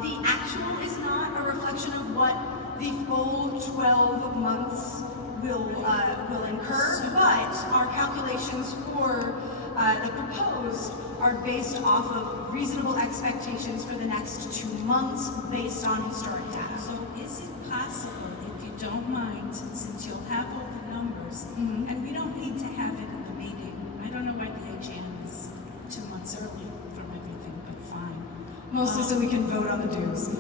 the actual is not a reflection of what the full 12 months will incur, but our calculations for the proposed are based off of reasonable expectations for the next 2 months based on historic data. So is it possible, if you don't mind, since you'll have all the numbers, and we don't need to have it in the meeting, I don't know why the AGM is 2 months early from everything, but fine. Mostly so we can vote on the dues.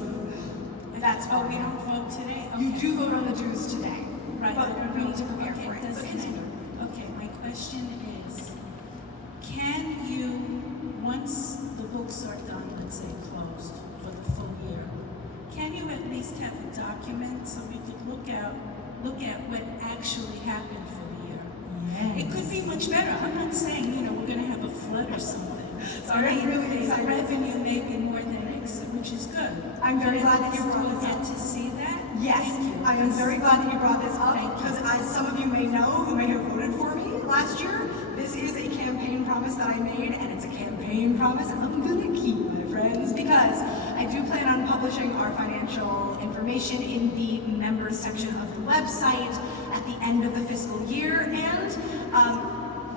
That's why we don't vote today? You do vote on the dues today, Right. but we need to prepare Okay, for it. doesn't But continue. matter. Okay, my question is, can you, once the books are done, let's say closed for the full year, can you at least have a document so we could look at what actually happened for the year? It could be much better. I'm not saying, we're gonna have a flood or something. Sorry, I'm really the excited. revenue may be more than X, which is good. I'm very glad that you But brought we'll this get up. to see that? Yes, Thank you. I am very glad that you brought this up Thank you. because as some of you may know who may have voted for me last year, this is a campaign promise that I made and it's a campaign promise I'm gonna keep, my friends, because I do plan on publishing our financial information in the members section of the website at the end of the fiscal year, and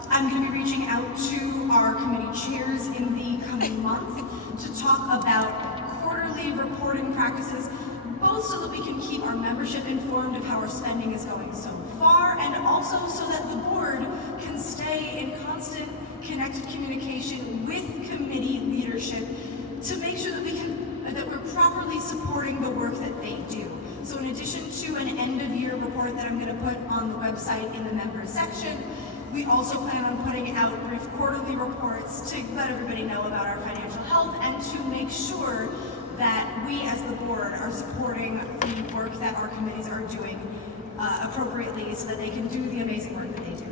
I'm going to be reaching out to our committee chairs in the coming month to talk about quarterly reporting practices, both so that we can keep our membership informed of how our spending is going so far, and also so that the board can stay in constant connected communication with committee leadership to make sure that we're properly supporting the work that they do. So in addition to an end-of-year report that I'm going to put on the website in the members section, we also plan on putting out brief quarterly reports to let everybody know about our financial health and to make sure that we as the board are supporting the work that our committees are doing appropriately so that they can do the amazing work that they do.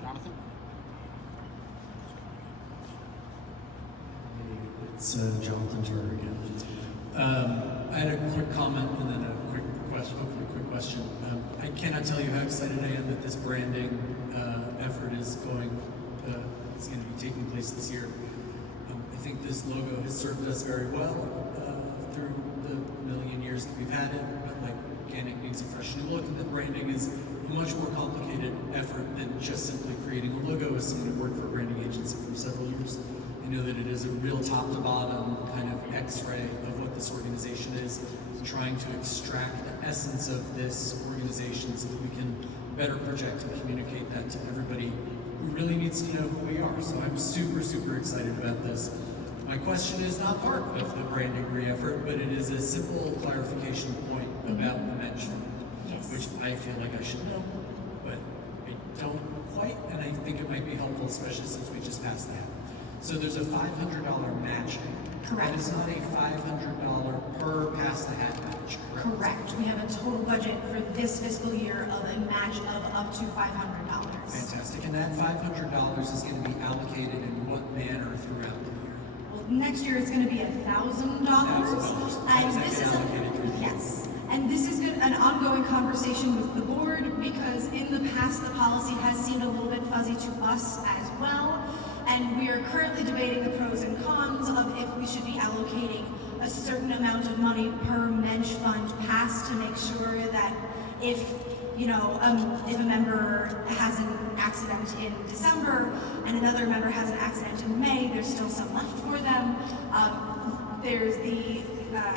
Jonathan? It's Jonathan Turner again. I had a quick comment and then a quick question. Hopefully, a quick question. I cannot tell you how excited I am that this branding effort is going to be taking place this year. I think this logo has served us very well through the million years that we've had it. But like GANYC needs a fresh new look, and the branding is a much more complicated effort than just simply creating a logo. As someone who worked for a branding agency for several years, I know that it is a real top-to-bottom kind of X-ray of what this organization is, trying to extract the essence of this organization so that we can better project and communicate that to everybody who really needs to know who we are. So I'm super, super excited about this. My question is not part of the branding re-effort, but it is a simple clarification point about the match fund, which I feel like I should know, but I don't quite, and I think it might be helpful, especially since we just passed that. So there's a $500 match. Correct. That is not a $500 per pass the hat match, correct? Correct. We have a total budget for this fiscal year of a match of up to $500. Fantastic. And that $500 is going to be allocated in what manner throughout the year? Well, next year it's going to be $1,000. And this is allocated through the year? Yes. And this is an ongoing conversation with the board because in the past the policy has seemed a little bit fuzzy to us as well. And we are currently debating the pros and cons of if we should be allocating a certain amount of money per Mensch Fund pass to make sure that if a member has an accident in December and another member has an accident in May, there's still some left for them. There's the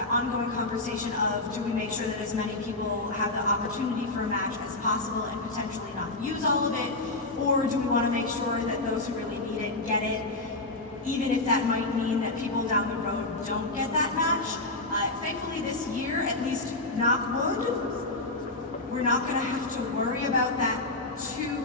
ongoing conversation of do we make sure that as many people have the opportunity for a match as possible and potentially not use all of it, or do we want to make sure that those who really need it get it, even if that might mean that people down the road don't get that match. Thankfully this year, at least knock wood, we're not going to have to worry about that too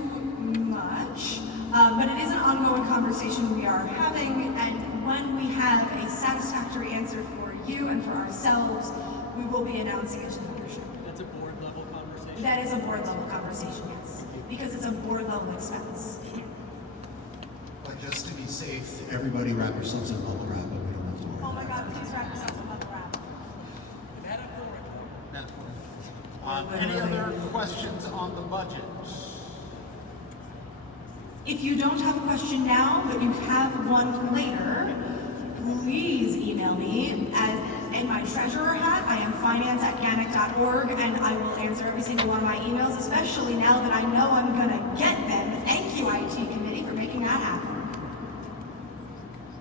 much, but it is an ongoing conversation we are having, and when we have a satisfactory answer for you and for ourselves, we will be announcing it to the leadership. That's a board level conversation? That is a board level conversation, yes, because it's a board level expense. But just to be safe, everybody wrap yourselves in bubble wrap, but we don't have to Any other questions on the budget? If you don't have a question now, but you have one later, please email me. As in my treasurer hat, I am finance@GANYC.org, and I will answer every single one of my emails, especially now that I know I'm going to get them. Thank you, IT committee, for making that happen.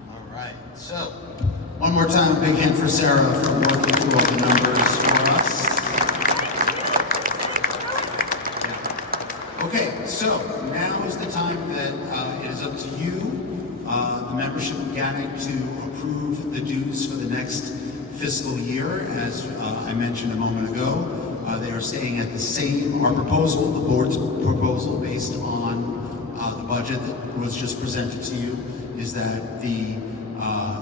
All right, so one more time, a big hand for Sarah for working through all the numbers for us. Okay, so now is the time that it is up to you, the membership of GANYC, to approve the dues for the next fiscal year. As I mentioned a moment ago, they are staying at the same, our proposal, the board's proposal based on the budget that was just presented to you, is that the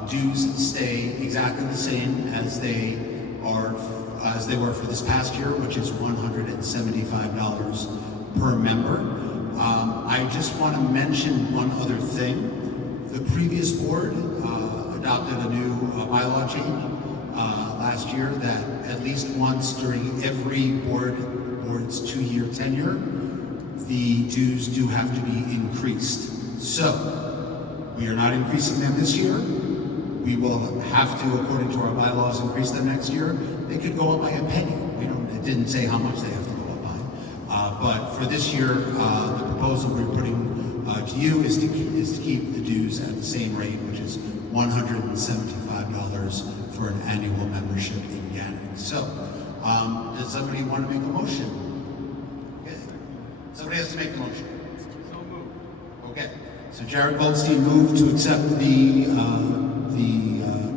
dues stay exactly the same as they were for this past year, which is $175 per member. I just want to mention one other thing. The previous board adopted a new bylaw change last year that at least once during every board's 2-year tenure, the dues do have to be increased. So we are not increasing them this year. We will have to, according to our bylaws, increase them next year. They could go up by a penny. It didn't say how much they have to go up by. But for this year, the proposal we're putting to you is to keep the dues at the same rate, which is $175 for an annual membership in GANYC. So, does somebody want to make a motion? Okay. Somebody has to make the motion. So moved. Okay. So Jared Goldstein moved to accept the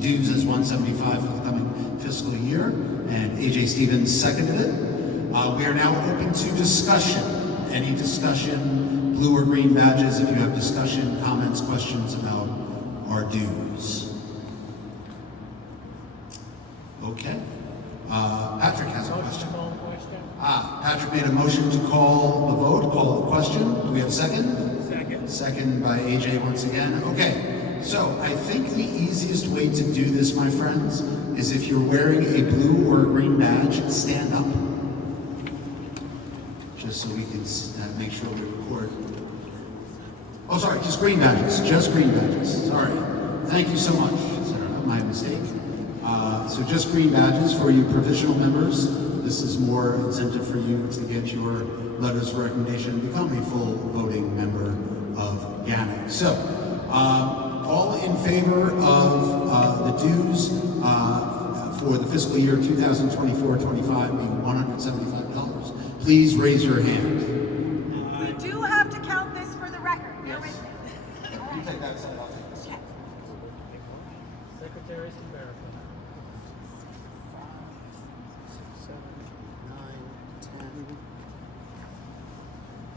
dues as $175 for the coming fiscal year, and AJ Stevens seconded it. We are now open to discussion. Any discussion, blue or green badges, if you have discussion, comments, questions about our dues. Okay. Patrick has a question. Patrick made a motion to call the vote, call the question. Do we have a second? Second. Second by AJ once again. Okay. So I think the easiest way to do this, my friends, is if you're wearing a blue or a green badge, stand up. Just so we can make sure we record. Oh, sorry, just green badges. Just green badges. Sorry. Thank you so much, Sarah. My mistake. So just green badges for you provisional members. This is more incentive for you to get your letters of recommendation and become a full voting member of GANYC. So, all in favor of the dues for the fiscal year 2024-25 being $175, please raise your hand. We do have to count this for the record. Bear with me. You take that side, I'll take this. Okay. Secretaries can verify. 6, 7, 9, 10,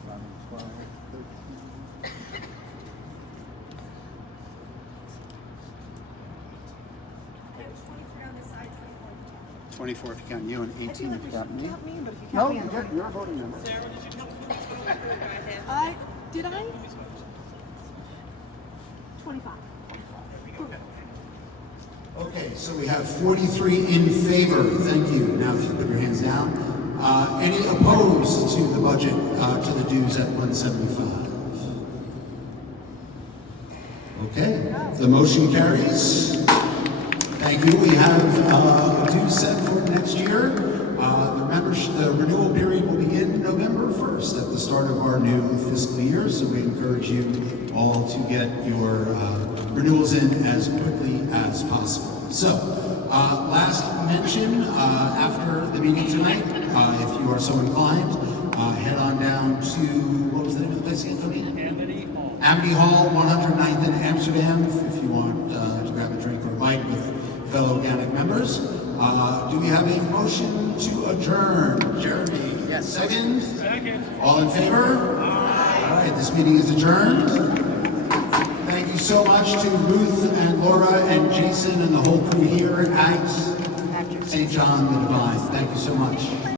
11, 12, 13. 24 if you count you, and 18 if you count me. Count me, but if you No, count me, I'm you're a voting member. Did I? 25. Okay, so we have 43 in favor. Thank you. Now if you put your hands down. Any opposed to the budget, to the dues at 175? Okay, the motion carries. Thank you. We have dues set for next year. The renewal period will begin November 1st at the start of our new fiscal year, so we encourage you all to get your renewals in as quickly as possible. So, last mention, after the meeting tonight, if you are so inclined, head on down to, what was the name of the place again, Tony? Amity Hall, 109th in Amsterdam, if you want to grab a drink or a bite with fellow GANYC members. Do we have a motion to adjourn? Jeremy? Yes. Second? Second. All in favor? Aye. All right, this meeting is adjourned. Thank you so much to Ruth and Laura and Jason and the whole crew here at St. John the Divine. Thank you so much.